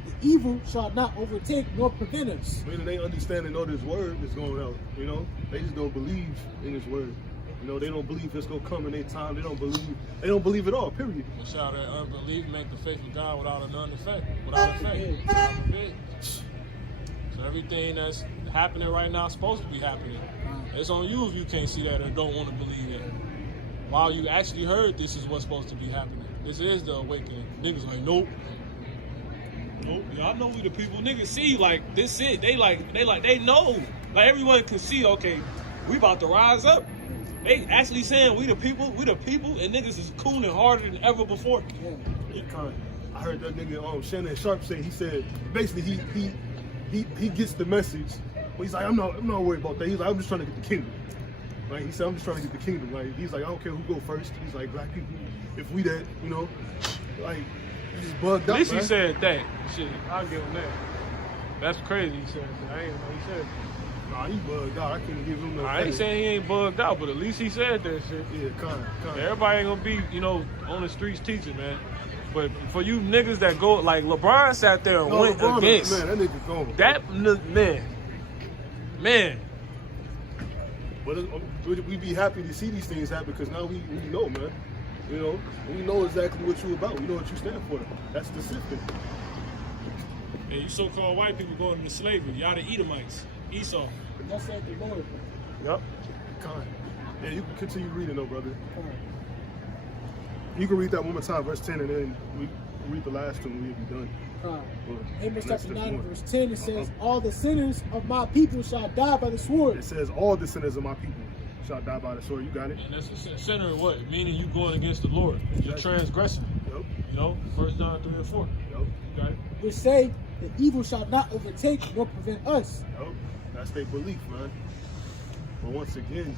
the evil shall not overtake nor prevent us." Meaning they understand and know this word is going out. You know, they just don't believe in this word. You know, they don't believe it's gonna come in their time. They don't believe at all. Period. What shall that unbelief make the faith of God without a none effect? Without effect. Without effect. So everything that's happening right now is supposed to be happening. It's on you if you can't see that or don't want to believe it. While you actually heard this is what's supposed to be happening. This is the awakening. Niggas like, nope. Nope. Y'all know we the people. Niggas see like this it. They know. Like everyone can see, okay, we about to rise up. They actually saying we the people, and niggas is cooling harder than ever before. Yeah, I heard that nigga Shannon Sharp say, he said basically he gets the message, but he's like, I'm not worried about that. He's like, I'm just trying to get the kingdom. Like he said, I'm just trying to get the kingdom. Like he's like, I don't care who go first. He's like, black people, if we that, you know, like he just bugged out. At least man. he said that. Shit, I'll give him that. That's crazy. He said that. I ain't know he said. Nah, he bugged out. I couldn't give him no. I ain't saying he ain't bugged out, but at least he said that shit. Yeah, kind. Everybody ain't gonna be, you know, on the streets teaching, man. But for you niggas that go, like LeBron sat there and went LeBron, against. Man, that nigga gone. Man. But we be happy to see these things happen because now we know, man. You know, we know exactly what you about. We know what you stand for. That's the system. And you so-called white people going into slavery. Y'all the Edomites, Esau. That's said the Lord. Yep. Kind. Yeah, you can continue reading though, brother. You can read that one more time, verse 10, and then we read the last two and we'll be done. Amos chapter 9 verse 10, it says, "All the sinners of my people shall die by the sword." It says, all the sinners of my people shall die by the sword. You got it? And that's the center of what? Meaning you going against the Lord. You're transgressing. Yep. You know, 1 John 3 and 4. Yep. You got it? "Which say, the evil shall not overtake nor prevent us." Yep. That's their belief, man. But once again,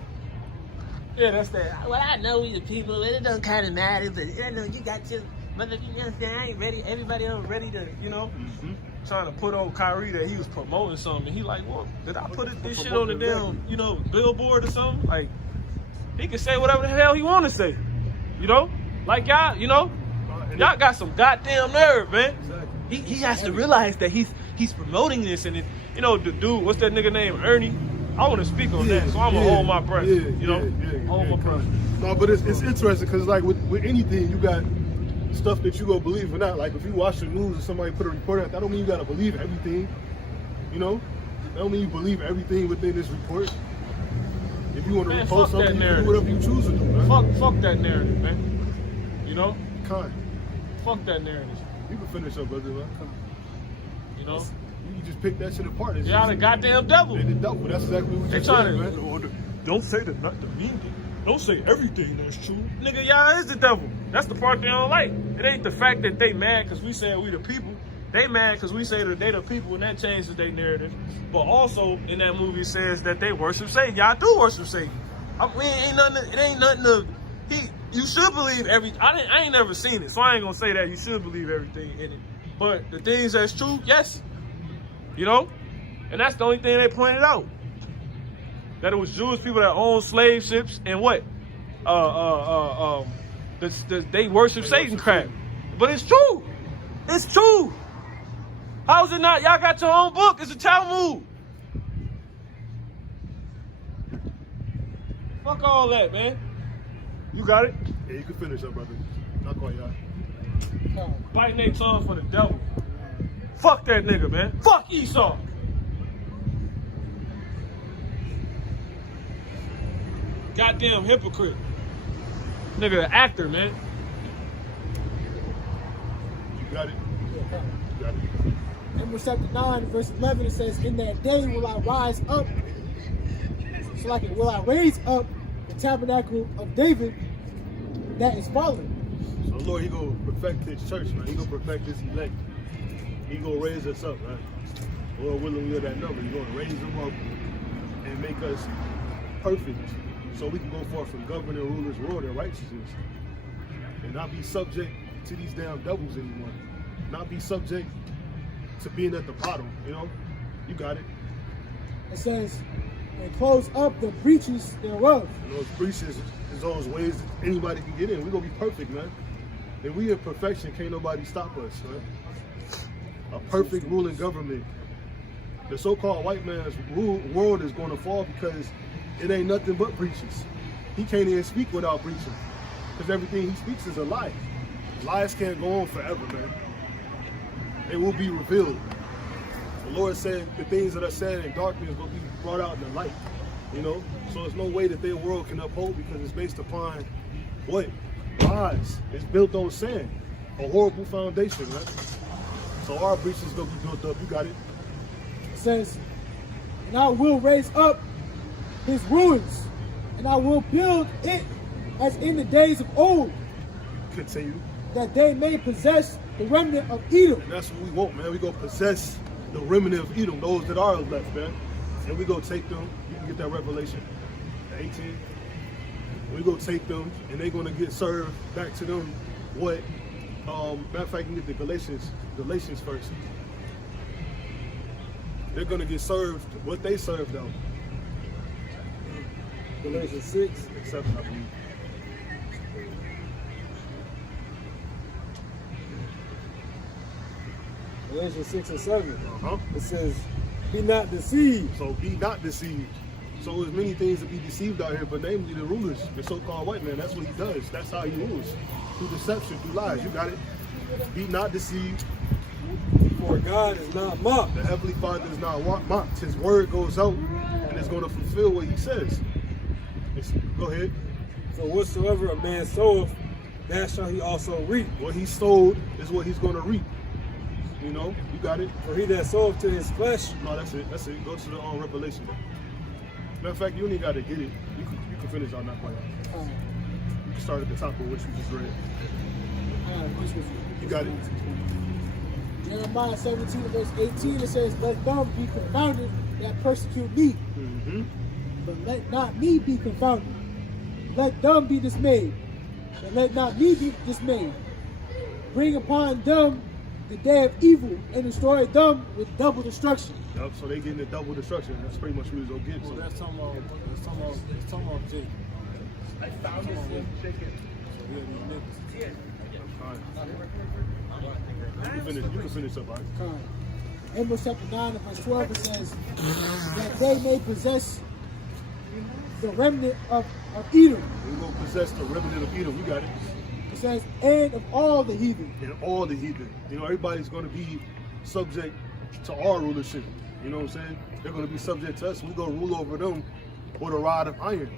Yeah, that's that. Well, I know we the people, and it doesn't kind of matter, but you know, you got your mother, you know what I'm saying? I ain't ready. Everybody else ready to, you know, trying to put on Kyrie that he was promoting something. He like, well, did I put this shit on the damn, you know, billboard or something? Like, he can say whatever the hell he want to say, you know? Like y'all, you know, y'all got some goddamn nerve, man. He has to realize that he's promoting this, and it, you know, the dude, what's that nigga name, Ernie? I want to speak on that, so I'm gonna hold my breath. You know, hold my breath. No, but it's interesting because like with anything, you got stuff that you gonna believe or not. Like if you watch the news and somebody put a report out, that don't mean you gotta believe everything. You know, that don't mean you believe everything within this report. If you want to repost something, you can do whatever you choose to do, man. Fuck that narrative, man. You know, fuck that narrative. You can finish up, brother, man. You know. You can just pick that shit apart. It's y'all the goddamn devil. They the devil. That's exactly what they you're trying saying, to. man. Don't say the mean thing. Don't say everything that's true. Nigga, y'all is the devil. That's the part they don't like. It ain't the fact that they mad because we say we the people. They mad because we say that they the people, and that changes their narrative. But also, in that movie, it says that they worship Satan. Y'all do worship Satan. I mean, it ain't nothing to... You should believe everything. I ain't never seen it, so I ain't gonna say that. You should believe everything in it. But the things that's true, yes. You know? And that's the only thing they pointed out. That it was Jewish people that owned slave ships and what? They worship Satan crap. But it's true. It's true. How is it not? Y'all got your own book. It's a Talmud. Fuck all that, man. You got it? Yeah, you can finish up, brother. Not quite, y'all. Biting their tongue for the devil. Fuck that nigga, man. Fuck Esau. Goddamn hypocrite. Nigga, an actor, man. You got it? You got it. Amos chapter 9, verse 11, it says, in that day will I rise up, so like it, will I raise up the tabernacle of David that is fallen. So Lord, he gonna perfect his church, man. He gonna perfect his elect. He gonna raise us up, man. Lord willing, we're that number. He's gonna raise them up and make us perfect, so we can go forth and govern and rule this world in righteousness, and not be subject to these damn devils anymore. Not be subject to being at the bottom, you know? You got it. It says, and close up the breaches thereof. And those breaches is those ways that anybody can get in. We're gonna be perfect, man. If we in perfection, can't nobody stop us, man. A perfect ruling government. The so-called white man's world is gonna fall because it ain't nothing but breaches. He can't even speak without breaching, because everything he speaks is a lie. Lies can't go on forever, man. They will be revealed. The Lord said the things that are said in darkness will be brought out in the light, you know? So there's no way that their world can uphold, because it's based upon what? Lies. It's built on sand, a horrible foundation, man. So our breach is gonna be built up. You got it? It says, and I will raise up his ruins, and I will build it as in the days of old. Continue. That they may possess the remnant of Edom. And that's what we want, man. We go possess the remnant of Edom, those that are left, man. And we go take them. You can get that Revelation 18. We go take them, and they're gonna get served back to them. What? Matter of fact, you can get the Galatians first. They're gonna get served what they served them. Galatians 6. 7, I believe. Galatians 6 and 7. Uh-huh. It says, be not deceived. So be not deceived. So there's many things to be deceived out here, but namely the rulers, the so-called white man. That's what he does. That's how he rules. Through deception, through lies. You got it? Be not deceived. For God is not mocked. The Heavenly Father is not mocked. His word goes out and it's going to fulfill what he says. Go ahead. So whatsoever a man soweth, that shall he also reap. What he sowed is what he's going to reap. You know, you got it? For he that soweth to his flesh. No, that's it. That's it. Go to the Revelation. Matter of fact, you only got to get it. You can finish on that part. You can start at the top of what you just read. You got it? Jeremiah 17 verse 18, it says, let them be confounded that persecute me, but let not me be confounded. let them be dismayed, and let not me be dismayed. Bring upon them the day of evil, and destroy them with double destruction. Yep, so they getting the double destruction. That's pretty much what he's gonna get. Well, So. that's talking about Jacob. I found this one chicken. So he had these niggas. You can finish up, all right? Con. Amos chapter 9 and verse 12, it says, that they may possess the remnant of Edom. We're gonna possess the remnant of Edom. You got it. It says, and of all the heathen. And all the heathen. You know, everybody's gonna be subject to our rulership. You know what I'm saying? They're gonna be subject to us. We're gonna rule over them with a rod of iron.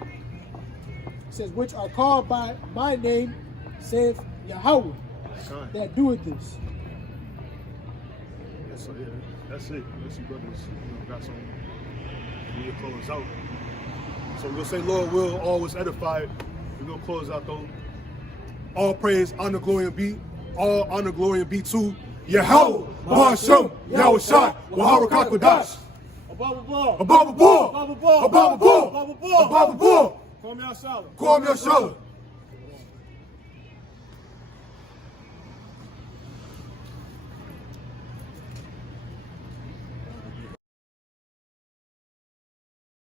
It says, which are called by my name, saith Yahweh, Kind. that doeth this. Yeah, so yeah, that's it. Unless you brothers, got some. We need to close out. So we're gonna say, Lord will always edify. We're gonna close out though. All praise, honor, glory, and be. All honor, glory, and be to Yahweh, Bahashem, Yahweh Shai, Waharakat Kodash. Above the ball. Above the ball. Above the ball. Above the ball. Above the ball. Above the ball. Call me out solid. Call me a shalom.